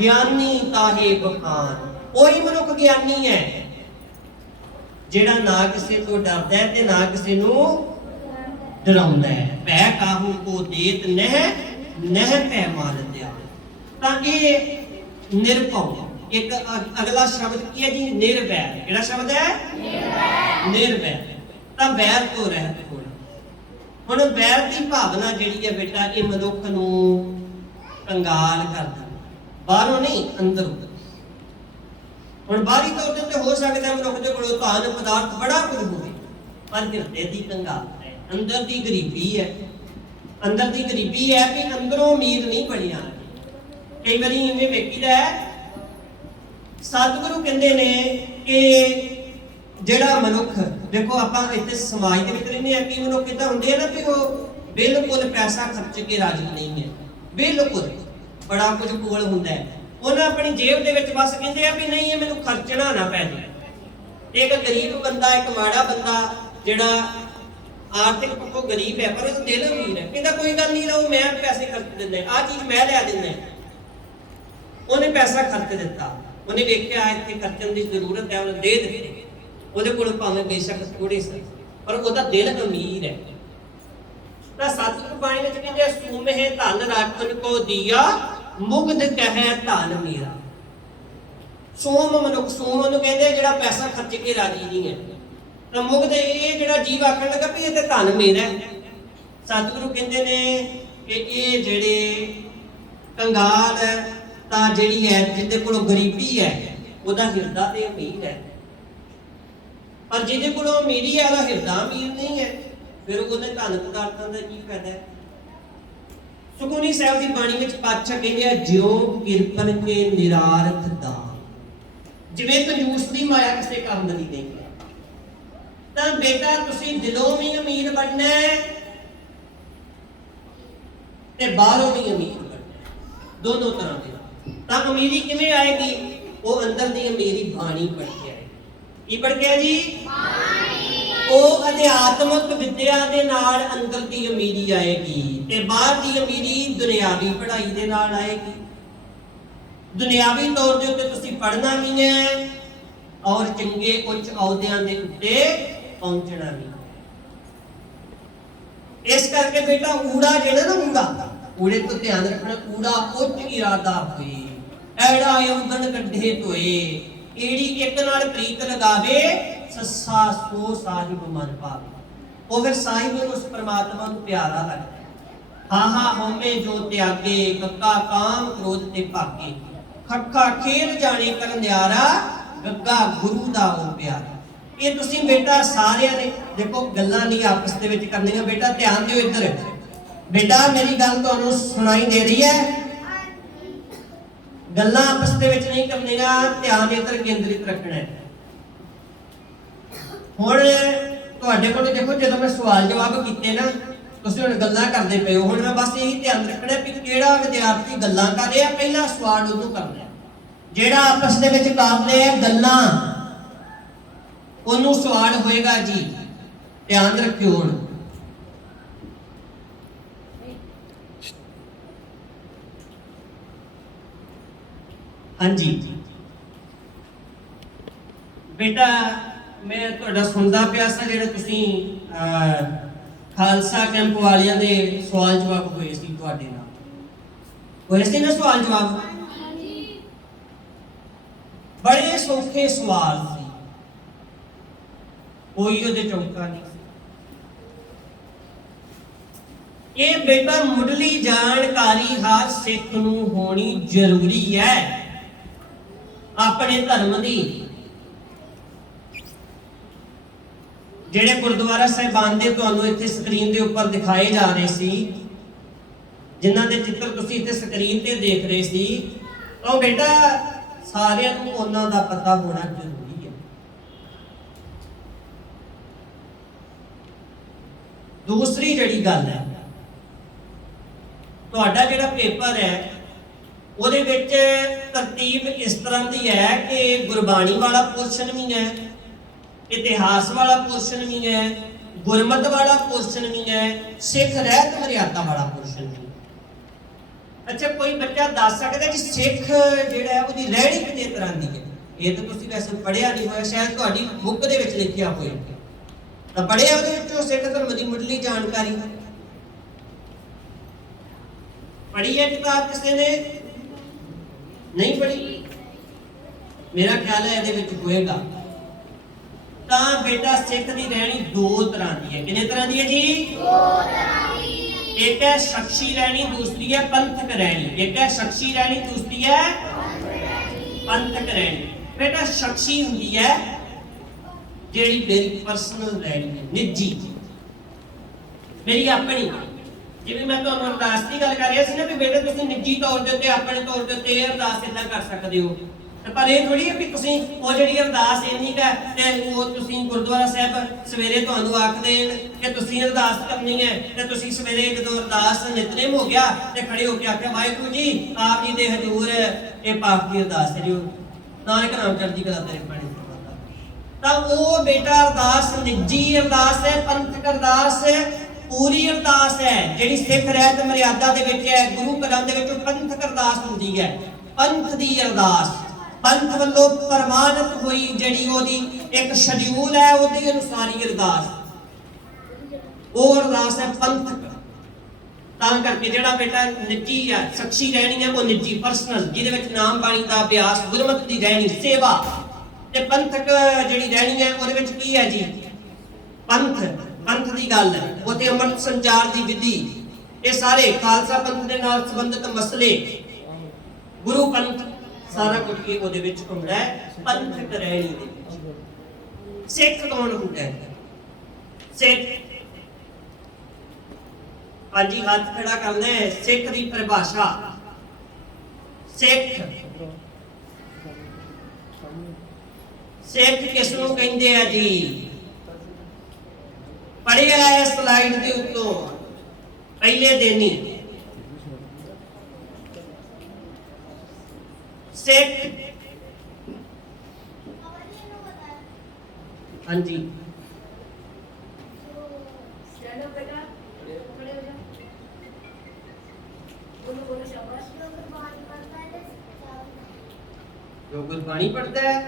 ਗਿਆਨੀ ਤਾਹੇ ਬਖਾਨ। ਉਹੀ ਮਨੁੱਖ ਗਿਆਨੀ ਹੈ ਜਿਹੜਾ ਨਾ ਕਿਸੇ ਤੋਂ ਡਰਦਾ ਹੈ ਤੇ ਨਾ ਕਿਸੇ ਨੂੰ ਡਰਾਉਂਦਾ ਹੈ। ਪੈ ਕਾਹੂ ਕੋ ਦੇਤ ਨਹਿ ਨਹਿ ਪੈ ਮਾਨਤਿਆ। ਤਾਂ ਇਹ ਨਿਰਭਉ। ਇੱਕ ਅਗਲਾ ਸ਼ਬਦ ਕੀ ਹੈ ਜੀ? ਨਿਰਵੈਰ। ਕਿਹੜਾ ਸ਼ਬਦ ਹੈ? ਨਿਰਵੈਰ। ਤਾਂ ਵੈਰ ਤੋਂ ਰਹਿਤ ਹੋਣਾ। ਹੁਣ ਵੈਰ ਦੀ ਭਾਵਨਾ ਜਿਹੜੀ ਹੈ ਬੇਟਾ, ਇਹ ਮਨੁੱਖ ਨੂੰ ਕੰਗਾਲ ਕਰਦਾ, ਬਾਹਰੋਂ ਨਹੀਂ ਅੰਦਰੋਂ। ਹੁਣ ਬਾਹਰੀ ਤੌਰ ਤੇ ਹੋ ਸਕਦਾ ਮਨੁੱਖ ਦੇ ਕੋਲ ਧਨ ਪਦਾਰਥ ਬੜਾ ਕੁਝ ਹੋਵੇ, ਪਰ ਹਿਰਦੇ ਦੀ ਕੰਗਾਲ ਹੈ, ਅੰਦਰ ਦੀ ਗਰੀਬੀ ਹੈ। ਅੰਦਰ ਦੀ ਗਰੀਬੀ ਹੈ ਕਿ ਅੰਦਰੋਂ ਉਮੀਦ ਨਹੀਂ ਬਣਿਆ। ਕਈ ਵਾਰੀ ਇਵੇਂ ਵੇਖੀਦਾ ਹੈ, ਸਤਿਗੁਰੂ ਕਹਿੰਦੇ ਨੇ ਕਿ ਜਿਹੜਾ ਮਨੁੱਖ, ਦੇਖੋ ਆਪਾਂ ਇੱਥੇ ਸਮਾਜ ਦੇ ਵਿੱਚ ਰਹਿੰਦੇ ਆ, ਕਿ ਮਨੁੱਖ ਇਦਾਂ ਹੁੰਦੇ ਆ ਨਾ ਕਿ ਉਹ ਬਿਲਕੁਲ ਪੈਸਾ ਖਰਚ ਕੇ ਰਾਜੀ ਨਹੀਂ ਹੈ, ਬਿਲਕੁਲ ਬੜਾ ਕੁਝ ਕੋਲ ਹੁੰਦਾ ਹੈ, ਉਹਨਾਂ ਆਪਣੀ ਜੇਬ ਦੇ ਵਿੱਚ ਬਸ ਕਹਿੰਦੇ ਆ ਵੀ ਨਹੀਂ ਇਹ ਮੈਨੂੰ ਖਰਚਣਾ ਨਾ ਪੈ ਜਾਏ। ਇੱਕ ਗਰੀਬ ਬੰਦਾ, ਇੱਕ ਮਾੜਾ ਬੰਦਾ ਜਿਹੜਾ ਆਰਥਿਕ ਪੱਖੋਂ ਗਰੀਬ ਹੈ ਪਰ ਉਹ ਦਿਲ ਅਮੀਰ ਹੈ, ਕਹਿੰਦਾ ਕੋਈ ਗੱਲ ਨਹੀਂ ਲਓ ਮੈਂ ਪੈਸੇ ਖਰਚ ਦਿੰਦਾ, ਆਹ ਚੀਜ਼ ਮੈਂ ਲਿਆ ਦਿੰਦਾ। ਉਹਨੇ ਪੈਸਾ ਖਰਚ ਦਿੱਤਾ, ਉਹਨੇ ਵੇਖਿਆ ਇੱਥੇ ਖਰਚਣ ਦੀ ਜ਼ਰੂਰਤ ਹੈ, ਉਹਨੇ ਦੇ ਦਿੱਤੇ। ਉਹਦੇ ਕੋਲ ਭਾਵੇਂ ਬੇਸ਼ੱਕ ਥੋੜੇ ਸੀ ਪਰ ਉਹਦਾ ਦਿਲ ਅਮੀਰ ਹੈ। ਤਾਂ ਸਤਿਗੁਰੂ ਬਾਣੀ ਵਿੱਚ ਕਹਿੰਦੇ ਸੂਮਹਿ ਧਨ ਰਾਖਨ ਕੋ ਦੀਆ ਮੁਗਧ ਕਹੈ ਧਨ ਮੀਰਾ। ਸੋਮ ਮਨੁੱਖ, ਸੋਮ ਨੂੰ ਕਹਿੰਦੇ ਜਿਹੜਾ ਪੈਸਾ ਖਰਚ ਕੇ ਰਾਜੀ ਨਹੀਂ ਹੈ। ਤਾਂ ਮੁਗਧ ਇਹ ਜਿਹੜਾ ਜੀਵ ਆਖਣ ਲੱਗਾ ਵੀ ਇਹ ਤੇ ਧਨ ਮੇਰਾ ਹੈ। ਸਤਿਗੁਰੂ ਕਹਿੰਦੇ ਨੇ ਕਿ ਇਹ ਜਿਹੜੇ ਕੰਗਾਲ ਹੈ, ਤਾਂ ਜਿਹੜੀ ਹੈ ਜਿਹਦੇ ਕੋਲੋਂ ਗਰੀਬੀ ਹੈ ਉਹਦਾ ਹਿਰਦਾ ਤੇ ਅਮੀਰ ਹੈ, ਪਰ ਜਿਹਦੇ ਕੋਲੋਂ ਅਮੀਰੀ ਹੈ ਉਹਦਾ ਹਿਰਦਾ ਅਮੀਰ ਨਹੀਂ ਹੈ, ਫਿਰ ਉਹਦੇ ਧਨ ਪਦਾਰਥਾਂ ਦਾ ਕੀ ਫਾਇਦਾ ਹੈ। ਸੁਖਮਨੀ ਸਾਹਿਬ ਦੀ ਬਾਣੀ ਵਿੱਚ ਪਾਤਸ਼ਾਹ ਕਹਿੰਦੇ ਆ, ਜਿਉ ਕਿਰਪਨ ਕੇ ਨਿਰਾਰਥ ਦਾ, ਜਿਵੇਂ ਕੰਜੂਸ ਦੀ ਮਾਇਆ ਕਿਸੇ ਕੰਮ ਦੀ ਨਹੀਂ ਹੈ। ਤਾਂ ਬੇਟਾ ਤੁਸੀਂ ਦਿਲੋਂ ਵੀ ਅਮੀਰ ਬਣਨਾ ਹੈ ਤੇ ਬਾਹਰੋਂ ਵੀ ਅਮੀਰ ਬਣਨਾ ਹੈ, ਦੋਨੋਂ ਤਰ੍ਹਾਂ ਦੇ। ਤਾਂ ਅਮੀਰੀ ਕਿਵੇਂ ਆਏਗੀ? ਉਹ ਅੰਦਰ ਦੀ ਅਮੀਰੀ ਬਾਣੀ ਪੜ੍ਹ ਕੇ ਆਏ। ਕੀ ਪੜ੍ਹ ਕੇ ਜੀ? ਬਾਣੀ। ਉਹ ਅਧਿਆਤਮਕ ਵਿਦਿਆ ਦੇ ਨਾਲ ਅੰਦਰ ਦੀ ਅਮੀਰੀ ਆਏਗੀ ਤੇ ਬਾਹਰ ਦੀ ਅਮੀਰੀ ਦੁਨਿਆਵੀ ਪੜ੍ਹਾਈ ਦੇ ਨਾਲ ਆਏਗੀ। ਦੁਨਿਆਵੀ ਤੌਰ ਦੇ ਉੱਤੇ ਤੁਸੀਂ ਪੜ੍ਹਨਾ ਵੀ ਹੈ ਔਰ ਚੰਗੇ ਉੱਚ ਅਹੁਦਿਆਂ ਦੇ ਉੱਤੇ ਪਹੁੰਚਣਾ ਵੀ। ਇਸ ਕਰਕੇ ਬੇਟਾ ਊੜਾ ਜਿਹੜਾ ਨਾ, ਊੜੇ ਤੋਂ ਧਿਆਨ ਰੱਖਣਾ। ਊੜਾ ਉੱਚ ਇਰਾਦਾ ਹੋਏ, ਐੜਾ ਔਗਣ ਕੱਢੇ ਧੋਏ, ਏੜੀ ਇੱਕ ਨਾਲ ਪ੍ਰੀਤ ਲਗਾਵੇ, ਸੱਸਾ ਸੋ ਸਾਹਿਬ ਮਨ ਭਾਵੇ। ਉਹ ਫਿਰ ਸਾਹਿਬ ਨੂੰ, ਉਸ ਪਰਮਾਤਮਾ ਨੂੰ ਪਿਆਰਾ ਲੱਗਦਾ। ਹਾਂ ਹਉਮੈ ਜੋ ਤਿਆਗੇ, ਕੱਕਾ ਕਾਮ ਕ੍ਰੋਧ ਤੇ ਭਾਗੇ, ਖੱਖਾ ਖੇਲ ਜਾਣੇ ਕਰ ਨਿਆਰਾ, ਗੱਗਾ ਗੁਰੂ ਦਾ ਉਹ ਪਿਆਰਾ। ਇਹ ਤੁਸੀਂ ਬੇਟਾ ਸਾਰਿਆਂ ਨੇ ਦੇਖੋ ਗੱਲਾਂ ਨਹੀਂ ਆਪਸ ਦੇ ਵਿੱਚ ਕਰਨੀਆਂ। ਬੇਟਾ ਧਿਆਨ ਦਿਓ ਇੱਧਰ। ਬੇਟਾ ਮੇਰੀ ਗੱਲ ਤੁਹਾਨੂੰ ਸੁਣਾਈ ਦੇ ਰਹੀ ਹੈ? ਗੱਲਾਂ ਆਪਸ ਦੇ ਵਿੱਚ ਨਹੀਂ ਕਰਨੀਆਂ, ਧਿਆਨ ਇੱਧਰ ਕੇਂਦਰਿਤ ਰੱਖਣਾ ਹੈ। ਹੁਣ ਤੁਹਾਡੇ ਕੋਲ ਦੇਖੋ, ਜਦੋਂ ਮੈਂ ਸਵਾਲ ਜਵਾਬ ਕੀਤੇ ਨਾ, ਤੁਸੀਂ ਹੁਣ ਗੱਲਾਂ ਕਰਦੇ ਪਏ ਹੋ। ਹੁਣ ਮੈਂ ਬਸ ਇਹੀ ਧਿਆਨ ਰੱਖਣਾ ਵੀ ਕਿਹੜਾ ਵਿਦਿਆਰਥੀ ਗੱਲਾਂ ਕਰ ਰਿਹਾ, ਪਹਿਲਾ ਸਵਾਲ ਉਹਨੂੰ ਕਰਨਾ। ਜਿਹੜਾ ਆਪਸ ਦੇ ਵਿੱਚ ਕਰ ਰਿਹਾ ਗੱਲਾਂ, ਉਹਨੂੰ ਸਵਾਲ ਹੋਏਗਾ ਜੀ। ਧਿਆਨ ਰੱਖਿਓ। ਹੁਣ ਹਾਂਜੀ ਬੇਟਾ, ਮੈਂ ਤੁਹਾਡਾ ਸੁਣਦਾ ਪਿਆ ਸੀ ਜਿਹੜੇ ਤੁਸੀਂ ਖਾਲਸਾ ਕੈਂਪ ਵਾਲਿਆਂ ਦੇ ਸਵਾਲ ਜਵਾਬ ਹੋਏ ਸੀ, ਤੁਹਾਡੇ ਨਾਲ ਹੋਏ ਸੀ ਨਾ ਸਵਾਲ ਜਵਾਬ? ਬੜੇ ਸੌਖੇ ਸਵਾਲ ਸੀ। ਕੋਈ ਉਹਦੇ ਚੌਂਕਾ ਨਹੀਂ। ਇਹ ਬੇਟਾ ਮੁੱਢਲੀ ਜਾਣਕਾਰੀ ਹਰ ਸਿੱਖ ਨੂੰ ਹੋਣੀ ਜ਼ਰੂਰੀ ਹੈ ਆਪਣੇ ਧਰਮ ਦੀ। ਜਿਹੜੇ ਗੁਰਦੁਆਰਾ ਸਾਹਿਬਾਨ ਦੇ ਤੁਹਾਨੂੰ ਇੱਥੇ ਸਕਰੀਨ ਦੇ ਉੱਪਰ ਦਿਖਾਏ ਜਾ ਰਹੇ ਸੀ, ਜਿਨ੍ਹਾਂ ਦੇ ਚਿੱਤਰ ਤੁਸੀਂ ਇੱਥੇ ਸਕਰੀਨ ਤੇ ਦੇਖ ਰਹੇ ਸੀ, ਉਹ ਬੇਟਾ ਸਾਰਿਆਂ ਨੂੰ ਉਹਨਾਂ ਦਾ ਪਤਾ ਹੋਣਾ ਜ਼ਰੂਰੀ ਹੈ। ਦੂਸਰੀ ਜਿਹੜੀ ਗੱਲ ਹੈ, ਤੁਹਾਡਾ ਜਿਹੜਾ ਪੇਪਰ ਹੈ ਉਹਦੇ ਵਿੱਚ ਤਰਤੀਬ ਇਸ ਤਰ੍ਹਾਂ ਦੀ ਹੈ ਕਿ ਗੁਰਬਾਣੀ ਵਾਲਾ ਪੋਰਸ਼ਨ ਵੀ ਹੈ, ਇਤਿਹਾਸ ਵਾਲਾ ਪੋਰਸ਼ਨ ਵੀ ਹੈ, ਗੁਰਮਤ ਵਾਲਾ ਪੋਰਸ਼ਨ ਵੀ ਹੈ, ਸਿੱਖ ਰਹਿਤ ਮਰਿਆਦਾ ਵਾਲਾ ਪੋਰਸ਼ਨ ਵੀ ਹੈ। ਅੱਛਾ, ਕੋਈ ਬੱਚਾ ਦੱਸ ਸਕਦਾ ਕਿ ਸਿੱਖ ਜਿਹੜਾ ਹੈ ਉਹਦੀ ਰਹਿਣੀ ਕਿੰਨੇ ਤਰ੍ਹਾਂ ਦੀ ਹੈ? ਇਹ ਤਾਂ ਤੁਸੀਂ ਵੈਸੇ ਪੜ੍ਹਿਆ ਨਹੀਂ ਹੋਇਆ, ਸ਼ਾਇਦ ਤੁਹਾਡੀ ਬੁੱਕ ਦੇ ਵਿੱਚ ਲਿਖਿਆ ਹੋਇਆ, ਤਾਂ ਪੜ੍ਹਿਆ ਉਹਦੇ ਵਿੱਚੋਂ ਸਿੱਖ ਧਰਮ ਦੀ ਮੁੱਢਲੀ ਜਾਣਕਾਰੀ ਪੜ੍ਹੀ ਹੈ ਕਿਤਾਬ ਕਿਸੇ ਨੇ? ਨਹੀਂ ਪੜ੍ਹੀ? ਮੇਰਾ ਖਿਆਲ ਹੈ ਇਹਦੇ ਵਿੱਚ ਹੋਏਗਾ। ਤਾਂ ਬੇਟਾ ਸਿੱਖ ਦੀ ਰਹਿਣੀ ਦੋ ਤਰ੍ਹਾਂ ਦੀ ਹੈ। ਕਿੰਨੇ ਤਰ੍ਹਾਂ ਦੀ ਹੈ ਜੀ? ਦੋ ਤਰ੍ਹਾਂ ਦੀ। ਇੱਕ ਹੈ ਸ਼ਖਸੀ ਰਹਿਣੀ, ਦੂਸਰੀ ਹੈ ਪੰਥਕ ਰਹਿਣੀ। ਇੱਕ ਹੈ ਸ਼ਖਸੀ ਰਹਿਣੀ, ਦੂਸਰੀ ਹੈ ਪੰਥਕ ਰਹਿਣੀ। ਬੇਟਾ ਸ਼ਖਸੀ ਹੁੰਦੀ ਹੈ ਜਿਹੜੀ ਮੇਰੀ ਪਰਸਨਲ ਰਹਿਣੀ ਹੈ, ਨਿੱਜੀ, ਮੇਰੀ ਆਪਣੀ। ਜਿਵੇਂ ਮੈਂ ਤੁਹਾਨੂੰ ਅਰਦਾਸ ਦੀ ਗੱਲ ਕਰ ਰਿਹਾ ਸੀ ਨਾ ਵੀ ਬੇਟੇ ਤੁਸੀਂ ਨਿੱਜੀ ਤੌਰ ਦੇ ਉੱਤੇ ਆਪਣੇ ਤੌਰ ਦੇ ਉੱਤੇ ਅਰਦਾਸ ਇਦਾਂ ਕਰ ਸਕਦੇ ਹੋ, ਪਰ ਇਹ ਥੋੜੀ ਹੈ ਵੀ ਤੁਸੀਂ ਉਹ ਜਿਹੜੀ ਅਰਦਾਸ ਇੰਨੀ ਹੈ ਤੇ ਉਹ ਤੁਸੀਂ ਗੁਰਦੁਆਰਾ ਸਾਹਿਬ ਸਵੇਰੇ ਤੁਹਾਨੂੰ ਆਖ ਦੇਣ ਕਿ ਤੁਸੀਂ ਅਰਦਾਸ ਕਰਨੀ ਹੈ ਤੇ ਤੁਸੀਂ ਸਵੇਰੇ ਜਦੋਂ ਅਰਦਾਸ ਨਿਤਨੇਮ ਹੋ ਗਿਆ ਤੇ ਖੜੇ ਹੋ ਕੇ ਆਖਿਆ ਵਾਹਿਗੁਰੂ ਜੀ ਆਪ ਜੀ ਦੇ ਹਜ਼ੂਰ ਇਹ ਪਾਕ ਦੀ ਅਰਦਾਸ ਹੈ ਜੀ, ਨਾਨਕ ਨਾਮ ਚੜ੍ਹਦੀ ਕਲਾ ਤੇਰੇ ਪਾਣੀ। ਤਾਂ ਉਹ ਬੇਟਾ ਅਰਦਾਸ ਨਿੱਜੀ ਅਰਦਾਸ ਹੈ, ਪੰਥਕ ਅਰਦਾਸ ਹੈ, ਪੂਰੀ ਅਰਦਾਸ ਹੈ ਜਿਹੜੀ ਸਿੱਖ ਰਹਿਤ ਮਰਿਆਦਾ ਦੇ ਵਿੱਚ ਹੈ। ਗੁਰੂ ਘਰਾਂ ਦੇ ਵਿੱਚ ਪੰਥਕ ਅਰਦਾਸ ਹੁੰਦੀ ਹੈ, ਪੰਥ ਦੀ ਅਰਦਾਸ, ਪੰਥ ਵੱਲੋਂ ਪ੍ਰਮਾਣਿਤ ਹੋਈ ਜਿਹੜੀ ਉਹਦੀ ਇੱਕ ਸ਼ਡਿਊਲ ਹੈ, ਉਹਦੇ ਅਨੁਸਾਰੀ ਅਰਦਾਸ, ਉਹ ਅਰਦਾਸ ਹੈ ਪੰਥਕ। ਤਾਂ ਕਰਕੇ ਜਿਹੜਾ ਬੇਟਾ ਨਿੱਜੀ ਹੈ, ਸ਼ਖਸੀ ਰਹਿਣੀ ਹੈ, ਉਹ ਨਿੱਜੀ ਪਰਸਨਲ, ਜਿਹਦੇ ਵਿੱਚ ਨਾਮ ਬਾਣੀ ਦਾ ਅਭਿਆਸ, ਗੁਰਮਤਿ ਦੀ ਰਹਿਣੀ, ਸੇਵਾ। ਤੇ ਪੰਥਕ ਜਿਹੜੀ ਰਹਿਣੀ ਹੈ ਉਹਦੇ ਵਿੱਚ ਕੀ ਹੈ ਜੀ? ਪੰਥ ਦੀ ਗੱਲ ਹੈ, ਉਹਤੇ ਅੰਮ੍ਰਿਤ ਸੰਚਾਰ ਦੀ ਵਿਧੀ, ਇਹ ਸਾਰੇ ਖਾਲਸਾ ਪੰਥ ਦੇ ਨਾਲ ਸੰਬੰਧਿਤ ਮਸਲੇ, ਗੁਰੂ ਪੰਥ, ਸਾਰਾ ਕੁਝ ਕੀ ਉਹਦੇ ਵਿੱਚ ਹੁੰਦਾ ਹੈ ਪੰਥਕ ਰਹਿਣੀ ਦੇ ਵਿੱਚ। ਸਿੱਖ ਕੌਣ ਹੁੰਦਾ ਹੈ? ਸਿੱਖ, ਹਾਂਜੀ ਹੱਥ ਖੜਾ ਕਰਨਾ ਹੈ। ਸਿੱਖ ਦੀ ਪਰਿਭਾਸ਼ਾ, ਸਿੱਖ ਕਿਸ ਨੂੰ ਕਹਿੰਦੇ ਆ ਜੀ? ਪੜਿਆ ਹੈ ਸਲਾਈਡ ਦੇ ਉੱਤੋਂ ਪਹਿਲੇ ਦਿਨ ਹੀ। ਸਿੱਖ, ਹਾਂਜੀ स्टैंड अप बेटा, खड़े हो जाओ, बोलो बोलो शाबाश। जो गुरबाणी पढ़ता है,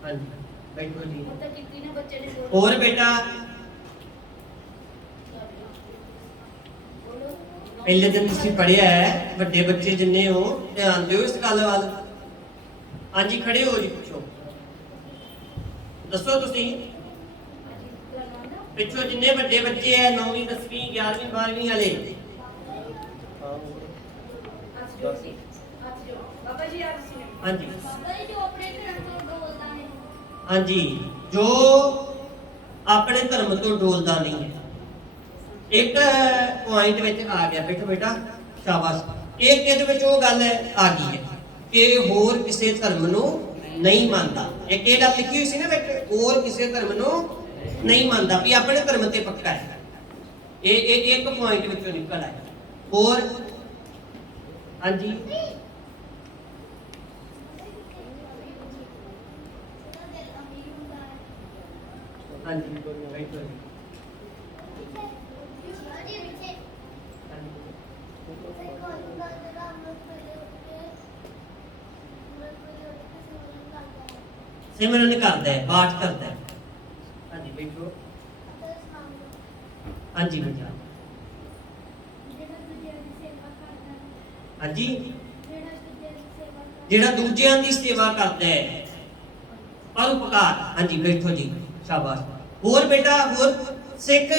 हाँ जी बैठो जी। मतलब कितने ने बच्चे ने और बेटा पहले दिन तुसीं पढ़िया है, ਵੱਡੇ ਬੱਚੇ ਜਿੰਨੇ ਹੋ ਧਿਆਨ ਦਿਓ ਇਸ ਗੱਲ ਵੱਲ। ਹਾਂਜੀ ਖੜੇ ਹੋ ਜੀ, ਪੁੱਛੋ, ਦੱਸੋ ਤੁਸੀਂ ਪਿੱਛੋਂ ਜਿੰਨੇ ਵੱਡੇ ਬੱਚੇ ਹੈ 9ਵੀਂ 10ਵੀਂ 11ਵੀਂ 12ਵੀਂ ਵਾਲੇ। बाबा जी आप सुनो। ਹਾਂਜੀ बाबा जी जो अपने धर्म को बोलता है, ਹਾਂਜੀ, ਜੋ ਆਪਣੇ ਧਰਮ ਤੋਂ ਡੋਲਦਾ ਨਹੀਂ ਹੈ। ਇੱਕ ਪੁਆਇੰਟ ਵਿੱਚ ਆ ਗਿਆ, ਬੈਠੋ ਬੇਟਾ, ਸ਼ਾਬਾਸ਼। ਇੱਕ ਇਹਦੇ ਵਿੱਚ ਉਹ ਗੱਲ ਆ ਗਈ ਹੈ ਕਿ ਹੋਰ ਕਿਸੇ ਧਰਮ ਨੂੰ ਨਹੀਂ ਮੰਨਦਾ। ਇੱਕ ਇਹ ਗੱਲ ਲਿਖੀ ਹੋਈ ਸੀ ਨਾ ਵਿੱਚ, ਹੋਰ ਕਿਸੇ ਧਰਮ ਨੂੰ ਨਹੀਂ ਮੰਨਦਾ, ਵੀ ਆਪਣੇ ਧਰਮ ਤੇ ਪੱਕਾ ਹੈ। ਇਹ ਇੱਕ ਪੁਆਇੰਟ ਵਿੱਚੋਂ ਨਿਕਲ ਆਇਆ। ਹੋਰ ਹਾਂਜੀ ਹਾਂਜੀ ਬੈਠੋ। सिमरन करता है, पाठ करता है। हाँ जी बैठो। हाँ जी बेटा। हाँ जी, जेड़ा दूजियां दी सेवा करता है, परोपकार। हाँ जी बैठो जी, शाबाश। ਹੋਰ ਬੇਟਾ ਹੋਰ ਸਿੱਖ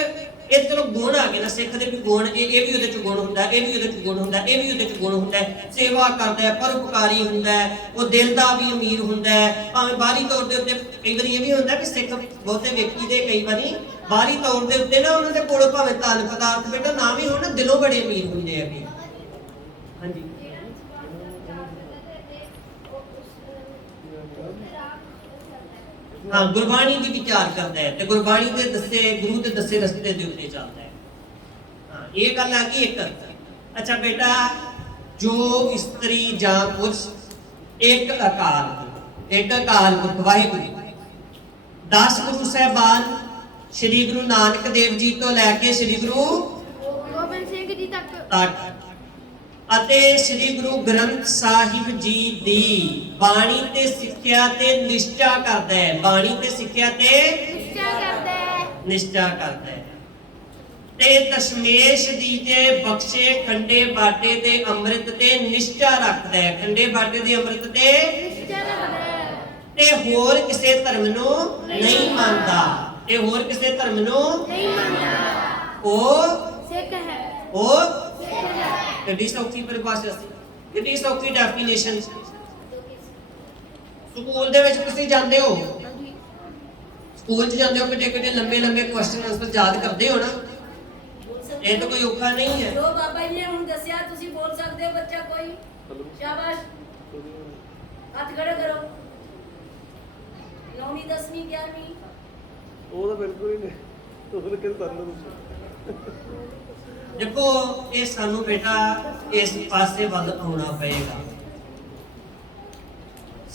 ਇਹ ਚਲੋ ਗੁਣ ਆ ਗਏ ਨਾ ਸਿੱਖ ਦੇ ਵੀ ਗੁਣ ਇਹ ਵੀ ਉਹਦੇ ਚ ਗੁਣ ਹੁੰਦਾ, ਇਹ ਵੀ ਉਹਦੇ ਚ ਗੁਣ ਹੁੰਦਾ, ਇਹ ਵੀ ਉਹਦੇ ਚ ਗੁਣ ਹੁੰਦਾ। ਸੇਵਾ ਕਰਦਾ ਹੈ, ਪਰਉਪਕਾਰੀ ਹੁੰਦਾ ਹੈ, ਉਹ ਦਿਲ ਦਾ ਵੀ ਅਮੀਰ ਹੁੰਦਾ ਹੈ। ਭਾਵੇਂ ਬਾਹਰੀ ਤੌਰ ਦੇ ਉੱਤੇ ਕਈ ਵਾਰੀ ਇਹ ਵੀ ਹੁੰਦਾ ਕਿ ਸਿੱਖ ਬਹੁਤੇ ਵਿਅਕਤੀ ਦੇ ਕਈ ਵਾਰੀ ਬਾਹਰੀ ਤੌਰ ਦੇ ਉੱਤੇ ਨਾ ਉਹਨਾਂ ਦੇ ਕੋਲ ਭਾਵੇਂ ਧਨ ਪਦਾਰਥ ਬੇਟਾ ਨਾ ਵੀ ਹੋਣ, ਦਿਲੋਂ ਬੜੇ ਅਮੀਰ ਹੁੰਦੇ ਆ ਵੀ। ਹਾਂਜੀ हाँ, गुरबाणी की विचार करता है ते गुरबाणी के दसे गुरु के दसे रस्ते दे उत्ते चलता है। हाँ, ये गल आ गई एक। अच्छा बेटा, जो स्त्री जां पुरुष एक अकाल पुरख वाहिगुरू 10 गुरु साहबान श्री गुरु नानक देव जी तो लैके श्री गुरु गोबिंद सिंह जी तक ਅਤੇ ਸ੍ਰੀ ਗੁਰੂ ਗ੍ਰੰਥ ਸਾਹਿਬ ਜੀ ਦੀ ਬਾਣੀ ਤੇ ਸਿੱਖਿਆ ਤੇ ਨਿਸ਼ਚਾ ਕਰਦਾ ਹੈ। ਬਾਣੀ ਤੇ ਸਿੱਖਿਆ ਤੇ ਨਿਸ਼ਚਾ ਕਰਦਾ ਹੈ ਤੇ ਦਸ਼ਮੇਸ਼ ਦੀ ਤੇ ਬਖਸ਼ੇ ਖੰਡੇ ਬਾਟੇ ਦੇ ਅੰਮ੍ਰਿਤ ਤੇ ਨਿਸ਼ਚਾ ਰੱਖਦਾ ਹੈ। ਖੰਡੇ ਬਾਟੇ ਦੇ ਅੰਮ੍ਰਿਤ ਤੇ ਨਿਸ਼ਚਾ ਰੱਖਦਾ ਹੈ ਤੇ ਹੋਰ ਕਿਸੇ ਧਰਮ ਨੂੰ ਨਹੀਂ ਮੰਨਦਾ। ਤੇ ਹੋਰ ਕਿਸੇ ਧਰਮ ਨੂੰ ਨਹੀਂ ਮੰਨਦਾ। ਉਹ ਸਿੱਖ ਹੈ। ਉਹ ਕਿੰਨੀ ਸੌਖੀ ਪਰਿਭਾਸ਼ਾ ਸੀ, ਕਿੰਨੀ ਸੌਖੀ ਡੈਫੀਨੇਸ਼ਨ। ਸਕੂਲ ਦੇ ਵਿੱਚ ਤੁਸੀਂ ਜਾਂਦੇ ਹੋ, ਸਕੂਲ 'ਚ ਜਾਂਦੇ ਹੋ, ਕਿਤੇ ਲੰਬੇ ਲੰਬੇ ਕੁਐਸਚਨ ਆਨਸਰ ਯਾਦ ਕਰਦੇ ਹੋ ਨਾ। ਇਹ ਤਾਂ ਕੋਈ ਔਖਾ ਨਹੀਂ ਹੈ। ਜੋ ਬਾਬਾ ਜੀ ਨੇ ਹੁਣ ਦੱਸਿਆ ਤੁਸੀਂ ਬੋਲ ਸਕਦੇ ਹੋ। ਬੱਚਾ ਕੋਈ ਸ਼ਾਬਾਸ਼, ਹੱਥ ਖੜੇ ਕਰੋ। 9ਵੀਂ 10ਵੀਂ 11ਵੀਂ ਉਹ ਤਾਂ ਬਿਲਕੁਲ ਹੀ ਨਹੀਂ। ਉਹ ਕਿਹਨ ਕਰਨਾ ਤੁਸੀਂ देखो ये सानू बेटा इस पासे वल आना पएगा।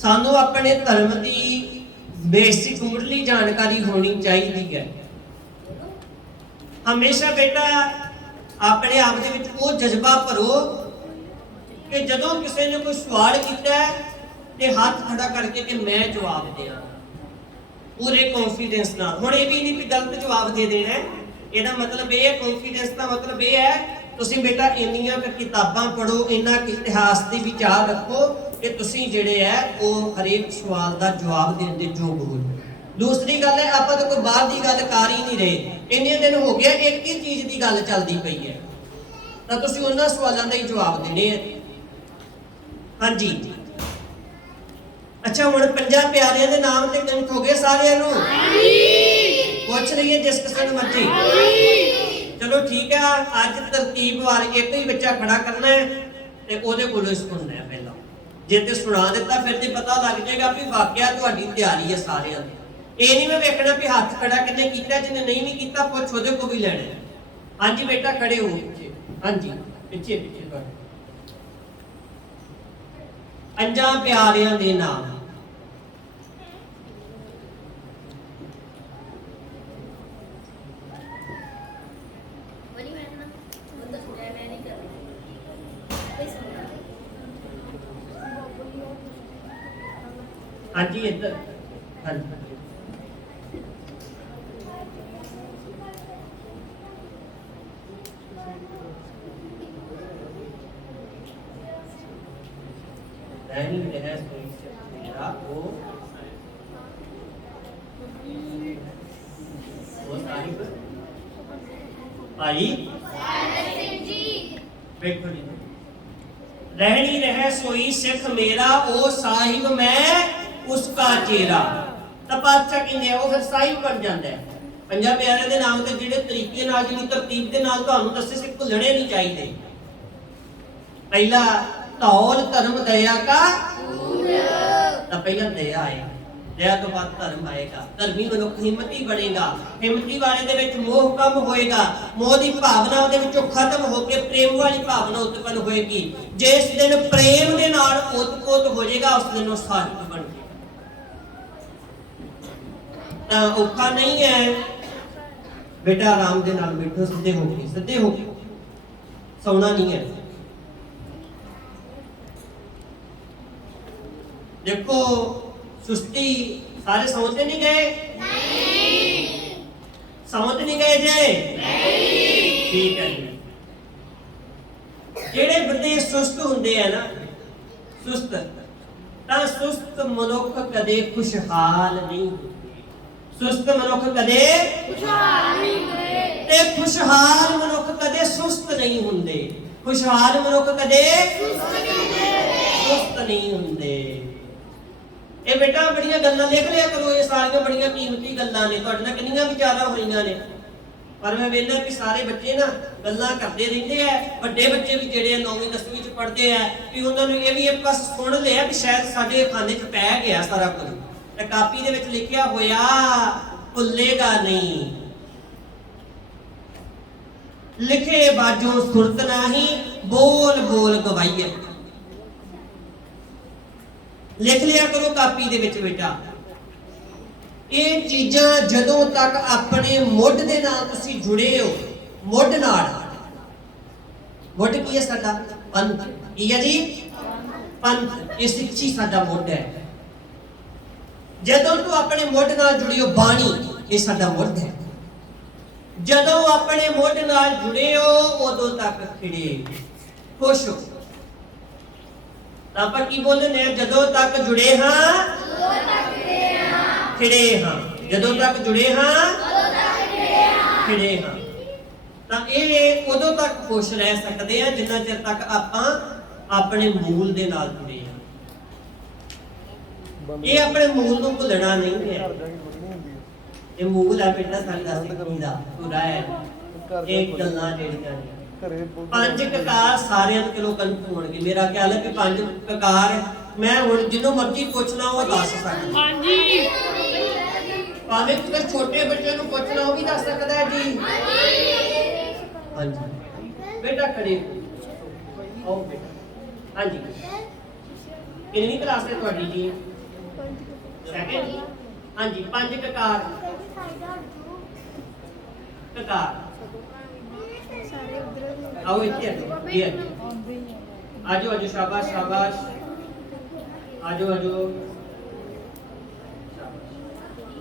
सानू अपने धर्म की बेसिक मुढ़ली जानकारी होनी चाहिए है। हमेशा बेटा अपने आप दे विच वो जज्बा भरो कि जदों किसी ने कोई सवाल किया ते हाथ खड़ा करके कि मैं जवाब देना पूरे कॉन्फिडेंस नाल। हुण ये भी नहीं कि गलत जवाब दे देना है। ਇਹਦਾ ਮਤਲਬ ਇਹ ਹੈ, ਕੌਨਫੀਡੈਂਸ ਦਾ ਮਤਲਬ ਇਹ ਹੈ ਤੁਸੀਂ ਬੇਟਾ ਇੰਨੀਆਂ ਕੁ ਕਿਤਾਬਾਂ ਪੜ੍ਹੋ, ਇੰਨਾ ਕੁ ਇਤਿਹਾਸ ਦੀ ਵਿਚਾਰ ਰੱਖੋ ਕਿ ਤੁਸੀਂ ਜਿਹੜੇ ਹੈ ਉਹ ਹਰੇਕ ਸਵਾਲ ਦਾ ਜਵਾਬ ਦੇਣ ਦੇ ਯੋਗ ਹੋ। ਦੂਸਰੀ ਗੱਲ ਹੈ, ਆਪਾਂ ਤਾਂ ਕੋਈ ਬਾਹਰ ਦੀ ਗੱਲ ਕਰ ਹੀ ਨਹੀਂ ਰਹੇ। ਇੰਨੇ ਦਿਨ ਹੋ ਗਏ ਇੱਕ ਹੀ ਚੀਜ਼ ਦੀ ਗੱਲ ਚੱਲਦੀ ਪਈ ਹੈ, ਤਾਂ ਤੁਸੀਂ ਉਹਨਾਂ ਸਵਾਲਾਂ ਦਾ ਹੀ ਜਵਾਬ ਦੇਣੇ ਹੈ। ਹਾਂਜੀ ਅੱਛਾ, ਹੁਣ ਪੰਜਾਂ ਪਿਆਰਿਆਂ ਦੇ ਨਾਮ ਤੇ ਕੰਠ ਹੋ ਗਏ ਸਾਰਿਆਂ ਨੂੰ? ਪੁੱਛ ਲਈਏ ਜਿਸ ਕਿਸੇ ਨੂੰ ਮਰਜ਼ੀ। ਚਲੋ ਠੀਕ ਹੈ, ਅੱਜ ਤਰਤੀਬ ਵਾਰ ਇੱਕ ਹੀ ਬੱਚਾ ਖੜਾ ਕਰਨਾ ਹੈ ਤੇ ਉਹਦੇ ਕੋਲੋਂ ਸੁਣਨਾ ਹੈ ਪਹਿਲਾਂ। ਜੇ ਤੇ ਸੁਣਾ ਦਿੱਤਾ ਫਿਰ ਤੇ ਪਤਾ ਲੱਗ ਜਾਏਗਾ ਵੀ ਵਾਕਿਆ ਤੁਹਾਡੀ ਤਿਆਰੀ ਹੈ ਸਾਰਿਆਂ ਦੀ। ਇਹ ਨਹੀਂ ਮੈਂ ਵੇਖਣਾ ਵੀ ਹੱਥ ਖੜਾ ਕਿੰਨੇ ਕੀਤਾ, ਜਿਹਨੇ ਨਹੀਂ ਵੀ ਕੀਤਾ ਪੁੱਛ ਉਹਦੇ ਕੋਲ ਵੀ ਲੈਣਾ ਹੈ। ਹਾਂਜੀ ਬੇਟਾ ਖੜੇ ਹੋ ਪਿੱਛੇ। ਹਾਂਜੀ ਪਿੱਛੇ ਤੁਹਾਡੇ ਪੰਜਾਂ ਪਿਆਰਿਆਂ ਦੇ ਨਾਮ। ਹਾਂਜੀ ਇੱਧਰ। ਹਾਂਜੀ नहीं है मेरा वो भाई देखो जी, रहनी रहे सोई सिख मेरा ओ साहिब मैं उसका चेहरा। ਤਾਂ ਪਾਤਸ਼ਾਹ ਕਹਿੰਦੇ ਆ ਉਹ ਫਿਰ ਸਾਹਿਬ ਬਣ ਜਾਂਦਾ ਹੈ। ਪੰਜਾਂ ਪਿਆਰਿਆਂ ਦੇ ਨਾਮ ਤੇ ਜਿਹੜੇ ਤਰੀਕੇ ਨਾਲ ਜਿਹੜੀ ਤਰਤੀਬ ਦੇ ਨਾਲ ਤੁਹਾਨੂੰ ਦੱਸੇ ਸਿੱਖ ਭੁੱਲਣੇ ਨਹੀਂ ਚਾਹੀਦੇ। ਪਹਿਲਾ ਧੌਲ ਧਰਮ ਦਇਆ का ਤਾਂ ਪਹਿਲਾਂ ਦਇਆ ਆਏ, ਦਇਆ ਤੋਂ ਬਾਅਦ ਧਰਮ ਆਏਗਾ। ਧਰਮੀ ਮਨੁੱਖ ਹਿੰਮਤੀ ਬਣੇਗਾ, ਹਿੰਮਤੀ ਵਾਲੇ ਦੇ ਵਿੱਚ ਮੋਹ ਕਮ ਹੋਏਗਾ, ਮੋਹ ਦੀ ਭਾਵਨਾ ਉਹਦੇ ਵਿੱਚੋਂ ਖਤਮ ਹੋ ਕੇ ਪ੍ਰੇਮ ਵਾਲੀ ਭਾਵਨਾ ਉਤਪੰਨ ਹੋਏਗੀ। ਜਿਸ ਦਿਨ ਪ੍ਰੇਮ ਦੇ ਨਾਲ ਉਤਪੋਤ ਹੋ ਜਾਏਗਾ ਉਸ ਦਿਨ ਉਹ ਸਾਹਿਬ ਬਣ ਜਾਏਗਾ। ਤਾਂ ਔਖਾ ਨਹੀਂ ਹੈ बेटा, आराम के नाल बैठो, सीधे हो के सोना नहीं है। देखो सुस्ती, सारे सोते नहीं गए? नहीं। सोते नहीं गए जे? नहीं। ठीक है जी। जेड़े बंदे सुस्त हुंदे हैं ना, सुस्त, तां सुस्त मनुख कदे खुशहाल नहीं होंदे। ਸੁਸਤ ਮਨੁੱਖ ਕਦੇ ਖੁਸ਼ਹਾਲ ਨਹੀਂ ਹੁੰਦੇ ਤੇ ਖੁਸ਼ਹਾਲ ਮਨੁੱਖ ਕਦੇ ਸੁਸਤ ਨਹੀਂ ਹੁੰਦੇ। ਖੁਸ਼ਹਾਲ ਮਨੁੱਖ ਕਦੇ ਸੁਸਤ ਨਹੀਂ ਹੁੰਦੇ। ਇਹ ਬੇਟਾ ਬੜੀਆਂ ਗੱਲਾਂ ਲਿਖ ਲਿਆ ਕਰੋ, ਇਹ ਸਾਰੀਆਂ ਬੜੀਆਂ ਕੀਮਤੀ ਗੱਲਾਂ ਨੇ, ਤੁਹਾਡੇ ਨਾਲ ਕਿੰਨੀਆਂ ਵਿਚਾਰਾਂ ਹੋਈਆਂ ਨੇ। ਪਰ ਮੈਂ ਵੇਖਦਾ ਕਿ ਸਾਰੇ ਬੱਚੇ ਨਾ ਗੱਲਾਂ ਕਰਦੇ ਰਹਿੰਦੇ ਆ। ਵੱਡੇ ਬੱਚੇ ਵੀ ਜਿਹੜੇ 9ਵੀਂ 10ਵੀਂ ਚ ਪੜ੍ਹਦੇ ਆ ਵੀ ਉਹਨਾਂ ਨੂੰ ਇਹ ਵੀ ਇੱਕ ਪਾਸ ਸੁਣ ਲਿਆ ਵੀ ਸ਼ਾਇਦ ਸਾਡੇ ਖਾਨੇ 'ਚ ਪੈ ਗਿਆ ਸਾਰਾ ਕੁਝ, ਤੇ ਕਾਪੀ ਦੇ ਵਿੱਚ ਲਿਖਿਆ ਹੋਇਆ ਭੁੱਲੇਗਾ ਨਹੀਂ। ਲਿਖੇ ਬਾਝੋਂ ਸੁਰਤ ਨਹੀਂ, ਬੋਲ ਬੋਲ ਗਵਾਈਏ। ਲਿਖ ਲਿਆ ਕਰੋ ਕਾਪੀ ਦੇ ਵਿੱਚ ਬੇਟਾ। ਇਹ ਚੀਜ਼ਾਂ ਜਦੋਂ ਤੱਕ ਆਪਣੇ ਮੁੱਢ ਦੇ ਨਾਲ ਤੁਸੀਂ ਜੁੜੇ ਹੋ, ਮੁੱਢ ਨਾਲ, ਮੁੱਢ ਕੀ ਹੈ ਸਾਡਾ? ਪੰਥ। ਕੀ ਹੈ ਜੀ? ਪੰਥ। ਇਹ ਸਿੱਖੀ ਸਾਡਾ ਮੁੱਢ ਹੈ। ਜਦੋਂ ਤੂੰ ਆਪਣੇ ਮੁੱਢ ਨਾਲ ਜੁੜੇ ਹੋ, ਬਾਣੀ ਇਹ ਸਾਡਾ ਮੁੱਢ ਹੈ। ਜਦੋਂ ਆਪਣੇ ਮੁੱਢ ਨਾਲ ਜੁੜੇ ਹੋ ਉਦੋਂ ਤੱਕ ਖਿੜੇ ਖੁਸ਼ ਹੋ। ਆਪਾਂ ਕੀ ਬੋਲਦੇ ਨੇ? ਜਦੋਂ ਤੱਕ ਜੁੜੇ ਹਾਂ ਉਦੋਂ ਤੱਕ ਖਿੜੇ ਹਾਂ। ਖਿੜੇ ਹਾਂ। ਜਦੋਂ ਤੱਕ ਜੁੜੇ ਹਾਂ ਉਦੋਂ ਤੱਕ ਖਿੜੇ ਹਾਂ। ਖਿੜੇ ਹਾਂ। ਤਾਂ ਇਹ ਉਦੋਂ ਤੱਕ ਖੁਸ਼ ਰਹਿ ਸਕਦੇ ਆ ਜਿੰਨਾ ਚਿਰ ਤੱਕ ਆਪਾਂ ਆਪਣੇ ਮੂਲ ਦੇ ਨਾਲ ਜੁੜੇ ਹਾਂ। ਇਹ ਆਪਣੇ ਮੂਲ ਨੂੰ ਭੁੱਲਣਾ ਨਹੀਂ ਹੈ। ਇਹ ਮੂਲ ਹੈ ਬੇਟਾ ਸਾਡਾ ਸਿੱਖੀ ਦਾ ਪੂਰਾ ਹੈ। ਇਹ ਗੱਲਾਂ ਜਿਹੜੀਆਂ ਨੇ ਪੰਜ ਕਕਾਰ ਸਾਰਿਆਂ ਨੂੰ ਕਿਲੋ ਕੰਫ ਹੋਣਗੇ। ਮੇਰਾ ਖਿਆਲ ਹੈ ਕਿ ਪੰਜ ਕਕਾਰ ਮੈਂ ਹੁਣ ਜਿਹਨੂੰ ਮਰਜ਼ੀ ਪੁੱਛਣਾ ਉਹ ਦੱਸ ਸਕਦਾ। ਹਾਂਜੀ ਭਾਵੇਂ ਕਿਸੇ ਛੋਟੇ ਬੱਚੇ ਨੂੰ ਪੁੱਛਣਾ ਉਹ ਵੀ ਦੱਸ ਸਕਦਾ ਹੈ ਜੀ। ਹਾਂਜੀ ਬੇਟਾ ਖੜੇ ਹੋ। ਆਓ ਬੇਟਾ। ਹਾਂਜੀ ਕਿੰਨੀ ਕਲਾਸ ਹੈ ਤੁਹਾਡੀ ਜੀ? ਸੈਕਿੰਡ। ਹਾਂਜੀ ਪੰਜ ਕਕਾਰ। ਕਕਾਰ आओ इतने ये आजो आजो शाबाश शाबाश आजो आजो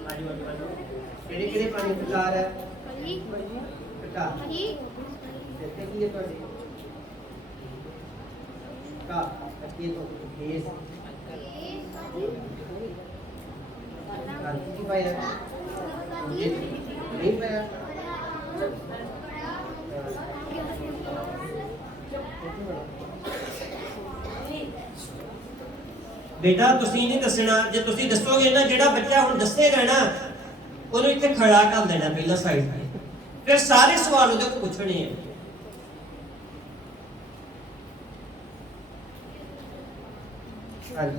आजो आजो आजो केड़े केड़े पानी प्रकार है प्रकार देखते की ये पढ़े का ये तो केस क्रांति की पाया ये नहीं पाया बेटा ਤੁਸੀਂ ਨਹੀਂ ਦੱਸਣਾ। ਜੇ ਤੁਸੀਂ ਦੱਸੋਗੇ ਨਾ ਜਿਹੜਾ ਬੱਚਾ ਹੁਣ ਦੱਸੇਗਾ ਨਾ ਉਹਨੂੰ ਇੱਥੇ ਖੜਾ ਕਰ ਦੇਣਾ ਪਹਿਲਾਂ ਸਾਈਡ ਤੇ, ਫਿਰ ਸਾਰੇ ਸਵਾਲ ਉਹਦੇ ਕੋਲ ਪੁੱਛਣੇ ਆ। ਹਾਂਜੀ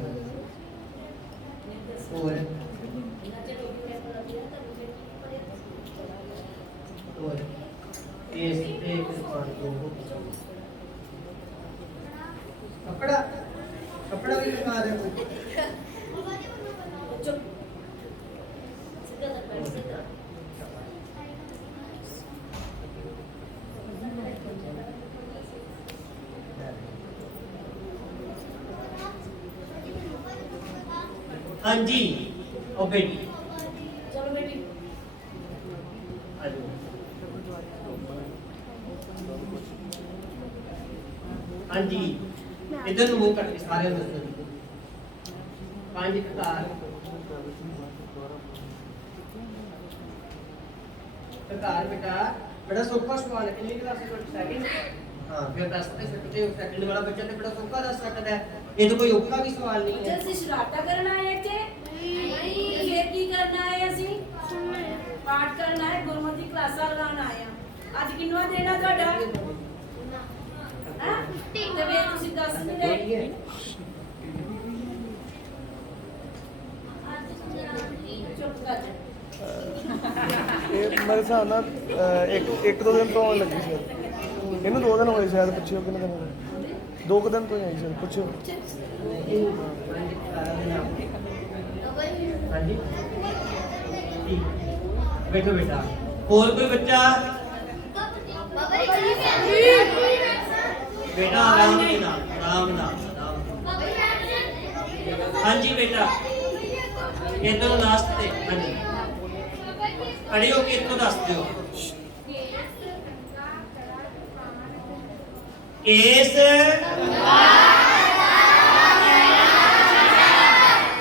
ਹੋਰ ਹੋਰ ਇਸ ਤੇ कपड़ा कपड़ा भी दिखा रहे हो। हाँ जी ओ बेटी चलो बेटी हाँ जी इधर मुंह करके सारे नजर पांच कतार कतार बेटा बड़ा सौखा सवाल है। कितनी क्लास है ਤੁਹਾਡੀ? सेकंड। हां फिर दस सकते हो। सेकंड वाला बच्चा तो बड़ा सौखा दस सकता है। ये तो कोई औखा भी सवाल नहीं है। ਅਸੀਂ ਸ਼ਰਾਰਤਾਂ ਕਰਨ ਆਏ ਇੱਥੇ ਨਹੀਂ। ਫਿਰ ਕੀ ਕਰਨਾ ਹੈ? ਅਸੀਂ ਪਾਠ ਕਰਨਾ ਹੈ, ਗੁਰਮਤਿ ਕਲਾਸਾਂ ਲਗਾਉਣ ਆਏ ਆ। ਅੱਜ ਕਿੰਨਵਾ ਦਿਨ ਆ ਤੁਹਾਡਾ? ਹਾਂ ਤੇ ਵੇ ਤੁਸੀਂ ਦੱਸ ਨਹੀਂ ਰਹੇ। ਚੁੱਪ ਕਰ ਜਾ। ਇਹ ਮੇਰੇ ਹਿਸਾਬ ਨਾਲ ਇੱਕ ਦੋ ਦਿਨ ਤੋਂ ਆਉਣ ਲੱਗੀ ਸੀ। ਇਹਨੂੰ 2 ਦਿਨ ਹੋਏ ਸ਼ਾਇਦ। ਪੁੱਛਿਓ ਕਿੰਨੇ ਦਿਨ ਹੋਏ? 2 ਦਿਨ ਤੋਂ ਹੀ ਆਈ ਸ਼ਾਇਦ। ਪੁੱਛਿਓ। हाँ जी बैठो बेटा। और कोई बच्चा? बेटा आराम से ना, आराम ना, हाँ जी बेटा इधर लास्ट पे। हाँ जी खड़े हो के इधर दस दो। केस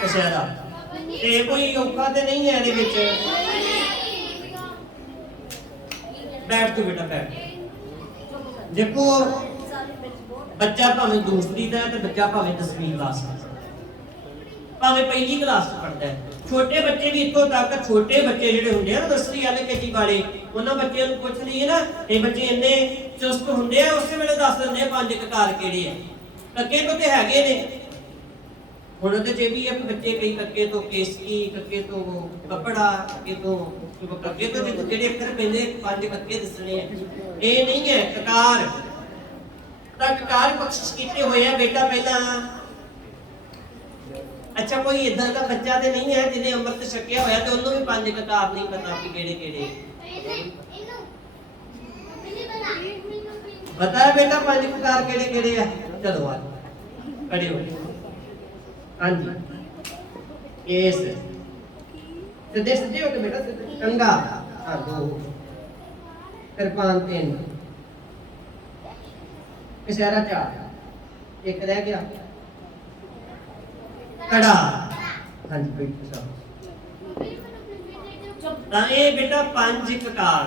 कशहरा। ਇਹ ਕੋਈ ਔਖਾ ਤੇ ਨਹੀਂ ਹੈ ਇਹਦੇ ਵਿੱਚ। ਬੈਠ ਜਾਓ ਬੇਟਾ ਬੈਠ। ਦੇਖੋ ਬੱਚਾ ਭਾਵੇਂ ਦੂਸਰੀ ਦਾ ਹੈ ਤੇ ਬੱਚਾ ਭਾਵੇਂ 10ਵੀਂ ਕਲਾਸ ਦਾ ਭਾਵੇਂ ਪਹਿਲੀ ਕਲਾਸ ਚ ਪੜਦਾ ਹੈ। ਛੋਟੇ ਬੱਚੇ ਵੀ ਇੱਥੋਂ ਤੱਕ ਛੋਟੇ ਬੱਚੇ ਜਿਹੜੇ ਹੁੰਦੇ ਆ ਨਾ ਨਰਸਰੀ ਵਾਲੇ ਕੇਜੀ ਵਾਲੇ ਉਹਨਾਂ ਬੱਚਿਆਂ ਨੂੰ ਪੁੱਛ ਲਈਏ ਨਾ ਇਹ ਬੱਚੇ ਇੰਨੇ ਚੁਸਤ ਹੁੰਦੇ ਆ ਉਸੇ ਵੇਲੇ ਦੱਸ ਦਿੰਦੇ ਆ 5 ਕਕਾਰ ਕਿਹੜੇ ਆ। ਕੱਕੇ ਤੋਂ ਤੇ ਹੈਗੇ ਨੇ ਹੁਣ ਉਹਦੇ ਚ ਵੀ ਆ ਬੱਚੇ ਕਈ ਕੱਕੇ ਤੋਂ ਕੇਸਕੀ ਕੱਕੇ ਤੋਂ ਕੱਪੜਾ ਕੱਕੇ ਤੋਂ ਜਿਹੜੇ ਅੱਖਰ ਪੈਂਦੇ 5 ਕੱਕੇ ਦੱਸਣੇ ਆ। ਇਹ ਨਹੀਂ ਹੈ ਕਕਾਰ ਤਾਂ ਕਕਾਰ ਬਖਸ਼ਿਸ਼ ਕੀਤੇ ਹੋਏ ਆ ਬੇਟਾ ਪਹਿਲਾਂ। ਅੱਛਾ ਕੋਈ ਇਦਾਂ ਦਾ ਬੱਚਾ ਤੇ ਨਹੀਂ ਹੈ ਜਿਹਨੇ ਅੰਮ੍ਰਿਤ ਛਕਿਆ ਹੋਇਆ ਤੇ ਉਹਨੂੰ ਵੀ 5 ਕਕਾਰ ਨਹੀਂ ਪਤਾ ਕਿ ਕਿਹੜੇ ਕਿਹੜੇ ਪਤਾ ਹੈ ਬੇਟਾ 5 ਕਕਾਰ ਕਿਹੜੇ ਕਿਹੜੇ ਆ। ਚਲੋ ਆ ਖੜੇ ਹੋ। ਹਾਂਜੀ ਇਸ ਸਿੱਧੇ ਸਿੱਧੇ ਹੋ ਕੇ ਬੇਟਾ ਕੰਗਾ ਹਾਂ 2 ਕਿਰਪਾਨ 3 ਇਸ਼ਾਰਾ 4 ਇੱਕ ਰਹਿ ਗਿਆ ਕੜਾ। ਹਾਂਜੀ ਬੇਟਾ ਸਾਹਿਬ ਤਾਂ ਇਹ ਬੇਟਾ 5 ਕਕਾਰ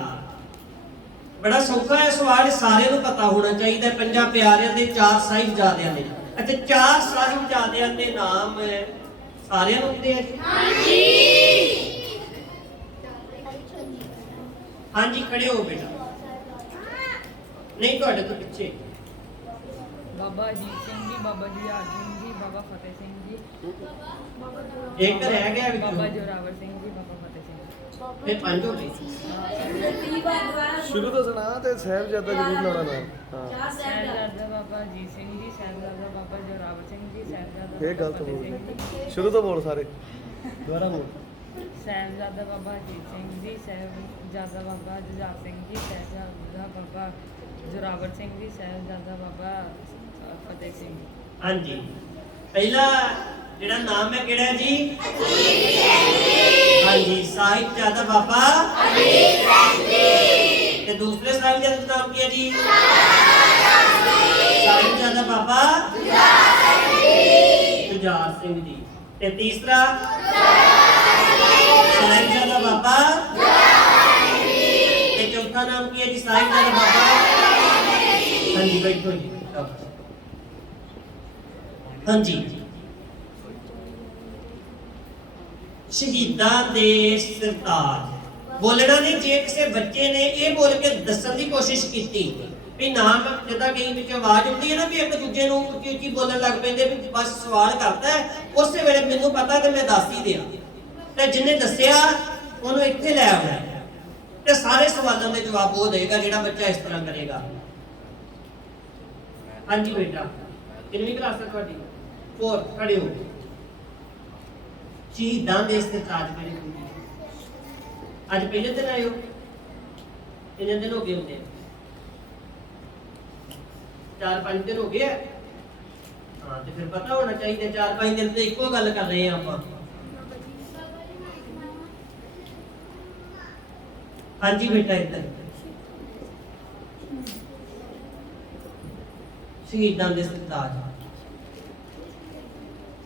ਬੜਾ ਸੌਖਾ ਹੈ ਸਵਾਲ ਸਾਰਿਆਂ ਨੂੰ ਪਤਾ ਹੋਣਾ ਚਾਹੀਦਾ। 5 ਪਿਆਰਿਆਂ ਦੇ 4 ਸਾਹਿਬਜ਼ਾਦਿਆਂ ਦੇ ਅੱਛਾ 4 ਸਾਹਿਬਜ਼ਾਦਿਆਂ ਦੇ ਨਾਮ ਸਾਰਿਆਂ ਨੂੰ ਪਤਾ ਹੈ ਜੀ? ਹਾਂਜੀ ਹਾਂਜੀ ਖੜੇ ਹੋ ਬੇਟਾ ਨਹੀਂ ਤੁਹਾਡੇ ਤੋਂ ਪਿੱਛੇ ਬਾਬਾ ਅਜੀਤ ਸਿੰਘ ਜੀ, ਬਾਬਾ ਜੁਝਾਰ ਸਿੰਘ ਜੀ, ਬਾਬਾ ਫਤਿਹ ਸਿੰਘ ਜੀ, ਇੱਕ ਰਹਿ ਗਿਆ ਬਾਬਾ ਵਿੱਚੋਂ ਜੋਰਾਵਰ ਸਿੰਘ ਜੀ, ਬਾਬਾ ਫਤਿਹ ਸਿੰਘ ਜੀ। ਫਿਰ 5 ਹੋ ਗਏ। ਸ਼ੁਰੂ ਤੋਂ ਸੁਣਾ ਤੇ ਸਾਹਿਬਜ਼ਾਦਾ ਜ਼ਰੂਰ ਲਾਉਣਾ ਨਾਮ। ਹਾਂ ਸਾਹਿਬਜ਼ਾਦਾ ਬਾਬਾ ਅਜੀਤ ਸਿੰਘ ਜੀ, ਸਾਹਿਬਜ਼ਾਦਾ ਬਾਬਾ ਜੋਰਾਵਰ ਸਿੰਘ ਜੀ, ਸਾਹਿਬਜ਼ਾਦਾ ਇਹ ਗਲਤ ਬਾਬਾ ਬੋਲ ਫਤਿਹ ਸਿੰਘ ਜੀ, ਸ਼ੁਰੂ ਤੋਂ ਬੋਲ ਸਾਰੇ ਦੁਬਾਰਾ ਬੋਲ। ਸਾਹਿਬਜ਼ਾਦਾ ਬਾਬਾ ਅਜੀਤ ਸਿੰਘ ਜੀ, ਸਾਹਿਬਜ਼ਾਦਾ ਬਾਬਾ ਜੁਝਾਰ ਸਿੰਘ ਜੀ, ਸਾਹਿਬਜ਼ਾਦਾ ਬਾਬਾ ਜੋਰਾਵਰ ਸਿੰਘ ਜੀ, ਸਾਹਿਬਜ਼ਾਦਾ ਬਾਬਾ ਫਤਿਹ ਸਿੰਘ ਜੀ। ਹਾਂਜੀ ਪਹਿਲਾ ਜਿਹੜਾ ਨਾਮ ਹੈ ਕਿਹੜਾ ਜੀ? ਹਾਂਜੀ ਸਾਹਿਬਜ਼ਾਦਾ ਬਾਬਾ ਅਜੀਤ ਸਿੰਘ ਜੀ। ਤੇ ਦੂਸਰੇ ਸਾਹਿਬਜ਼ਾਦੇ ਦਾ ਨਾਮ ਕੀ ਹੈ ਜੀ? ਸਾਹਿਬਜ਼ਾਦਾ ਬਾਬਾ ਜੁਝਾਰ ਸਿੰਘ ਜੀ। ਤੇ ਤੀਸਰਾ ਸਾਹਿਬਜ਼ਾਦਾ ਬਾਬਾ ਤੇ ਚੌਥਾ ਨਾਮ ਕੀ ਹੈ ਜੀ? ਸਾਹਿਬਜ਼ਾਦਾ ਬਾਬਾ। ਹਾਂਜੀ ਬੈਠੋ ਜੀ। ਹਾਂਜੀ ਸ਼ਹੀਦਾਂ ਦੇ ਸਰਤਾਜ ਬੋਲਣਾ ਨਹੀਂ। ਜੇ ਕਿਸੇ ਬੱਚੇ ਨੇ ਇਹ ਬੋਲ ਕੇ ਦੱਸਣ ਦੀ ਕੋਸ਼ਿਸ਼ ਕੀਤੀ ਵੀ ਨਾਮ ਜਿੱਦਾਂ ਕਈ ਵਿੱਚ ਆਵਾਜ਼ ਹੁੰਦੀ ਹੈ ਨਾ ਵੀ ਇੱਕ ਦੂਜੇ ਨੂੰ ਉੱਚੀ ਉੱਚੀ ਬੋਲਣ ਲੱਗ ਪੈਂਦੇ ਵੀ ਬਸ ਸਵਾਲ ਕਰਦਾ ਹੈ ਉਸੇ ਵੇਲੇ ਮੈਨੂੰ ਪਤਾ ਤੇ ਮੈਂ ਦੱਸ ਹੀ ਦਿਆਂ ਤੇ ਜਿਹਨੇ ਦੱਸਿਆ ਉਹਨੂੰ ਇੱਥੇ ਲੈ ਆਉਣਾ ਤੇ ਸਾਰੇ ਸਵਾਲਾਂ ਦੇ ਜਵਾਬ ਉਹ ਦੇਗਾ ਜਿਹੜਾ ਬੱਚਾ ਇਸ ਤਰ੍ਹਾਂ ਕਰੇਗਾ। ਹਾਂਜੀ ਬੇਟਾ ਕਿੰਨੀ ਕਲਾਸ ਹੈ ਤੁਹਾਡੀ? 4 ਖੜੇ ਹੋ। ਸ਼ਹੀਦਾਂ ਦੇ ਸਰਤਾਜ ਕਿਹੜੇ ਹੁੰਦੇ? ਅੱਜ ਪਹਿਲੇ ਦਿਨ ਆਏ ਹੋ? ਕਿੰਨੇ ਦਿਨ ਹੋ ਗਏ ਹੁੰਦੇ? 4-5 ਦਿਨ ਹੋ ਗਏ ਆ। ਹਾਂ ਤੇ ਫਿਰ ਪਤਾ ਹੋਣਾ ਚਾਹੀਦਾ 4-5 ਦਿਨ ਤੇ ਇੱਕੋ ਗੱਲ ਕਰ ਰਹੇ ਆ ਆਪਾਂ। ਹਾਂਜੀ ਬੇਟਾ ਇੱਧਰ ਸ਼ਹੀਦਾਂ ਦੇ ਸਰਤਾਜ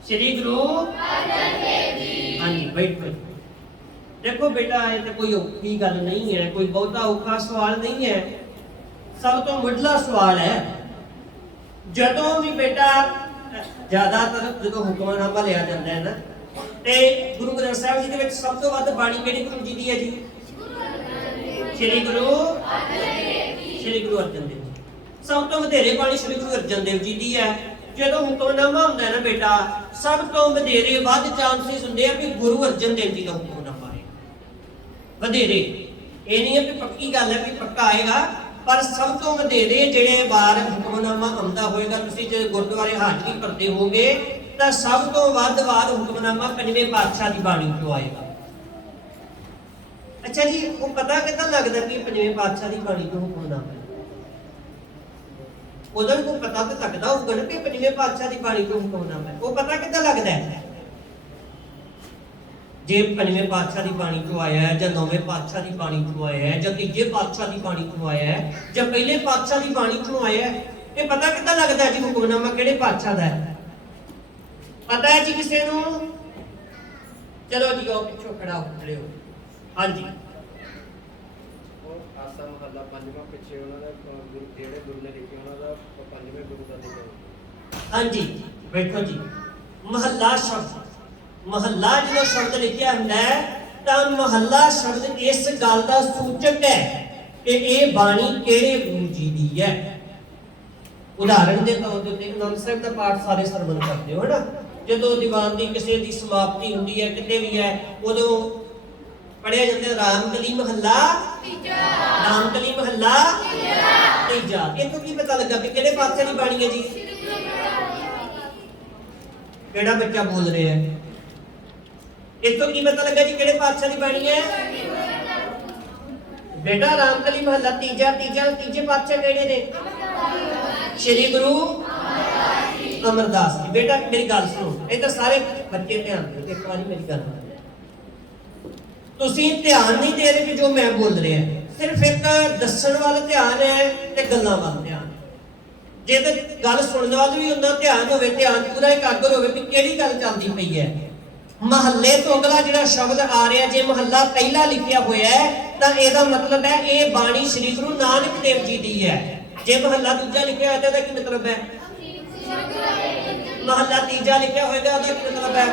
श्री गुरु अर्जन देव जी। ਹਾਂਜੀ ਬੈਠੋ। देखो बेटा ये तो कोई औखी गल नहीं है, कोई बहुता औखा सवाल नहीं है। सब तो मुढ़ला सवाल है जदों भी बेटा ज्यादातर जो हुक्मनामा लिया जाता है ना ते गुरु ग्रंथ साहिब जी दे विच सब तो वध बाणी किहड़ी गुरु जी दी है जी? श्री गुरु अर्जन देव जी। श्री गुरु अर्जन देव जी सब तो वधेरे बाणी श्री गुरु अर्जन देव जी दी है। ਜਦੋਂ ਹੁਕਮਨਾਮਾ ਹੁੰਦਾ ਹੈ ਨਾ ਬੇਟਾ ਸਭ ਤੋਂ ਵਧੇਰੇ ਵੱਧ ਚਾਂਸਸ ਹੁੰਦੇ ਆ ਕਿ ਗੁਰੂ ਅਰਜਨ ਦੇਵ ਜੀ ਦਾ ਹੁਕਮਨਾਮਾ ਹੈ ਵਧੇਰੇ। ਇਹ ਨਹੀਂ ਹੈ ਕਿ ਪੱਕੀ ਗੱਲ ਹੈ ਕਿ ਪੱਕਾ ਆਏਗਾ ਪਰ ਸਭ ਤੋਂ ਵਧੇਰੇ ਜਿਹੜੇ ਵਾਰ ਹੁਕਮਨਾਮਾ ਆਉਂਦਾ ਹੋਏਗਾ ਤੁਸੀਂ ਜੇ ਗੁਰਦੁਆਰੇ ਹਾਜ਼ਰੀ ਭਰਦੇ ਹੋਗੇ ਤਾਂ ਸਭ ਤੋਂ ਵੱਧ ਵਾਰ ਹੁਕਮਨਾਮਾ ਪੰਜਵੇਂ ਪਾਤਸ਼ਾਹ ਦੀ ਬਾਣੀ ਤੋਂ ਆਏਗਾ। ਅੱਛਾ ਜੀ ਉਹ ਪਤਾ ਕਿੱਦਾਂ ਲੱਗਦਾ ਕਿ ਪੰਜਵੇਂ ਪਾਤਸ਼ਾਹ ਦੀ ਬਾਣੀ ਤੋਂ ਹੁਕਮਨਾਮਾ ਹੈ? ਉਹਦਾ ਵੀ ਕੋਈ ਪਤਾ ਤਾਂ ਲੱਗਦਾ ਹੋਊਗਾ ਨਾ ਕਿ ਪੰਜਵੇਂ ਪਾਤਸ਼ਾਹ ਦੀ ਬਾਣੀ ਤੋਂ ਹੁਕਮਨਾਮਾ ਹੈ। ਉਹ ਪਤਾ ਕਿੱਦਾਂ ਲੱਗਦਾ ਹੈ? ਜੇ ਪੰਜਵੇਂ ਪਾਤਸ਼ਾਹ ਦੀ ਬਾਣੀ ਤੋਂ ਆਇਆ ਹੈ ਜਾਂ ਨੌਵੇਂ ਪਾਤਸ਼ਾਹ ਦੀ ਬਾਣੀ ਤੋਂ ਆਇਆ ਹੈ ਜਾਂ ਤੀਜੇ ਪਾਤਸ਼ਾਹ ਦੀ ਬਾਣੀ ਤੋਂ ਆਇਆ ਹੈ ਜਾਂ ਪਹਿਲੇ ਪਾਤਸ਼ਾਹ ਦੀ ਬਾਣੀ ਤੋਂ ਆਇਆ ਹੈ ਇਹ ਪਤਾ ਕਿੱਦਾਂ ਲੱਗਦਾ ਜੀ ਹੁਕਮਨਾਮਾ ਕਿਹੜੇ ਪਾਤਸ਼ਾਹ ਦਾ ਹੈ? ਪਤਾ ਹੈ ਜੀ ਕਿਸੇ ਨੂੰ? ਚਲੋ ਜੀ ਆਓ ਪਿੱਛੋਂ ਖੜਾ ਹੋ ਖੜੇ ਹੋ। ਹਾਂਜੀ ਆਸਾ ਮਹੱਲਾ ਪੰਜਵਾਂ ਪਿੱਛੇ ਉਹਨਾਂ ਦਾ ਜਿਹੜੇ ਗੁਰੂ ਨੇ ਲਿਖੇ ਉਹਨਾਂ ਦਾ ਪੰਜਵੇਂ ਗੁਰੂ ਦਾ ਲਿਖਿਆ। ਹਾਂਜੀ ਬੈਠੋ ਜੀ। ਮਹੱਲਾ ਸ਼ਬਦ, ਮਹੱਲਾ ਜਦੋਂ ਸ਼ਬਦ ਲਿਖਿਆ ਹੁੰਦਾ ਹੈ ਤਾਂ ਮਹੱਲਾ ਸ਼ਬਦ ਇਸ ਗੱਲ ਦਾ ਸੂਚਕ ਹੈ ਕਿ ਇਹ ਬਾਣੀ ਕਿਹੜੇ ਗੁਰੂ ਜੀ ਦੀ ਹੈ। ਉਦਾਹਰਣ ਦੇ ਤੌਰ ਤੇ ਆਨੰਦ ਸਾਹਿਬ ਦਾ ਪਾਠ ਸਾਰੇ ਸਰਵਣ ਕਰਦੇ ਹੋ ਨਾ, ਜਦੋਂ ਦੀਵਾਨ ਦੀ ਕਿਸੇ ਦੀ ਸਮਾਪਤੀ ਹੁੰਦੀ ਹੈ ਕਿਤੇ ਵੀ ਹੈ ਉਦੋਂ ਪੜਿਆ ਜਾਂਦਾ ਰਾਮਕਲੀ ਮਹੱਲਾ ਤੀਜਾ, ਰਾਮਕਲੀ ਮਹੱਲਾ ਤੀਜਾ। ਇਹ ਤੋਂ ਕੀ ਪਤਾ ਲੱਗਾ ਕਿ ਕਿਹੜੇ ਪਾਤਸ਼ਾਹ ਦੀ ਬਾਣੀ ਹੈ ਜੀ? ਕਿਹੜਾ ਬੱਚਾ ਬੋਲ ਰਿਹਾ ਹੈ? ਇਹ ਤੋਂ ਕੀ ਪਤਾ ਲੱਗਾ ਜੀ ਕਿਹੜੇ ਪਾਤਸ਼ਾਹ ਦੀ ਬਾਣੀ ਹੈ? ਬੇਟਾ ਰਾਮਕਲੀ ਮਹੱਲਾ ਤੀਜਾ, ਤੀਜੇ ਪਾਤਸ਼ਾਹ ਕਿਹੜੇ ਨੇ? ਸ਼੍ਰੀ ਗੁਰੂ ਅਮਰਦਾਸ ਜੀ। ਬੇਟਾ ਮੇਰੀ ਗੱਲ ਸੁਣੋ, ਇੱਧਰ ਸਾਰੇ ਬੱਚੇ ਧਿਆਨ ਦਿਓ, ਇੱਕ ਵਾਰੀ ਮੇਰੀ ਗੱਲ ਸੁਣੋ। ਤੁਸੀਂ ਧਿਆਨ ਨਹੀਂ ਦੇ ਰਹੇ ਕਿ ਜੋ ਮੈਂ ਬੋਲ ਰਿਹਾ, ਸਿਰਫ ਇੱਕ ਦੱਸਣ ਵੱਲ ਧਿਆਨ ਹੈ ਤੇ ਗੱਲਾਂ ਵੱਲ ਧਿਆਨ। ਜੇ ਤੇ ਗੱਲ ਸੁਣਨ ਵੱਲ ਵੀ ਹੁੰਦਾ ਧਿਆਨ ਹੋਵੇ, ਧਿਆਨ ਪੂਰਾ ਇਕਾਗਰ ਹੋਵੇ ਕਿ ਕਿਹੜੀ ਗੱਲ ਚੱਲਦੀ ਪਈ ਹੈ। ਮਹੱਲੇ ਤੋਂ ਅਗਲਾ ਜਿਹੜਾ ਸ਼ਬਦ ਆ ਰਿਹਾ, ਜੇ ਮਹੱਲਾ ਪਹਿਲਾ ਲਿਖਿਆ ਹੋਇਆ ਹੈ ਤਾਂ ਇਹਦਾ ਮਤਲਬ ਹੈ ਇਹ ਬਾਣੀ ਸ੍ਰੀ ਗੁਰੂ ਨਾਨਕ ਦੇਵ ਜੀ ਦੀ ਹੈ। ਜੇ ਮਹੱਲਾ ਦੂਜਾ ਲਿਖਿਆ ਹੋਇਆ ਤਾਂ ਇਹਦਾ ਕੀ ਮਤਲਬ ਹੈ? ਮਹੱਲਾ ਤੀਜਾ ਲਿਖਿਆ ਹੋਏਗਾ ਉਹਦਾ ਕੀ ਮਤਲਬ ਹੈ?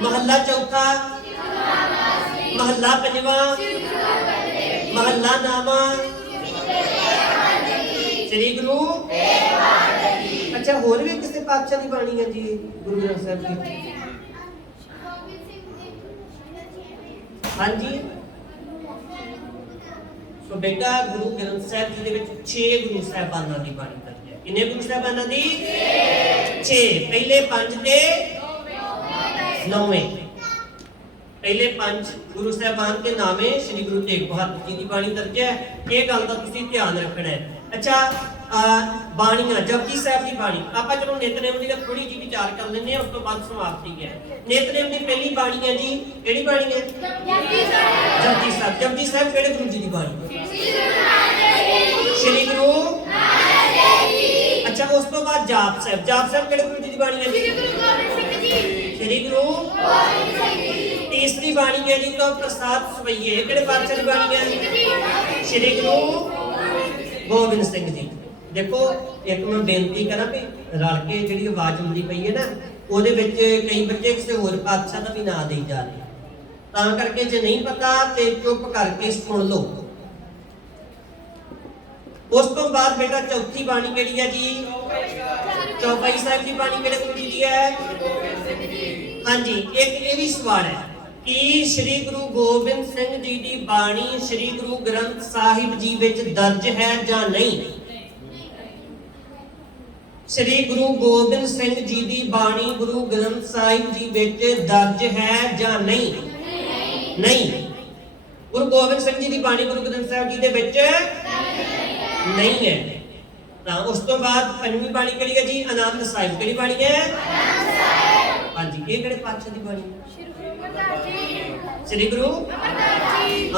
ਮਹੱਲਾ ਚੌਥਾ, ਮਹੱਲਾ ਪੰਜਵਾਂ, ਮਹੱਲਾ ਨਾਵਾਂ ਸ੍ਰੀ ਗੁਰੂ। ਅੱਛਾ, ਹੋਰ ਵੀ ਕਿਸੇ ਪਾਤਸ਼ਾਹ ਦੀ ਬਾਣੀ ਹੈ ਜੀ ਗੁਰੂ ਗ੍ਰੰਥ ਸਾਹਿਬ ਦੀ? ਹਾਂਜੀ। ਸੋ ਬੇਟਾ ਗੁਰੂ ਗ੍ਰੰਥ ਸਾਹਿਬ ਜੀ ਦੇ ਵਿੱਚ 6 ਗੁਰੂ ਸਾਹਿਬਾਨਾਂ ਦੀ ਬਾਣੀ ਦਰਜ ਹੈ। ਕਿੰਨੇ ਗੁਰੂ ਸਾਹਿਬਾਨਾਂ ਦੀ? 6। ਪਹਿਲੇ 5 ਤੇ 9ਵੇਂ। ਪਹਿਲੇ 5 ਗੁਰੂ ਸਾਹਿਬਾਨ ਦੇ ਨਾਮੇ ਸ੍ਰੀ ਗੁਰੂ ਤੇਗ ਬਹਾਦਰ ਜੀ ਦੀ ਬਾਣੀ ਦਰਜ ਹੈ। ਇਹ ਗੱਲ ਦਾ ਤੁਸੀਂ ਧਿਆਨ ਰੱਖਣਾ ਹੈ। ਅੱਛਾ, ਬਾਣੀਆਂ ਜਪਜੀ ਸਾਹਿਬ ਦੀ ਬਾਣੀ ਆਪਾਂ ਚਲੋ ਨਿਤਨੇਮ ਦੀ ਥੋੜੀ ਜਿਹੀ ਵਿਚਾਰ ਕਰ ਲੈਂਦੇ ਹਾਂ, ਉਸ ਤੋਂ ਬਾਅਦ ਸਮਾਪਤੀ ਹੈ। ਨਿਤਨੇਮ ਦੀ ਪਹਿਲੀ ਬਾਣੀ ਹੈ ਜੀ, ਕਿਹੜੀ ਬਾਣੀ ਹੈ? ਜਪਜੀ ਸਾਹਿਬ। ਜਪਜੀ ਸਾਹਿਬ ਕਿਹੜੇ ਗੁਰੂ ਜੀ ਦੀ ਬਾਣੀ ਹੈ? ਸ੍ਰੀ ਗੁਰੂ ਨਾਨਕ ਦੇਵ ਜੀ। ਅੱਛਾ, ਉਸ ਤੋਂ ਬਾਅਦ ਜਾਪ ਸਾਹਿਬ। ਜਾਪ ਸਾਹਿਬ ਕਿਹੜੇ ਗੁਰੂ ਜੀ ਦੀ ਬਾਣੀ ਹੈ ਜੀ? ਸ੍ਰੀ ਗੁਰੂ ਗੋਬਿੰਦ ਸਿੰਘ ਜੀ। ਤੀਸਰੀ ਬਾਣੀ ਹੈ ਜੀ ਤੋਂ ਪ੍ਰਸਾਦ ਸਵਈਏ। ਕਿਹੜੇ ਪਾਤਸ਼ਾਹ ਦੀ ਬਾਣੀ ਹੈ? ਸ੍ਰੀ ਗੁਰੂ ਗੋਬਿੰਦ ਸਿੰਘ ਜੀ। ਦੇਖੋ, ਇੱਕ ਮੈਂ ਬੇਨਤੀ ਕਰਾਂ ਵੀ ਰਲ ਕੇ ਜਿਹੜੀ ਆਵਾਜ਼ ਹੁੰਦੀ ਪਈ ਹੈ ਨਾ, ਉਹਦੇ ਵਿੱਚ ਕਈ ਬੱਚੇ ਕਿਸੇ ਹੋਰ ਪਾਤਸ਼ਾਹ ਦਾ ਵੀ ਨਾਂ ਦੇਈ ਜਾ ਰਹੇ, ਤਾਂ ਕਰਕੇ ਜੇ ਨਹੀਂ ਪਤਾ ਤੇ ਚੁੱਪ ਕਰਕੇ ਸੁਣ ਲਓ। ਉਸ ਤੋਂ ਬਾਅਦ ਬੇਟਾ ਚੌਥੀ ਬਾਣੀ ਕਿਹੜੀ ਹੈ ਜੀ? ਚੌਪਈ ਸਾਹਿਬ ਦੀ ਬਾਣੀ ਕਿਹੜੇ ਗੁਰੂ ਜੀ ਦੀ ਹੈ? ਹਾਂਜੀ। ਇੱਕ ਇਹ ਵੀ ਸਵਾਲ ਹੈ ਕਿ ਸ੍ਰੀ ਗੁਰੂ ਗੋਬਿੰਦ ਸਿੰਘ ਜੀ ਦੀ ਬਾਣੀ ਸ੍ਰੀ ਗੁਰੂ ਗ੍ਰੰਥ ਸਾਹਿਬ ਜੀ ਵਿੱਚ ਦਰਜ ਹੈ ਜਾਂ ਨਹੀਂ? ਸ੍ਰੀ ਗੁਰੂ ਗੋਬਿੰਦ ਸਿੰਘ ਜੀ ਦੀ ਬਾਣੀ ਗੁਰੂ ਗ੍ਰੰਥ ਸਾਹਿਬ ਜੀ ਵਿੱਚ ਦਰਜ ਹੈ ਜਾਂ ਨਹੀਂ? ਨਹੀਂ। ਗੁਰੂ ਗੋਬਿੰਦ ਸਿੰਘ ਜੀ ਦੀ ਬਾਣੀ ਗੁਰੂ ਗ੍ਰੰਥ ਸਾਹਿਬ ਜੀ ਦੇ ਵਿੱਚ ਨਹੀਂ ਹੈ। ਤਾਂ ਉਸ ਤੋਂ ਬਾਅਦ ਪੰਜਵੀਂ ਬਾਣੀ ਕਿਹੜੀ ਹੈ ਜੀ? ਆਨੰਦ ਸਾਹਿਬ। ਕਿਹੜੀ ਬਾਣੀ ਹੈ? ਆਨੰਦ ਸਾਹਿਬ। ਹਾਂਜੀ। ਇਹ ਕਿਹੜੇ ਪਾਤਸ਼ਾਹ ਦੀ ਬਾਣੀ? ਸ੍ਰੀ ਗੁਰੂ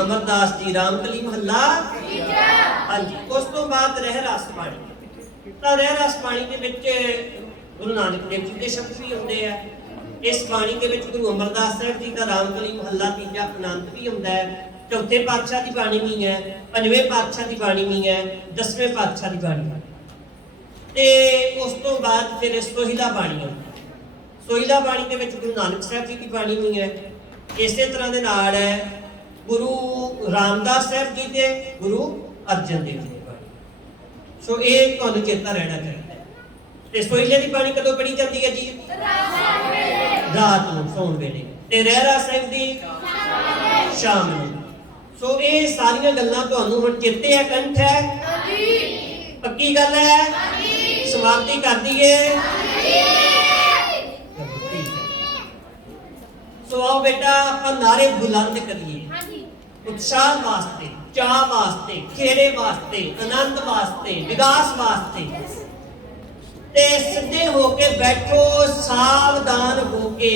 ਅਮਰਦਾਸ ਜੀ। ਰਾਮਕਲੀ ਮਹੱਲਾ ਤੀਜਾ। ਹਾਂਜੀ। ਉਸ ਤੋਂ ਬਾਅਦ ਰਹਿ ਰਸ ਬਾਣੀ। ਤਾਂ ਰਹਿ ਰਸ ਬਾਣੀ ਦੇ ਵਿੱਚ ਗੁਰੂ ਨਾਨਕ ਦੇਵ ਜੀ ਦੇ ਸ਼ਬਦ ਵੀ ਹੁੰਦੇ ਆ। ਇਸ ਬਾਣੀ ਦੇ ਵਿੱਚ ਗੁਰੂ ਅਮਰਦਾਸ ਸਾਹਿਬ ਜੀ ਦਾ ਰਾਮਕਲੀ ਮਹੱਲਾ ਤੀਜਾ ਆਨੰਦ ਵੀ ਹੁੰਦਾ ਹੈ। ਚੌਥੇ ਪਾਤਸ਼ਾਹ ਦੀ ਬਾਣੀ ਵੀ ਹੈ, ਪੰਜਵੇਂ ਪਾਤਸ਼ਾਹ ਦੀ ਬਾਣੀ ਵੀ ਹੈ, 10ਵੇਂ ਪਾਤਸ਼ਾਹ ਦੀ ਬਾਣੀ ਹੈ। ਤੇ ਉਸ ਤੋਂ ਬਾਅਦ ਫਿਰ ਸੋਹਿਲਾ ਬਾਣੀ ਹੈ। ਸੋਹਿਲਾ ਬਾਣੀ ਦੇ ਵਿੱਚ ਗੁਰੂ ਨਾਨਕ ਸਾਹਿਬ ਜੀ ਦੀ ਬਾਣੀ ਵੀ ਹੈ। ਇਸੇ ਤਰ੍ਹਾਂ ਦੇ ਨਾਲ ਹੈ ਗੁਰੂ ਰਾਮਦਾਸ ਸਾਹਿਬ ਜੀ ਤੇ ਗੁਰੂ ਅਰਜਨ ਦੇਵ ਜੀ ਦੀ ਬਾਣੀ। ਸੋ ਇਹ ਤੁਹਾਨੂੰ ਚੇਤਾ ਰਹਿਣਾ ਚਾਹੀਦਾ ਹੈ। ਤੇ ਸੋਹਿਲੇ ਦੀ ਬਾਣੀ ਕਦੋਂ ਪੜ੍ਹੀ ਜਾਂਦੀ ਹੈ ਜੀ? ਰਾਤ ਨੂੰ, ਸੌਣ ਵੇਲੇ। ਤੇ ਰਹਿਰਾਸ ਸਾਹਿਬ ਦੀ ਸ਼ਾਮ ਨੂੰ। ਸੋ ਇਹ ਸਾਰੀਆਂ ਗੱਲਾਂ ਤੁਹਾਨੂੰ ਹੁਣ ਚੇਤੇ ਹੈ, ਕੰਠ ਹੈ? ਪੱਕੀ ਗੱਲ ਹੈ? ਸਮਾਪਤੀ ਕਰ ਦਈਏ? ਸੋ ਆਓ ਬੇਟਾ ਆਪਾਂ ਨਾਰੇ ਬੁਲੰਦ ਕਰੀਏ, ਉਤਸ਼ਾਹ ਵਾਸਤੇ, ਚਾਹ ਵਾਸਤੇ, ਖੇੜੇ ਵਾਸਤੇ, ਆਨੰਦ ਵਾਸਤੇ, ਵਿਕਾਸ ਵਾਸਤੇ। ਤੇ ਸਿੱਧੇ ਹੋ ਕੇ ਬੈਠੋ, ਸਾਵਧਾਨ ਹੋ ਕੇ,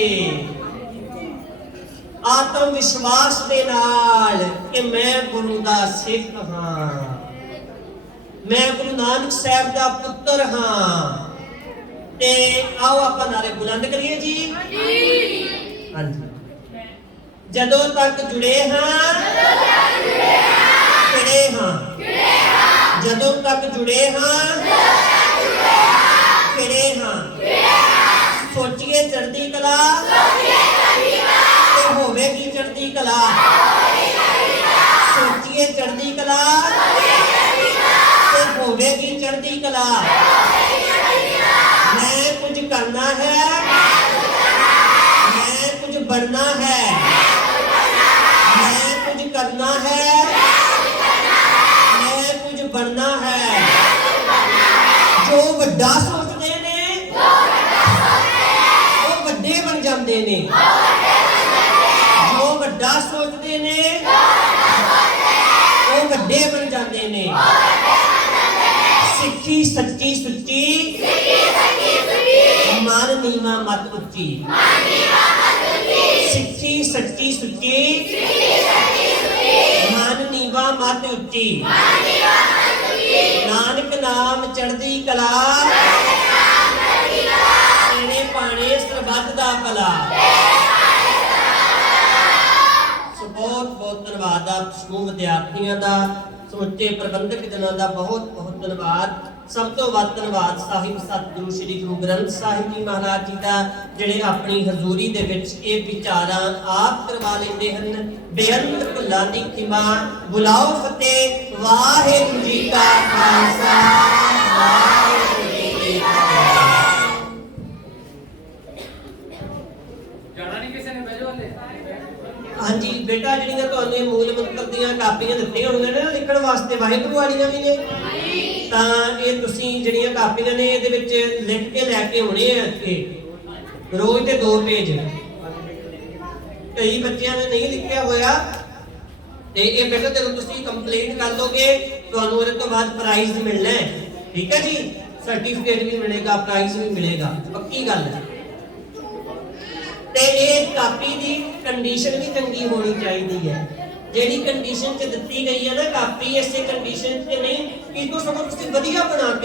ਆਤਮ ਵਿਸ਼ਵਾਸ ਦੇ ਨਾਲ ਕਿ ਮੈਂ ਗੁਰੂ ਦਾ ਸਿੱਖ ਹਾਂ, ਮੈਂ ਗੁਰੂ ਨਾਨਕ ਸਾਹਿਬ ਦਾ ਪੁੱਤਰ ਹਾਂ। ਤੇ ਆਓ ਆਪਾਂ ਨਾਰੇ ਬੁਲੰਦ ਕਰੀਏ ਜੀ। ਹਾਂਜੀ। ਜਦੋਂ ਤੱਕ ਜੁੜੇ ਹਾਂ ਜੁੜੇ ਹਾਂ ਜਦੋਂ ਤੱਕ ਜੁੜੇ ਹਾਂ ਖਿੜੇ ਹਾਂ ਸੋਚੀਏ ਚੜ੍ਹਦੀ ਕਲਾ ਤੇ ਹੋਵੇਗੀ ਚੜ੍ਹਦੀ ਕਲਾ ਸੋਚੀਏ ਚੜ੍ਹਦੀ ਕਲਾ ਤੇ ਹੋਵੇਗੀ ਚੜ੍ਹਦੀ ਕਲਾ ਮੈਂ ਕੁਝ ਕਰਨਾ ਹੈ ਮੈਂ ਕੁਝ ਬਣਨਾ ਹੈ ਮੈਂ ਕੁਝ ਕਰਨਾ ਹੈ ਮੈਂ ਕੁਝ ਬਣਨਾ ਹੈ ਜੋ ਵੱਡਾ ਸੋਚਦੇ ਨੇ ਉਹ ਵੱਡੇ ਬਣ ਜਾਂਦੇ ਨੇ ਜੋ ਵੱਡਾ ਸੋਚਦੇ ਨੇ ਉਹ ਵੱਡੇ ਬਣ ਜਾਂਦੇ ਨੇ ਸਿੱਖੀ ਸੱਚੀ ਸੁੱਚੀ ਮਨ ਨੀਵਾ ਮਤ ਉੱਚੀ ਸਿੱਖੀ ਸੱਚੀ ਸੁੱਚੀ ਮਨ ਨੀਵਾ ਮਤ ਉੱਚੀ ਨਾਨਕ ਨਾਮ ਚੜ੍ਹਦੀ ਕਲਾ ਇਹਨੇ ਪਾਣੇ ਸਰਬੱਤ ਦਾ ਭਲਾ ਸੋ ਬਹੁਤ ਬਹੁਤ ਧੰਨਵਾਦ ਆ ਸਮੂਹ ਵਿਦਿਆਰਥੀਆਂ ਦਾ ਸਮੁੱਚੇ ਪ੍ਰਬੰਧਕ ਜਨਾਂ ਦਾ ਬਹੁਤ ਬਹੁਤ ਧੰਨਵਾਦ ਸਭ ਤੋਂ ਵੱਧ ਧੰਨਵਾਦ ਸਾਹਿਬ ਸਤਿਗੁਰੂ ਸ੍ਰੀ ਗੁਰੂ ਗ੍ਰੰਥ ਸਾਹਿਬ ਜੀ ਮਹਾਰਾਜ ਜੀ ਦਾ ਜਿਹੜੇ ਆਪਣੀ ਹਜ਼ੂਰੀ ਦੇ ਵਿੱਚ ਇਹ ਵਿਚਾਰਾਂ ਆਪ ਕਰਵਾ ਲੈਂਦੇ ਹਨ ਬੇਅੰਤ ਭੁੱਲਾਂ ਦੀ ਖਿਮਾ ਬੁਲਾਓ ਫਤਿਹ ਵਾਹਿਗੁਰੂ ਜੀ ਕਾ ਖਾਲਸਾ ਵਾਹਿਗੁਰੂ ਜੀ ਕੀ ਫਤਿਹ ਜਾਣਾ ਨਹੀਂ ਕਿਸੇ ਨੇ ਬੈਜੋ ਹਲੇ ਹਾਂਜੀ ਬੇਟਾ ਜਿਹੜੀਆਂ ਤੁਹਾਨੂੰ ਇਹ ਮੂਲ ਮੰਤਰ ਦੀਆਂ ਕਾਪੀਆਂ ਦਿੱਤੀਆਂ ਹੋਈਆਂ ਨੇ ਨਾ ਲਿਖਣ ਵਾਸਤੇ ਵਾਹਿਗੁਰੂ ਵਾਲੀਆਂ ਵੀ ਨੇ ਤਾਂ ਇਹ ਤੁਸੀਂ ਜਿਹੜੀਆਂ ਕਾਪੀਆਂ ਨੇ ਇਹਦੇ ਵਿੱਚ ਲਿਖ ਕੇ ਲੈ ਕੇ ਆਉਣੇ ਆ ਇੱਥੇ ਰੋਜ਼ ਦੇ 2 ਪੇਜ ਕਈ ਬੱਚਿਆਂ ਨੇ ਨਹੀਂ ਲਿਖਿਆ ਹੋਇਆ ਤੇ ਇਹ ਬੇਟਾ ਜਦੋਂ ਤੁਸੀਂ ਕੰਪਲੀਟ ਕਰ ਲੋਗੇ ਤੁਹਾਨੂੰ ਉਹਦੇ ਤੋਂ ਬਾਅਦ ਪ੍ਰਾਈਜ਼ ਮਿਲਣਾ ਹੈ ਠੀਕ ਹੈ ਜੀ ਸਰਟੀਫਿਕੇਟ ਵੀ ਮਿਲੇਗਾ ਪ੍ਰਾਈਜ਼ ਵੀ ਮਿਲੇਗਾ ਪੱਕੀ ਗੱਲ ਹੈ ਤੇ ਇਹ ਕਾਪੀ ਦੀ ਕੰਡੀਸ਼ਨ ਵੀ ਚੰਗੀ ਹੋਣੀ ਚਾਹੀਦੀ ਹੈ ਜਿਹੜੀ ਕੰਡੀਸ਼ਨ 'ਚ ਦਿੱਤੀ ਗਈ ਹੈ ਨਾ ਕਾਪੀ ਇਸੇ ਕੰਡੀਸ਼ਨ 'ਚ ਨਹੀਂ ਕਿ ਤੁਸੀਂ ਵਧੀਆ ਬਣਾ ਕੇ